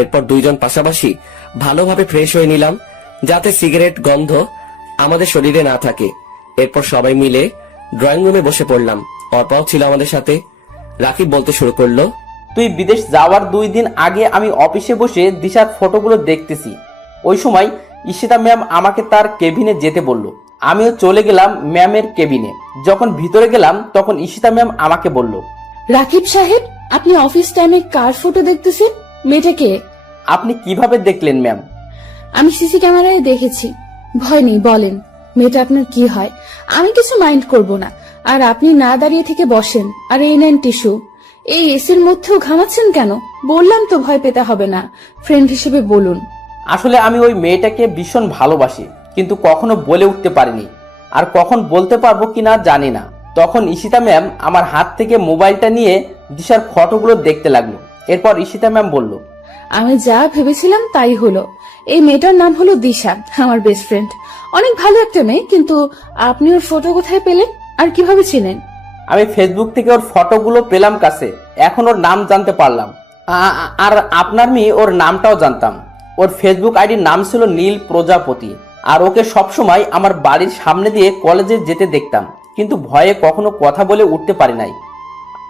এরপর দুইজন পাশাপাশি ভালোভাবে ফ্রেশ হয়ে নিলাম, যাতে সিগারেট গন্ধ আমাদের শরীরে না থাকে। এরপর সবাই মিলে ড্রয়িং রুমে বসে পড়লাম। অর্পাও ছিল আমাদের সাথে। রাকিব বলতে শুরু করলো, তুই বিদেশ যাওয়ার 2 দিন আগে আমি অফিসে বসে দিশার ফটোগুলো দেখতেছি। ওই সময় ঈশিতা ম্যাম আমাকে তার কেবিনে যেতে বলল। আমিও চলে গেলাম ম্যামের কেবিনে। যখন ভিতরে গেলাম তখন ঈশিতা ম্যাম আমাকে বলল, রাকিব সাহেব, আপনি অফিস টাইমে কার ফটো দেখতেছেন? মেয়েটাকে? আপনি কিভাবে দেখলেন ম্যাম? আমি সিসি ক্যামেরায় দেখেছি। ভয় নেই, বলেন মেয়েটা আপনার কি হয়? আমি কিছু মাইন্ড করব না। আর আপনি না দাঁড়িয়ে থেকে বসেন, আর এই নেন টিস্যু। এই এসির মধ্যেও ঘামাচ্ছেন কেন? বললাম তো ভয় পেতে হবে না, ফ্রেন্ড হিসেবে বলুন। আসলে আমি ওই মেয়েটাকে ভীষণ ভালোবাসি, কিন্তু কখনো বলে উঠতে পারিনি, আর কখন বলতে পারবো কিনা জানি না। তখন ঈশিতা ম্যাম আমার হাত থেকে মোবাইলটা নিয়ে দিশার ফটোগুলো দেখতে লাগলো। এরপর ঈশিতা ম্যাম বলল, আমি যা ভেবেছিলাম তাই হলো। এই মেয়েটার নাম হলো দিশা, আমার বেস্ট ফ্রেন্ড। অনেক ভালো একটা মেয়ে, কিন্তু আপনি ওর ফটো কোথায় পেলেন আর কিভাবে চিনেন? আমি ফেসবুক থেকে ওর ফটোগুলো পেলাম কাছে, এখন ওর নাম জানতে পারলাম। আর আপনার মেয়ে ওর নামটাও জানতাম। ওর ফেসবুক আইডির নাম ছিল নীল প্রজাপতি। আর ওকে সবসময় আমার বাড়ির সামনে দিয়ে কলেজে যেতে দেখতাম, কিন্তু ভয়ে কখনো কথা বলে উঠতে পারি নাই।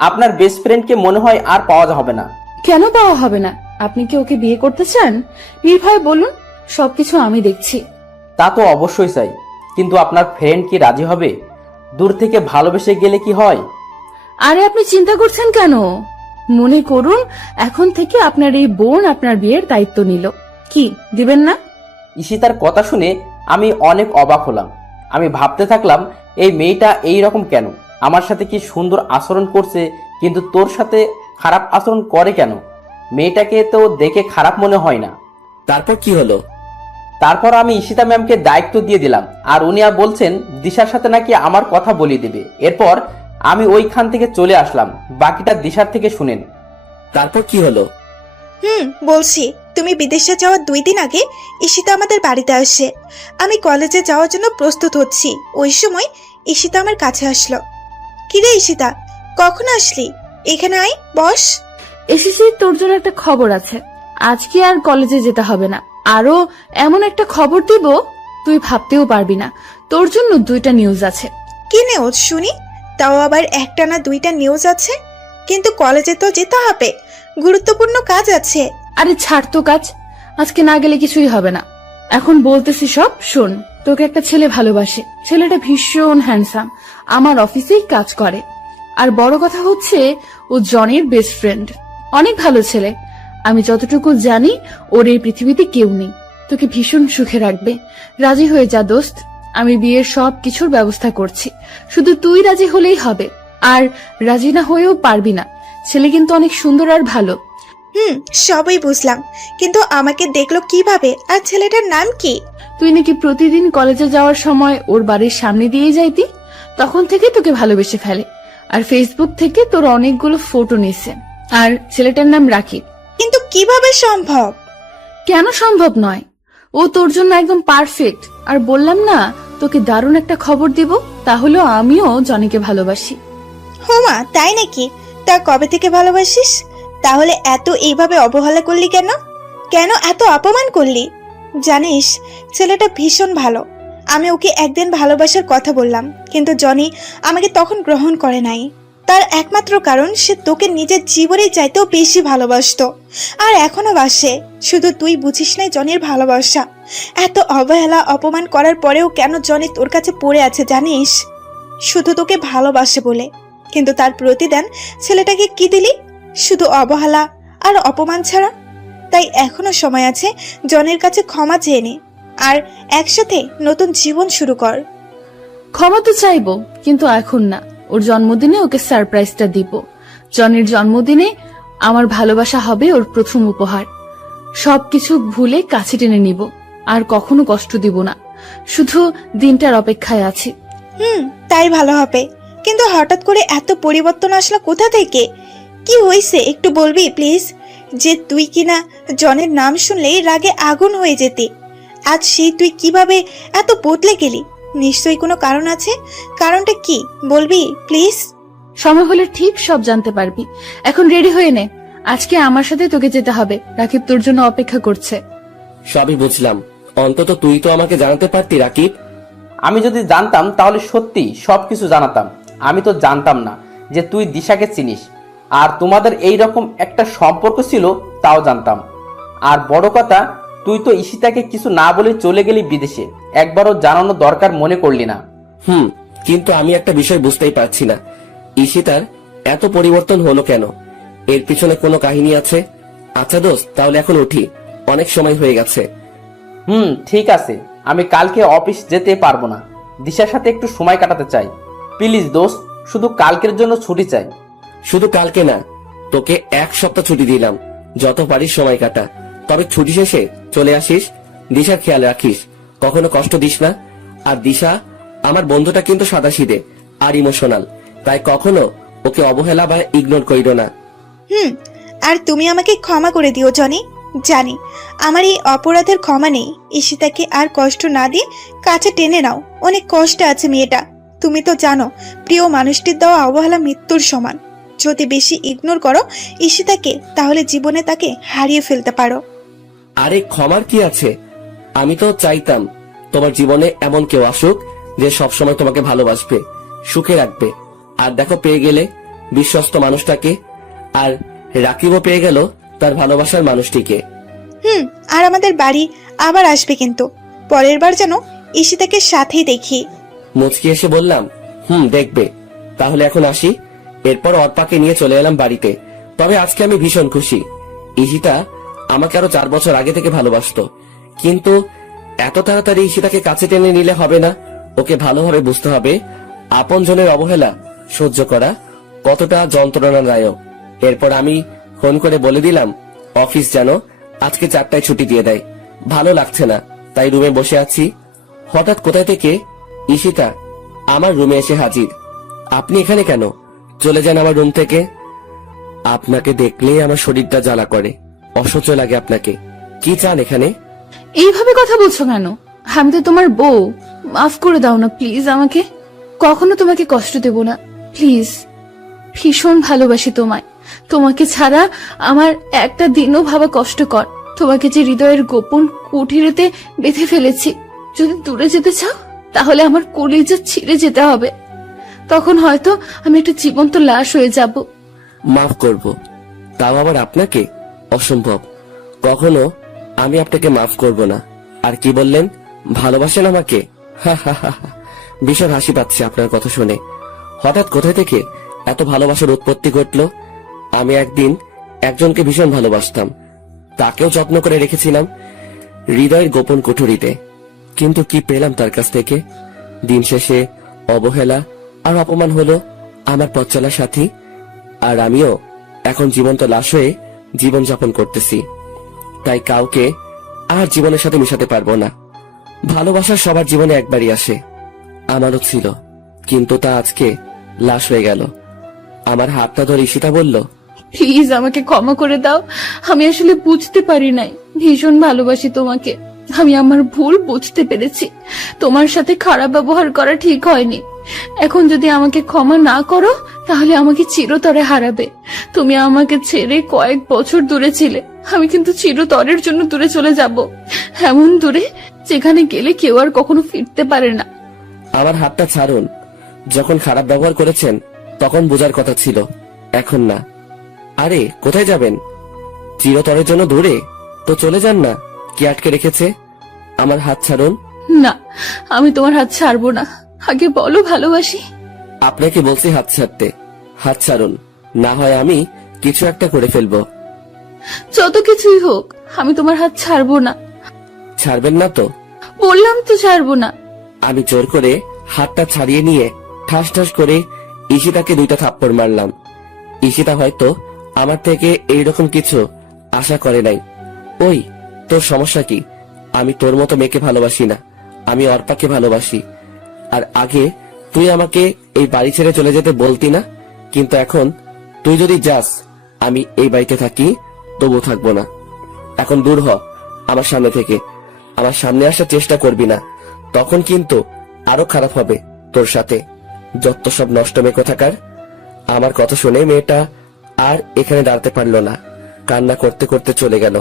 আপনার বেস্ট ফ্রেন্ডকে মনে হয় আর পাওয়া হবে না। কেন পাওয়া হবে না? আপনি কি ওকে বিয়ে করতে চান? নির্ভয় বলুন, সবকিছু আমি দেখছি। তা তো অবশ্যই চাই, কিন্তু আপনার ফ্রেন্ড কি রাজি হবে? দূর থেকে ভালোবেসে গেলে কি হয়? আরে আপনি চিন্তা করছেন কেন? মনে করুন এখন থেকে আপনার এই বোন আপনার বিয়ের দায়িত্ব নিল, কি দিবেন না? ঈশিতার কথা শুনে আমি অনেক অবাক হলাম। আমি ভাবতে থাকলাম, এই মেয়েটা এই রকম কেন? আমার সাথে কি সুন্দর আচরণ করছে, কিন্তু তোর সাথে খারাপ আচরণ করে কেন? মেয়েটাকে তো দেখে খারাপ মনে হয় না। তারপর কি হলো? তারপর আমি ঈশিতা ম্যামকে দায়িত্ব দিয়ে দিলাম, আর উনি বলছেন দিশার সাথে নাকি আমার কথা বলিয়ে দেবে। এরপর আমি ওইখান থেকে চলে আসলাম। বাকিটা দিশার থেকে শুনেন। তারপর কি হলো? বলছি, তুমি বিদেশে যাওয়ার 2 দিন আগে ঈশিতা আমাদের বাড়িতে আসে। আমি কলেজে যাওয়ার জন্য প্রস্তুত হচ্ছি, ওই সময় ঈশিতা আমার কাছে আসলো। কিরে ঈশিতা, কখন আসলি? এখানে আয়, বস। এসেছি, তোর জন্য একটা খবর আছে। আজকে আর কলেজে যেতে হবে না। আরো এমন একটা খবর দিব তুই ভাবতেও পারবি না। তোর জন্য 2টা নিউজ আছে। কি নিউজ শুনি? তাও আবার একটা না 2টা নিউজ আছে? কিন্তু কলেজে তো যেতে হবে, গুরুত্বপূর্ণ কাজ আছে। আরে ছাড় তো কাজ, আজকে না গেলে কিছুই হবে না। এখন বলতেছি সব শোন। তোকে একটা ছেলে ভালোবাসে, ছেলেটা ভীষণ হ্যান্ডসাম, আমার অফিসেই কাজ করে। আর বড় কথা হচ্ছে ও জনের বেস্ট ফ্রেন্ড, অনেক ভালো ছেলে। আমি যতটুকু জানি ওর এই পৃথিবীতে কেউ নেই। তোকে ভীষণ সুখে রাখবে, রাজি হয়ে যা দোস্ত। আমি বিয়ের সব কিছুর ব্যবস্থা করছি, শুধু তুই রাজি হলেই হবে। আর রাজি না হয়েও পারবি না, ছেলে কিন্তু অনেক সুন্দর আর ভালো। সবই বুঝলাম, কিন্তু আমাকে দেখলো কিভাবে, আর ছেলেটার নাম কি? তুই নাকি প্রতিদিন কলেজে যাওয়ার সময় ওর বাড়ির সামনে দিয়ে যাইতি, তখন থেকে তোকে ভালোবেসে ফেলে। আর ফেসবুক থেকে তোর অনেকগুলো ফটো নিছে। আর ছেলেটার নাম রাকিব। কিন্তু কিভাবে সম্ভব? কেন সম্ভব নয়? ও তোর জন্য একদম পারফেক্ট। আর বললাম না তোকে দারুণ একটা খবর দিব, তাহলেও আমিও জনিকে ভালোবাসি। হোমা, তাই নাকি? তা কবে থেকে ভালোবাসিস? তাহলে এত এইভাবে অবহেলা করলি কেন? কেন এত অপমান করলি? জানিস, ছেলেটা ভীষণ ভালো। আমি ওকে একদিন ভালোবাসার কথা বললাম, কিন্তু জনি আমাকে তখন গ্রহণ করে নাই। তার একমাত্র কারণ সে তোকে নিজের জীবনের চাইতেও বেশি ভালোবাসতো, আর এখনো বাসে। শুধু তুই বুঝিস নাই জনির ভালোবাসা। এত অবহেলা অপমান করার পরেও কেন জনি তোর কাছে পড়ে আছে জানিস? শুধু তোকে ভালোবাসে বলে। কিন্তু তার প্রতিদান ছেলেটাকে কি দিলি? শুধু অবহেলা আর অপমান ছাড়া। তাই এখনো সময় আছে, জনের কাছে ক্ষমা চেয়ে নে, আর একসাথে নতুন জীবন শুরু কর। ক্ষমা তো চাইবো, কিন্তু এখন না। ওর জন্মদিনে ওকে সারপ্রাইজটা দিব। জনের জন্মদিনে আমার ভালোবাসা হবে ওর প্রথম উপহার। সবকিছু ভুলে কাছে টেনে নিব, আর কখনো কষ্ট দিব না। শুধু দিনটার অপেক্ষায় আছি। তাই ভালো হবে। কিন্তু হঠাৎ করে এত পরিবর্তন আসলো কোথা থেকে? কি হয়েছে একটু বলবি প্লিজ? যে তুই কিনা জনের নাম শুনলেই রাগে আগুন হয়ে যেতি, আজ সেই তুই কিভাবে এত বদলে গেলি? নিশ্চয়ই কোনো কারণ আছে। কারণটা কি বলবি প্লিজ? সময় হলে ঠিক সব জানতে পারবি। এখন রেডি হয়ে নে, আজকে আমার সাথে তোকে যেতে হবে। রাকিব তোর জন্য অপেক্ষা করছে। সবই বুঝলাম, অন্তত তুই তো আমাকে জানাতে পারতি রাকিব। আমি যদি জানতাম তাহলে সত্যি সবকিছু জানাতাম। আমি তো জানতাম না যে তুই দিশাকে চিনিস, আর তোমাদের এই রকম একটা সম্পর্ক ছিল তাও জানতাম। আর বড় কথা, তুই তো ঈশিতাকে কিছু না বলে চলে গেলি বিদেশে, একবারও জানানো দরকার মনে করলি না। কিন্তু আমি একটা বিষয় বুঝতেই পারছি না, ঈশিতার এত পরিবর্তন হলো কেন? এর পিছনে কোনো কাহিনী আছে? আচ্ছা দোস্ত, তাহলে এখন উঠি, অনেক সময় হয়ে গেছে। ঠিক আছে, আমি কালকে অফিস যেতে পারবো না। দিশার সাথে একটু সময় কাটাতে চাই। প্লিজ দোস্ত, শুধু কালকের জন্য ছুটি চাই। শুধু কালকে না, তোকে 1 সপ্তাহ ছুটি দিলাম, যত পারিস সময় কাটা। তবে ছুটি শেষে চলে আসিস। দিশার খেয়াল রাখিস, কখনো কষ্ট দিস না। আর দিশা আমার বন্ধুটা কিন্তু সাদাসিধে আর ইমোশনাল, তাই কখনো ওকে অবহেলা বা ইগনোর করিও না। আর তুমি আমাকে ক্ষমা করে দিও জনি। জানি আমার এই অপরাধের ক্ষমা নেই। ঈশিতাকে আর কষ্ট না দিয়ে কাছে টেনে নাও, অনেক কষ্ট আছে মেয়েটা। তুমি তো জানো, প্রিয় মানুষটির দেওয়া অবহেলা মৃত্যুর সমান। যদি বেশি ইগনোর করো ঈশিতাকে, তাহলে জীবনে তাকে হারিয়ে ফেলতে পারো। আরে ক্ষমার কি আছে? আমি তো চাইতাম তোমার জীবনে এমন কেউ আসুক যে সবসময় তোমাকে ভালোবাসবে, সুখে রাখবে। আর দেখো, পেয়ে গেলে বিশ্বস্ত মানুষটাকে। আর রাকিবও পেয়ে গেল তার ভালোবাসার মানুষটিকে। আর আমাদের বাড়ি আবার আসবে, কিন্তু পরের বার যেন ঈশিতাকে সাথেই দেখি। মুচকি এসে বললাম, দেখবে। তাহলে এখন আসি। এরপর অর্পাকে নিয়ে চলে এলাম বাড়িতে। তবে আজকে আমি ভীষণ খুশি। ঈশিতা আমাকে আরো 4 বছর আগে থেকে ভালোবাসতো, কিন্তু এত তাড়াতাড়ি ঈশিতাকে কাছে টেনে নিলে হবে না। ওকে ভালোভাবে বুঝতে হবে আপনজনের অবহেলা সহ্য করা কতটা যন্ত্রণাদায়ক। এরপর আমি ফোন করে বলে দিলাম অফিস যেন আজকে 4টায় ছুটি দিয়ে দেয়। ভালো লাগছে না, তাই রুমে বসে আছি। হঠাৎ কোথায় থেকে ঈশিতা আমার রুমে এসে হাজির। আপনি এখানে কেন? চলে যান আমার রুম থেকে। আপনাকে দেখলেই আমার শরীরটা জ্বালা করে, অসহ্য লাগে আপনাকে। কি চান এখানে? এইভাবে কথা বলছো কেন? আমি তো তোমার বউ, মাফ করে দাও না প্লিজ আমাকে। কখনো তোমাকে কষ্ট দেব না প্লিজ। ভীষণ ভালোবাসি তোমায়। তোমাকে ছাড়া আমার একটা দিনও ভাবা কষ্টকর। তোমাকে যে হৃদয়ের গোপন কুঠিরেতে বেঁধে ফেলেছি, যদি দূরে যেতে চাও তাহলে আমার কলিজা ছিঁড়ে যেতে হবে। তখন হয়তো আমি একটা জীবন্ত লাশ হয়ে যাব। মাফ করব, তাও আবার আপনাকে? অসম্ভব, কখনো আমি আপনাকে মাফ করব না। আর কি বললেন, ভালোবাসেন আমাকে? ভীষণ হাসি পাচ্ছে আপনার কথা শুনে। হঠাৎ কোথায় থেকে এত ভালোবাসার উৎপত্তি ঘটলো? আমি একদিন একজনকে ভীষণ ভালোবাসতাম, তাকেও যত্ন করে রেখেছিলাম হৃদয়ের গোপন কুঠুরিতে, কিন্তু কি পেলাম তার কাছ থেকে? দিন শেষে অবহেলা আর অপমান হলো আমার পথ চলার সাথী। আর আমিও এখন জীবন্ত লাশ হয়ে জীবন যাপন করতেছি। তাই কাউকে আর জীবনের সাথে মিশাতে পারবো না। ভালোবাসা সবার জীবনে একবারই আসে, আমারও ছিল, কিন্তু তা আজকে লাশ হয়ে গেল। আমার হাতটা ধরে ঈশিতা বলল, প্লিজ আমাকে ক্ষমা করে দাও। আমি আসলে বুঝতে পারি নাই, ভীষণ ভালোবাসি তোমাকে। আমি আমার ভুল বুঝতে পেরেছি। তোমার সাথে খারাপ ব্যবহার করা ঠিক হয়নি। এখন যদি আমাকে ক্ষমা না করো তাহলে আমাকে চিরতরে হারাবে। তুমি আমাকে ছেড়ে কয়েক বছর দূরে ছিলে, আমি কিন্তু চিরতরের জন্য দূরে চলে যাব, এমন দূরে যেখানে গেলে কেউ আর কখনো ফিরতে পারে না। আমার হাতটা ছাড়ুন। যখন খারাপ ব্যবহার করেছেন তখন বোঝার কথা ছিল, এখন না। আরে কোথায় যাবেন? চিরতরের জন্য দূরে? তো চলে যান না, কি আটকে রেখেছে? আমার হাত ছাড়ুন। না, আমি তোমার হাত ছাড়বো না। আগে বলো ভালোবাসি। আপনাকে বলছি হাত ছাড়তে। হাত ছাড়ুন, না হয় আমি কিছু একটা করে ফেলবো। যত কিছুই হোক আমি তোমার হাত ছাড়বো না। ছাড়বেন না তো? বললাম তো ছাড়বো না। আমি জোর করে হাতটা ছাড়িয়ে নিয়ে ঠাস ঠাস করে ঈশিতাকে 2টা থাপ্পড় মারলাম। ঈশিতা হয়তো আমার থেকে এইরকম কিছু আশা করে নাই। ওই, তোর সমস্যা কি? আমি তোর মতো মেয়েকে ভালোবাসি না, আমি অর্পাকে ভালোবাসি। আর আগে তুই আমাকে এই বাড়ি ছেড়ে চলে যেতে বলতি না, কিন্তু এখন তুই যদি যাস আমি এই বাড়িতে থাকি, তবু থাকবো না। এখন দূর হ আমার সামনে থেকে। আমার সামনে আসার চেষ্টা করবি না, তখন কিন্তু আরো খারাপ হবে তোর সাথে। যত সব নষ্ট মেয়ে কোথাকার। আমার কথা শুনে মেয়েটা আর এখানে দাঁড়াতে পারলো না, কান্না করতে করতে চলে গেল।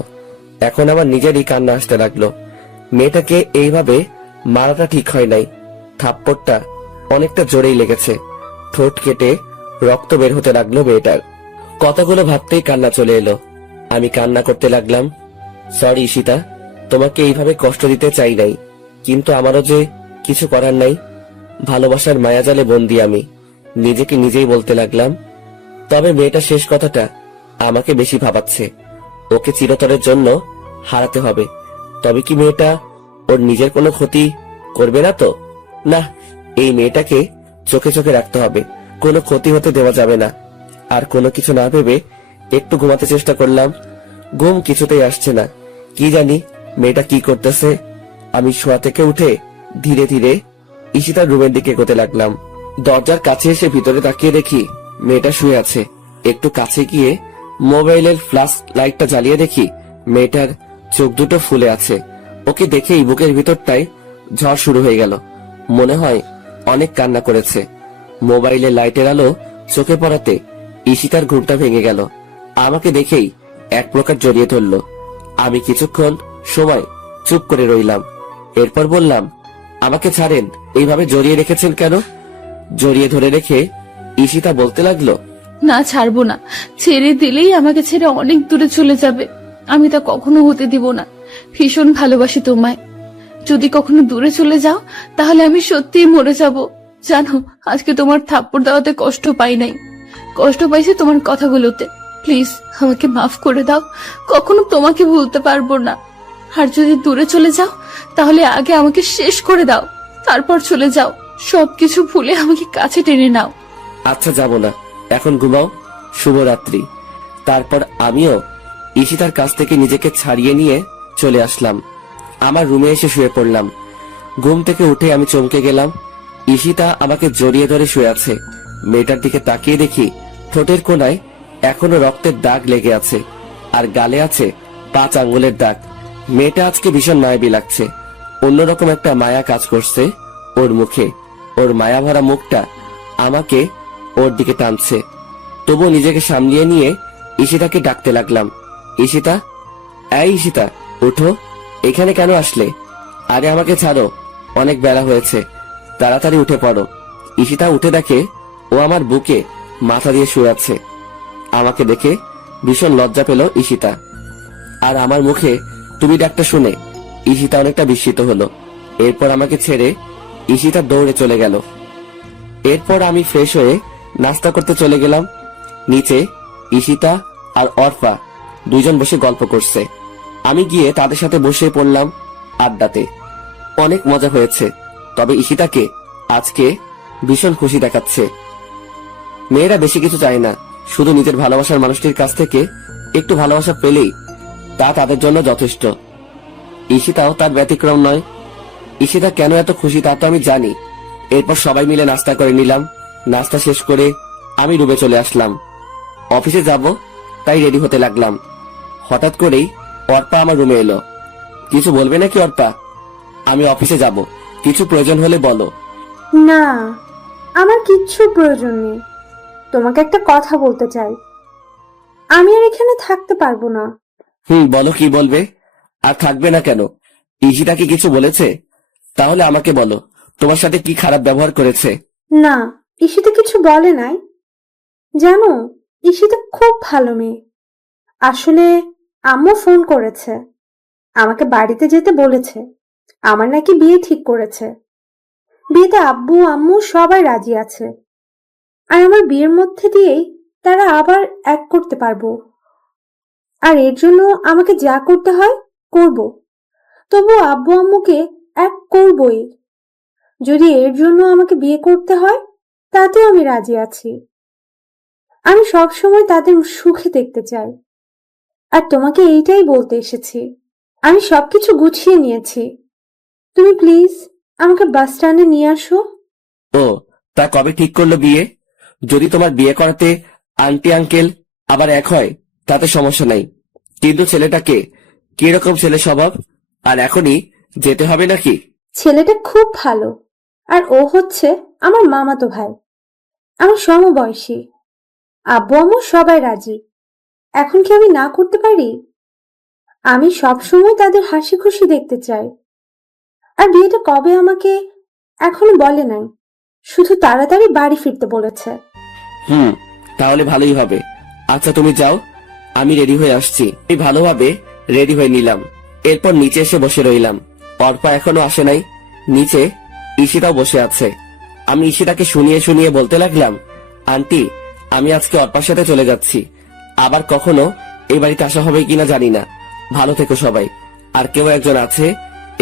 এখন আমার নিজেরই কান্না আসতে লাগলো। মেয়েটাকে এইভাবে মারাটা ঠিক হয় নাই। থাপ্পড়টা অনেকটা জোরেই লেগেছে, ঠোঁট কেটে রক্ত বের হতে লাগলো মেয়েটার। কথাগুলো ভাবতেই কান্না চলে এলো। আমি কান্না করতে লাগলাম, সরি ঈশিতা, তোমাকে এইভাবে কষ্ট দিতে চাই নাই, কিন্তু আমারও যে কিছু করার নাই। ভালোবাসার মায়াজালে বন্দি আমি, নিজেকে নিজেই বলতে লাগলাম। তবে মেয়েটা শেষ কথাটা আমাকে বেশি ভাবাচ্ছে। ওকে চিরতরের জন্য হারাতে হবে। তবে কি মেয়েটা ওর নিজের কোনো ক্ষতি করবে না তো? না, এই মেয়েটাকে চোখে চোখে রাখতে হবে, কোনো ক্ষতি হতে দেওয়া যাবে না। আর কোনো কিছু না ভেবে একটু ঘুমাতে চেষ্টা করলাম, ঘুম কিছুতেই আসছে না। কি জানি মেয়েটা কি করতেছে। আমি শোয়া থেকে উঠে ধীরে ধীরে ঈশিতার রুমের দিকে এগোতে লাগলাম। দরজার কাছে এসে ভিতরে তাকিয়ে দেখি মেয়েটা শুয়ে আছে। একটু কাছে গিয়ে মোবাইলের ফ্ল্যাশ লাইটটা জ্বালিয়ে দেখি মেয়েটার চোখ দুটো ফুলে আছে। ওকে দেখেই বুকের ভিতরটায় ঝড় শুরু হয়ে গেল। মনে হয় অনেক কান্না করেছে। মোবাইলের লাইটের আলো চোখে পড়াতে ঈশিতার ঘুমটা ভেঙে গেল। আমাকে দেখেই এক প্রকার জড়িয়ে ধরল। আমি কিছুক্ষণ সময় চুপ করে রইলাম। এরপর বললাম, আমাকে ছাড়েন, এইভাবে জড়িয়ে রেখেছেন কেন? জড়িয়ে ধরে রেখে ঈশিতা বলতে লাগলো, না, ছাড়বো না। ছেড়ে দিলেই আমাকে ছেড়ে অনেক দূরে চলে যাবে। আমি তা কখনো হতে দিব না। ভীষণ ভালোবাসি তোমায়। যদি কখনো দূরে চলে যাও তাহলে আমি সত্যিই মরে যাব। জানো, আজকে তোমার থাপ্পড় দেওয়াতে কষ্ট পাই নাই, কষ্ট পাইছি তোমার কথাগুলোতে। প্লিজ আমাকে মাফ করে দাও, কখনো তোমাকে ভুলতে পারবো না। আর যদি দূরে চলে যাও তাহলে আগে আমাকে শেষ করে দাও, তারপর চলে যাও। সবকিছু ভুলে আমাকে কাছে টেনে নাও। আচ্ছা যাব না, এখন ঘুমাও। শুভরাত্রি। তারপর আমিও ঈশিতার কাছ থেকে নিজেকে ছাড়িয়ে নিয়ে চলে আসলাম। আমার রুমে এসে শুয়ে পড়লাম। ঘুম থেকে উঠে আমি চমকে গেলাম। ঈশিতা আমাকে জড়িয়ে ধরে শুয়ে আছে। মেয়েটার দিকে তাকিয়ে দেখি ঠোঁটের কোণায় এখনো রক্তের দাগ লেগে আছে, আর গালে আছে 5 আঙ্গুলের দাগ। মেয়েটা আজকে ভীষণ মায়াবী লাগছে। অন্যরকম একটা মায়া কাজ করছে ওর মুখে। ওর মায়া ভরা মুখটা আমাকে ওর দিকে টানছে। তবু নিজেকে সামলিয়ে নিয়ে ঈশিতাকে ডাকতে লাগলাম, ঈশিতা, এই ঈশিতা, উঠো, এখানে কেন আসলে? আরে আমাকে ছাড়ো, অনেক বেলা হয়েছে, তাড়াতাড়ি উঠে পড়ো। ঈশিতা উঠে দেখে ও আমার বুকে মাথা দিয়ে শুয়ে আছে। আমাকে দেখে ভীষণ লজ্জা পেল ঈশিতা। আর আমার মুখে তুমি ডাকটা শুনে ঈশিতা অনেকটা বিস্মিত হলো। এরপর আমাকে ছেড়ে ঈশিতা দৌড়ে চলে গেল। এরপর আমি ফ্রেশ হয়ে নাস্তা করতে চলে গেলাম। নিচে ঈশিতা আর অর্পা দুইজন বসে গল্প করছে। আমি গিয়ে তাদের সাথে বসে পড়লাম আড্ডাতে। অনেক মজা হয়েছে, তবে ঈশিতাকে আজকে ভীষণ খুশি দেখাচ্ছে। মেয়েরা বেশি কিছু চায় না, শুধু নিজের ভালোবাসার মানুষটির কাছ থেকে একটু ভালোবাসা পেলেই তা তাদের জন্য যথেষ্ট। ঈশিতাও তার ব্যতিক্রম নয়। ঈশিতা কেন এত খুশি তা তো আমি জানি। এরপর সবাই মিলে নাস্তা করে নিলাম। নাস্তা শেষ করে আমি রুমে চলে আসলাম। অফিসে যাব তাই রেডি হতে লাগলাম। হঠাৎ করেই অর্পা আমার রুমে এলো। কিছু বলবে নাকি অর্পা? আমি অফিসে যাব, কিছু প্রয়োজন হলে বলো। না, আমার কিচ্ছু প্রয়োজন নেই। তোমাকে একটা কথা বলতে চাই। আমি আর এখানে থাকতে পারবো না। বলো, কি বলবে? আর থাকবে না কেন? ঈশিতা কি কিছু বলেছে? তাহলে আমাকে বলো, তোমার সাথে কি খারাপ ব্যবহার করেছে? না, ঈশিতা কিছু বলে নাই। জানো, ঈশিতা খুব ভালো মেয়ে। আসলে আম্মু ফোন করেছে, আমাকে বাড়িতে যেতে বলেছে। আমার নাকি বিয়ে ঠিক করেছে। বিয়েতে আব্বু আম্মু সবাই রাজি আছে। আর আমার বিয়ের মধ্যে দিয়েই তারা আবার এক করতে পারবো। আর এর জন্য আমাকে যা করতে হয় করব। তবু আব্বু আম্মুকে এক করবই। যদি এর জন্য আমাকে বিয়ে করতে হয় তাতেও আমি রাজি আছি। আমি সবসময় তাদের সুখে দেখতে চাই। আর তোমাকে এইটাই বলতে এসেছি। আমি সবকিছু গুছিয়ে নিয়েছি। তুমি প্লিজ আমাকে বাস স্ট্যান্ডে নিয়ে আসো। ও, তা কবে ঠিক করলো বিয়ে? যদি তোমার বিয়ে করাতে আন্টি আঙ্কেল আবার এক হয় তাতে সমস্যা নাই, কিন্তু ছেলেটাকে কিরকম ছেলে স্বভাব? আর এখনই যেতে হবে নাকি? ছেলেটা খুব ভালো, আর ও হচ্ছে আমার মামাতো ভাই, আমার সমবয়সী। আব্বু আম্মু সবাই রাজি। এখন কি আমি না করতে পারি? আমি সবসময় তাদের হাসি খুশি দেখতে চাই। আর বিয়েটা কবে আমাকে এখনো বলে নাই, শুধু তাড়াতাড়ি বাড়ি ফিরতে বলেছে। তাহলে ভালোই হবে। আচ্ছা তুমি যাও, আমি রেডি হয়ে আসছি। আমি ভালোভাবে রেডি হয়ে নিলাম। এরপর নিচে এসে বসে রইলাম। অর্পা এখনো আসে নাই। নিচে ঈশিতাও বসে আছে। আমি ঈশিতাকে শুনিয়ে শুনিয়ে বলতে লাগলাম, আন্টি, আমি আজকে অর্পার সাথে চলে যাচ্ছি। আবার কখনো এই বাড়িতে আসা হবে কিনা জানি না। ভালো থেকো সবাই। আর কেউ একজন আছে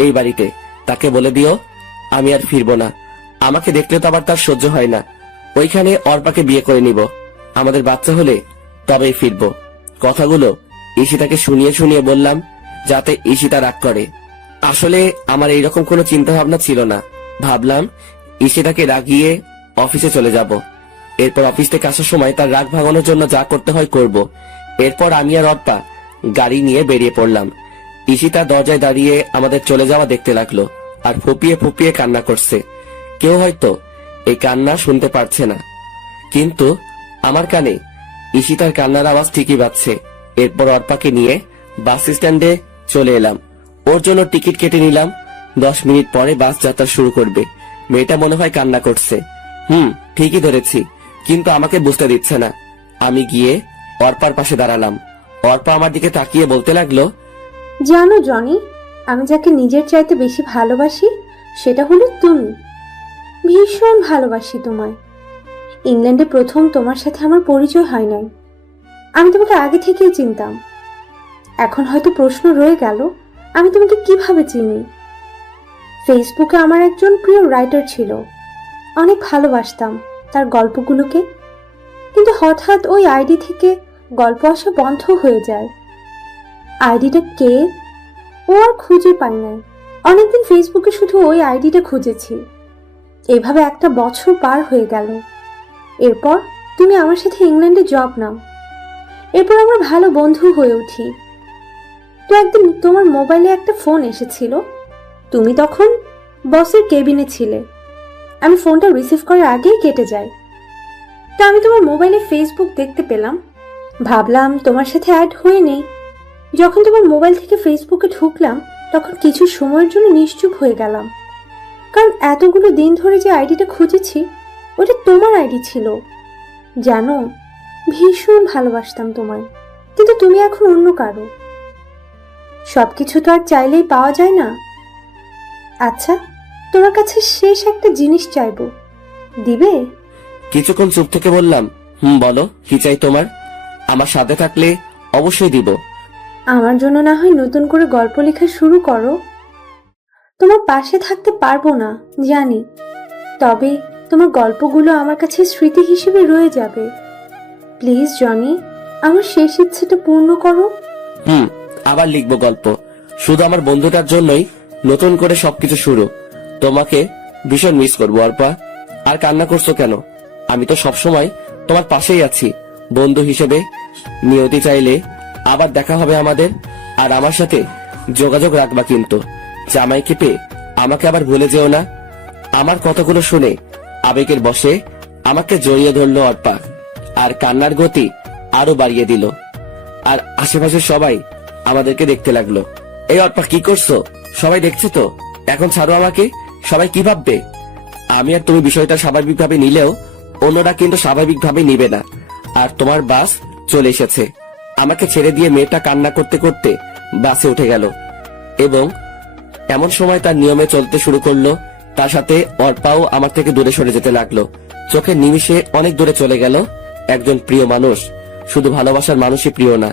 এই বাড়িতে, তাকে বলে দিও আমি আর ফিরবো না। আমাকে দেখলে তো আবার তার সহ্য হয় না। ওইখানে অর্পাকে বিয়ে করে নিব। আমাদের বাচ্চা হলে তবেই ফিরবো। কথাগুলো ঈশিতাকে শুনিয়ে শুনিয়ে বললাম, যাতে ঈশিতা রাগ করে। আসলে আমার এইরকম কোনো চিন্তা ভাবনা ছিল না। ভাবলাম ঈশিতাকে রাগিয়ে অফিসে চলে যাব। এরপর অফিস থেকে আসার সময় তার রাগ ভাঙানোর জন্য যা করতে হয় করব। এরপর আমি আর অর্পা গাড়ি নিয়ে বেরিয়ে পড়লাম। ঈশিতা দরজায় দাঁড়িয়ে আমাদের চলে যাওয়া দেখতে লাগলো, আর ফুপিয়ে ফুপিয়ে কান্না করছে। কেউ হয়তো এই কান্না শুনতে পারছে না, কিন্তু আমার কানে ঈশিতার কান্নার আওয়াজ ঠিকই বাজছে। এরপর অর্পাকে নিয়ে বাস স্ট্যান্ডে চলে এলাম। ওর জন্য টিকিট কেটে নিলাম। 10 মিনিট পরে বাস যাত্রা শুরু করবে। মেয়েটা মনে হয় কান্না করছে। ঠিকই ধরেছি, কিন্তু আমাকে বুঝতে দিচ্ছে না। আমি গিয়ে অর্পার পাশে দাঁড়ালাম। অর্পা আমার দিকে তাকিয়ে বলতে লাগলো, জানো জনি, আমি যাকে নিজের চাইতে বেশি ভালোবাসি সেটা হলো তুমি। ভীষণ ভালোবাসি তোমায়। ইংল্যান্ডে প্রথম তোমার সাথে আমার পরিচয় হয় নাই। আমি তোমাকে আগে থেকেই চিনতাম। এখন হয়তো প্রশ্ন রয়ে গেল, আমি তোমাকে কিভাবে চিনি। ফেসবুকে আমার একজন প্রিয় রাইটার ছিল, অনেক ভালোবাসতাম তার গল্পগুলোকে। কিন্তু হঠাৎ ওই আইডি থেকে গল্প আসা বন্ধ হয়ে যায়। আইডিটা কে ও আর খুঁজে পাই নাই। অনেকদিন ফেসবুকে শুধু ওই আইডিটা খুঁজেছি। এভাবে একটা বছর পার হয়ে গেল। এরপর তুমি আমার সাথে ইংল্যান্ডে জব নাও। এরপর আমরা ভালো বন্ধু হয়ে উঠি। তো একদিন তোমার মোবাইলে একটা ফোন এসেছিল। তুমি তখন বসের কেবিনে ছিলে। আমি ফোনটা রিসিভ করার আগেই কেটে যাই। তা আমি তোমার মোবাইলে ফেসবুক দেখতে পেলাম। ভাবলাম তোমার সাথে অ্যাড হয়ে নেই। যখন তোমার মোবাইল থেকে ফেসবুকে ঢুকলাম, তখন কিছু সময়ের জন্য নিশ্চুপ হয়ে গেলাম। কারণ এতগুলো দিন ধরে যে আইডিটা খুঁজেছি, ওটা তোমার আইডি ছিল। জানো, ভীষণ ভালোবাসতাম তোমায়, কিন্তু তুমি এখন অন্য কারো। সবকিছু তো আর চাইলেই পাওয়া যায় না। আচ্ছা, তোমার কাছে শেষ একটা জিনিস চাইবো, দিবে? কিছুক্ষণ চুপ থেকে বললাম, বলো কি চাই তোমার? আমার সাথে থাকলে অবশ্যই দিব। আমার জন্য না হয় নতুন করে গল্প লেখা শুরু করো। তোমার পাশে থাকতে পারবো না জানি, তবে তোমার গল্পগুলো আমার কাছে স্মৃতি হিসেবে রয়ে যাবে। প্লিজ জনি, আমার শেষ ইচ্ছেটা পূর্ণ করো। আবার লিখবো গল্প, শুধু আমার বন্ধুটার জন্যই নতুন করে সবকিছু শুরু। তোমাকে ভীষণ মিস করবো অর্পা। আর কান্না করছো কেন? আমি তো সবসময় তোমার পাশেই আছি বন্ধু হিসেবে। নিয়তি চাইলে আবার দেখা হবে আমাদের। আর আমার সাথে যোগাযোগ রাখবা কিন্তু। জামাইকে পেয়ে আমাকে আবার ভুলে যেও না। আমার কথাগুলো শুনে আবেগের বশে আমাকে জড়িয়ে ধরলো অর্পা, আর কান্নার গতি আরো বাড়িয়ে দিল। আর আশেপাশে সবাই আমাদেরকে দেখতে লাগলো। এই অর্পা কি করছো? সবাই দেখছে তো, এখন ছাড়ো আমাকে। সবাই কি ভাববে? আমি আর তুমি বিষয়টা স্বাভাবিকভাবে নিলেও অন্যরা কিন্তু স্বাভাবিকভাবে নিবে না। আর তোমার বাস চলে এসেছে। আমাকে ছেড়ে দিয়ে মেয়েটা কান্না করতে করতে বাসে উঠে গেল এবং এমন সময় তার নিয়মে চলতে শুরু করলো। তার সাথে অর্পাও আমার থেকে দূরে সরে যেতে লাগলো। চোখের নিমিষে অনেক দূরে চলে গেল একজন প্রিয় মানুষ। শুধু ভালোবাসার মানুষই প্রিয় না,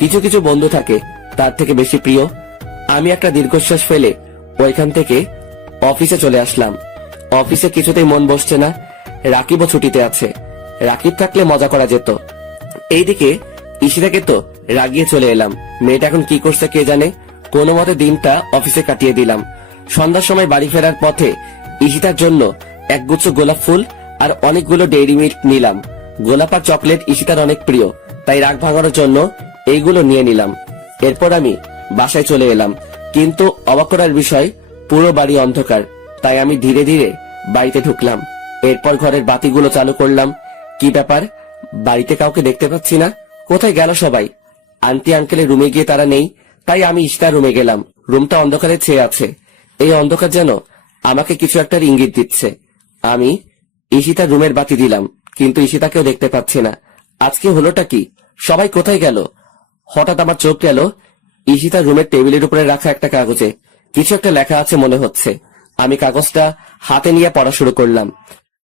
কিছু কিছু বন্ধু থাকে তার থেকে বেশি প্রিয়। আমি একটা দীর্ঘশ্বাস ফেলে ওইখান থেকে অফিসে চলে আসলাম। অফিসে কিছুতেই মন বসছে না। রাকিবও ছুটিতে আছে। রাকিব থাকলে মজা করা যেত। এইদিকে ঈশিতাকে তো রাগিয়ে চলে এলাম। মেয়েটা এখন কি করছে কে জানে। কোনো মতে দিনটা অফিসে কাটিয়ে দিলাম। সন্ধ্যার সময় বাড়ি ফেরার পথে ঈশিতার জন্য একগুচ্ছ গোলাপ ফুল আর অনেকগুলো ডেইরি মিল্ক নিলাম। গোলাপ আর চকলেট ঈশিতার অনেক প্রিয়, তাই রাগ ভাঙানোর জন্য এইগুলো নিয়ে নিলাম। এরপর আমি বাসায় চলে এলাম। কিন্তু অবাক করার বিষয়, পুরো বাড়ি অন্ধকার। তাই আমি ধীরে ধীরে বাড়িতে ঢুকলাম। এরপর ঘরের বাতিগুলো চালু করলাম। কি ব্যাপার, বাড়িতে কাউকে দেখতে পাচ্ছি না। কোথায় গেল সবাই? আন্টি আঙ্কেলের রুমে গিয়ে তারা নেই, তাই আমি ঈশিতার রুমে গেলাম। রুমটা অন্ধকারে ছেয়ে আছে। এই অন্ধকার যেন আমাকে কিছু একটা ইঙ্গিত দিচ্ছে। আমি ঈশিতার রুমের বাতি দিলাম, কিন্তু ঈশিতাকেও দেখতে পাচ্ছি না। আজকে হলোটা কি? সবাই কোথায় গেল? হঠাৎ আমার চোখ গেল ঈশিতার রুমের টেবিলের উপরে রাখা একটা কাগজে। কিছু একটা লেখা আছে মনে হচ্ছে। আমি কাগজটা হাতে নিয়ে পড়া শুরু করলাম।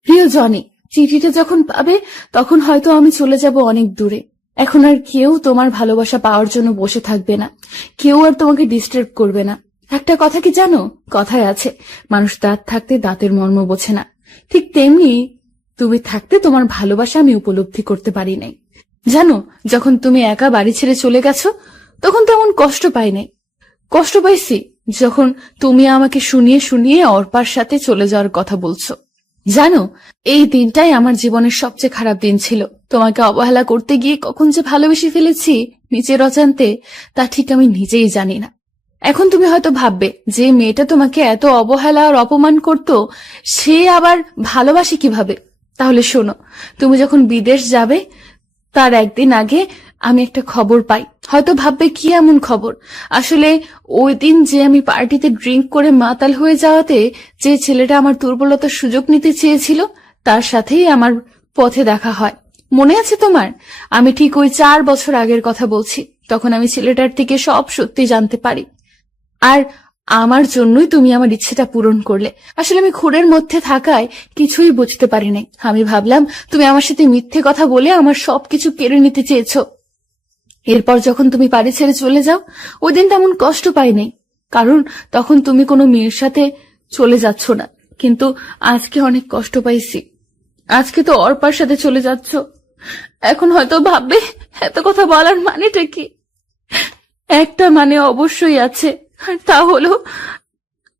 প্রিয় জনি, চিঠিটা যখন পাবে তখন হয়তো আমি চলে যাব অনেক দূরে। এখন আর কেউ তোমার ভালোবাসা পাওয়ার জন্য বসে থাকবে না, কেউ আর তোমাকে ডিস্টার্ব করবে না। একটা কথা কি জানো, কথায় আছে মানুষ দাঁত থাকতে দাঁতের মর্ম বোঝে না। ঠিক তেমনি তুমি থাকতে তোমার ভালোবাসা আমি উপলব্ধি করতে পারি নাই। জানো, যখন তুমি একা বাড়ি ছেড়ে চলে গেছো তখন তেমন কষ্ট পাই নাই। কষ্ট পাইছি যখন তুমি আমাকে শুনিয়ে শুনিয়ে অর্পার সাথে চলে যাওয়ার কথা বলছো। জানো, এই দিনটাই আমার জীবনের সবচেয়ে খারাপ দিন ছিল। তোমাকে অবহেলা করতে গিয়ে কখন যে ভালোবেসে ফেলেছি নিজের অজান্তে, তা ঠিক আমি নিজেই জানি না। এখন তুমি হয়তো ভাববে যে মেয়েটা তোমাকে এত অবহেলা আর অপমান করতো, সে আবার ভালোবাসে কিভাবে। তাহলে শোনো, তুমি যখন বিদেশ যাবে তার একদিন আগে আমি একটা খবর পাই। হয়তো ভাববে কি এমন খবর। আসলে ওই দিন যে আমি পার্টিতে ড্রিঙ্ক করে মাতাল হয়ে যাওয়াতে যে ছেলেটা আমার দুর্বলতার সুযোগ নিতে চেয়েছিল, তার সাথেই আমার পথে দেখা হয়। মনে আছে তোমার? আমি ঠিক ওই 4 বছর আগের কথা বলছি। তখন আমি ছেলেটার থেকে সব সত্যি জানতে পারি। আর আমার জন্যই তুমি আমার ইচ্ছেটা পূরণ করলে। আসলে আমি ঘোরের মধ্যে থাকায় কিছুই বুঝতে পারি নাই। আমি ভাবলাম তুমি আমার সাথে মিথ্যে কথা বলে আমার সবকিছু কেড়ে নিতে চেয়েছো। এরপর যখন তুমি বাড়ি ছেড়ে চলে যাও, ওই দিন তেমন কষ্ট পাই নাই, কারণ তখন তুমি কোনো মেয়ের সাথে চলে যাচ্ছ না। কিন্তু আজকে অনেক কষ্ট পাইছি। আজকে তো অর্পার সাথে চলে যাচ্ছ। এখন হয়তো ভাববে এত কথা বলার মানেটা কি। একটা মানে অবশ্যই আছে, আর তা হলো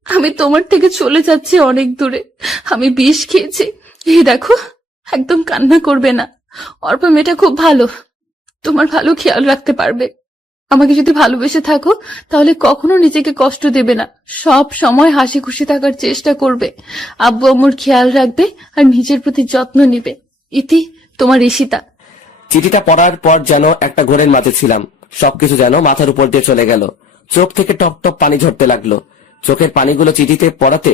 আমি তোমার থেকে চলে যাচ্ছি অনেক দূরে। আমি বিষ খেয়েছি। এই দেখো, একদম কান্না করবে না। অর্পা মেয়েটা খুব ভালো, তোমার ভালো খেয়াল রাখতে পারবে। আমাকে যদি ভালোবেসে থাকো তাহলে কখনো নিজেকে কষ্ট দেবে না, সব সময় হাসি খুশি থাকার চেষ্টা করবে, আব্বু আম্মুর খেয়াল রাখবে আর নিজের প্রতি যত্ন নিবে। ইতি, তোমার ঈশিতা। চিঠিটা পড়ার পর যেন একটা ঘোরের মাঝে ছিলাম। সবকিছু যেন মাথার উপর দিয়ে চলে গেল। চোখ থেকে টপ টপ পানি ঝরতে লাগলো। চোখের পানিগুলো চিঠিতে পড়াতে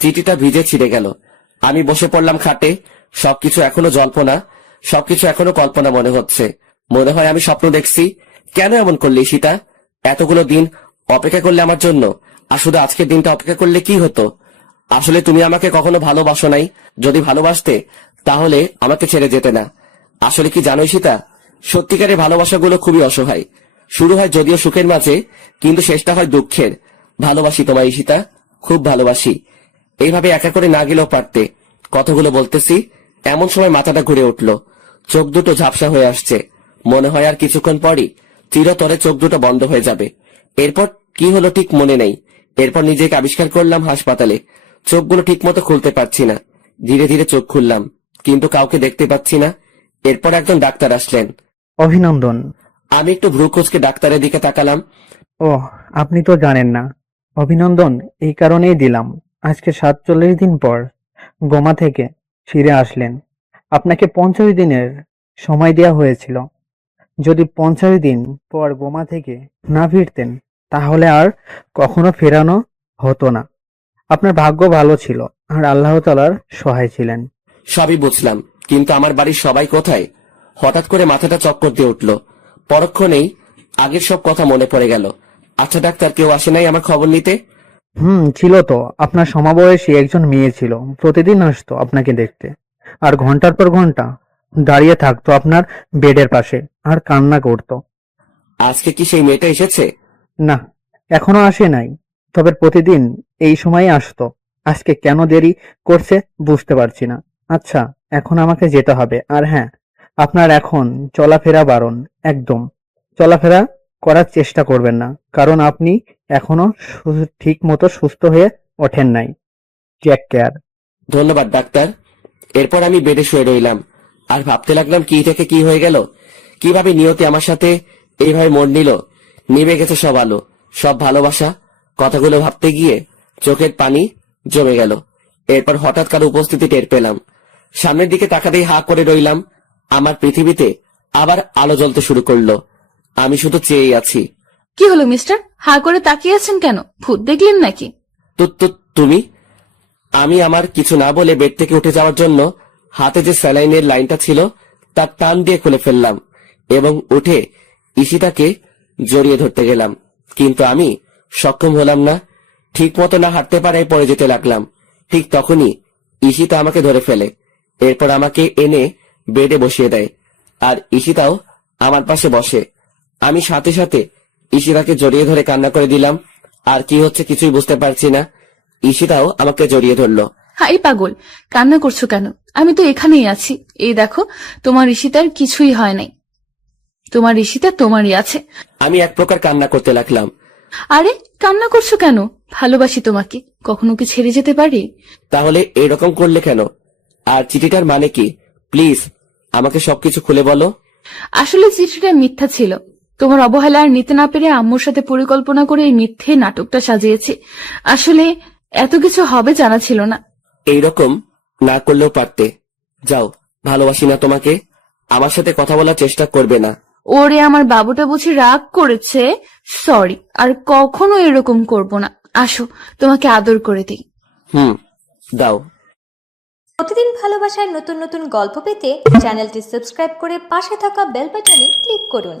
চিঠিটা ভিজে ছিঁড়ে গেল। আমি বসে পড়লাম খাটে। সবকিছু এখনো জল্পনা, সবকিছু এখনো কল্পনা মনে হচ্ছে। মনে হয় আমি স্বপ্ন দেখছি। কেন এমন করলে সীতা? এতগুলো দিন অপেক্ষা করলে আমার জন্য, আর শুধু আজকের দিনটা অপেক্ষা করলে কি হতো? আসলে তুমি আমাকে কখনো ভালোবাসো নাই। যদি ভালোবাসতে তাহলে আমাকে ছেড়ে যেতে না। আসলে কি জানো সীতা, সত্যিকারের ভালোবাসাগুলো খুবই অসহায়। শুরু হয় যদিও সুখের মাঝে, কিন্তু শেষটা হয় দুঃখের। ভালোবাসি তোমায় সীতা, খুব ভালোবাসি। এইভাবে একা করে না গেলেও পারতে। কথাগুলো বলতেছি, এমন সময় মাথাটা ঘুরে উঠল। চোখ দুটো ঝাপসা হয়ে আসছে। মনে হয় আর কিছুক্ষণ পরই চিরতরে চোখ দুটো বন্ধ হয়ে যাবে। এরপর কি হলো ঠিক মনে নেই। এরপর নিজেকে আবিষ্কার করলাম হাসপাতালে। চোখগুলো ঠিক মতো খুলতে পারছি না। ধীরে ধীরে চোখ খুললাম, কিন্তু কাউকে দেখতে পাচ্ছি না। এরপর একজন ডাক্তার আসলেন। অভিনন্দন। আমি একটু ভ্রু কুঁচকে ডাক্তারের দিকে তাকালাম। ও, আপনি তো জানেন না। অভিনন্দন এই কারণেই দিলাম, আজকে 47 দিন পর গোমা থেকে ফিরে আসলেন। আপনাকে 50 দিনের সময় দেওয়া হয়েছিল। যদি 50 দিন পর গোমা থেকে না ফিরতেন তাহলে আর কখনো ফেরানো হতো না। আপনার ভাগ্য ভালো ছিল আর আল্লাহ তাআলার সহায় ছিলেন। সবই বুঝলাম, কিন্তু আমার বাড়ির সবাই কোথায়? হঠাৎ করে মাথাটা চক্কর দিয়ে উঠল। পরক্ষণেই আগের সব কথা মনে পড়ে গেল। আচ্ছা ডাক্তার, কেউ আসে নাই আমার খবর নিতে? ছিল তো। আপনার সমবয়সী একজন মেয়ে ছিল, প্রতিদিন আসতো আপনাকে দেখতে, আর ঘন্টার পর ঘন্টা দাঁড়িয়ে থাকতো আপনার বেডের পাশে আর কান্না করতো। আজকে কি সেই মেয়েটা এসেছে? না, এখনো আসে নাই, তবে প্রতিদিন এই সময় আসতো। আজকে কেন দেরি করছে বুঝতে পারছি না। আচ্ছা, এখন আমাকে যেতে হবে। আর হ্যাঁ, আপনার এখন চলাফেরা বারণ। একদম চলাফেরা করার চেষ্টা করবেন না, কারণ আপনি এখনো ঠিক মতো সুস্থ হয়ে ওঠেন নাই। Take care. ধন্যবাদ ডাক্তার। এরপর আমি বেডে শুয়ে রইলাম আর ভাবতে লাগলাম কি থেকে কি হয়ে গেল। কিভাবে নিয়তি আমার সাথে এইভাবে মন নিল। নিভে গেছে সব আলো, সব ভালোবাসা। কথাগুলো ভাবতে গিয়ে চোখের পানি জমে গেল। এরপর হঠাৎ কারো উপস্থিতি টের পেলাম। সামনের দিকে তাকাতেই হা করে রইলাম। আমার পৃথিবীতে আবার আলো জ্বলতে শুরু করলো। আমি শুধু চেয়েই আছি। কি হলো মিস্টার, হা করে তাকিয়ে আছেন কেন? ভূত দেখলেন নাকি? তুমি? আমি আমার কিছু না বলে বেড থেকে উঠে যাওয়ার জন্য হাতে যে স্যালাইনের লাইনটা ছিল তার টান দিয়ে খুলে ফেললাম এবং উঠে ঈশিতাকে জড়িয়ে ধরতে গেলাম, কিন্তু আমি সক্ষম হলাম না। ঠিক মতো না হাঁটতে পারায় পড়ে যেতে লাগলাম। ঠিক তখনই ঈশিতা আমাকে ধরে ফেলে। এরপর আমাকে এনে বেডে বসিয়ে দেয় আর ঈশিতাও আমার পাশে বসে। আমি সাথে সাথে ঈশিতাকে জড়িয়ে ধরে কান্না করে দিলাম। আর কি হচ্ছে কিছুই বুঝতে পারছি না। ঈশিতাও আমাকে জড়িয়ে ধরলো। হাই পাগল, কান্না করছো কেন? আমি তো এখানেই আছি। এই দেখো, তোমার ঈশিতার কিছুই হয় নাই। তোমার ঈশিতা তোমারই আছে। আমি এক প্রকার কান্না করতে লাগলাম। আরে কান্না করছো কেন? ভালোবাসি তোমাকে, কখনো কি ছেড়ে যেতে পারি? তাহলে এরকম করলে কেন? আর চিঠিটার মানে কি? প্লিজ আমাকে সবকিছু খুলে বলো। আসলে চিঠিটা মিথ্যা ছিল। তোমার অবহেলা আর নিতে না পেরে আম্মুর সাথে পরিকল্পনা করে এই মিথ্যে নাটকটা সাজিয়েছি। আসলে এত কিছু হবে জানা ছিল না। এইরকম না করলেও পারতে। যাও, ভালোবাসি না তোমাকে। আমার সাথে কথা বলার চেষ্টা করবে না। ওরে আমার বাবুটা বুঝি রাগ করেছে। সরি, আর কখনো এরকম করব না। আসো, তোমাকে আদর করে দিই। দাও। প্রতিদিন ভালোবাসার নতুন নতুন গল্প পেতে চ্যানেলটি সাবস্ক্রাইব করে পাশে থাকা বেল বাটনে ক্লিক করুন।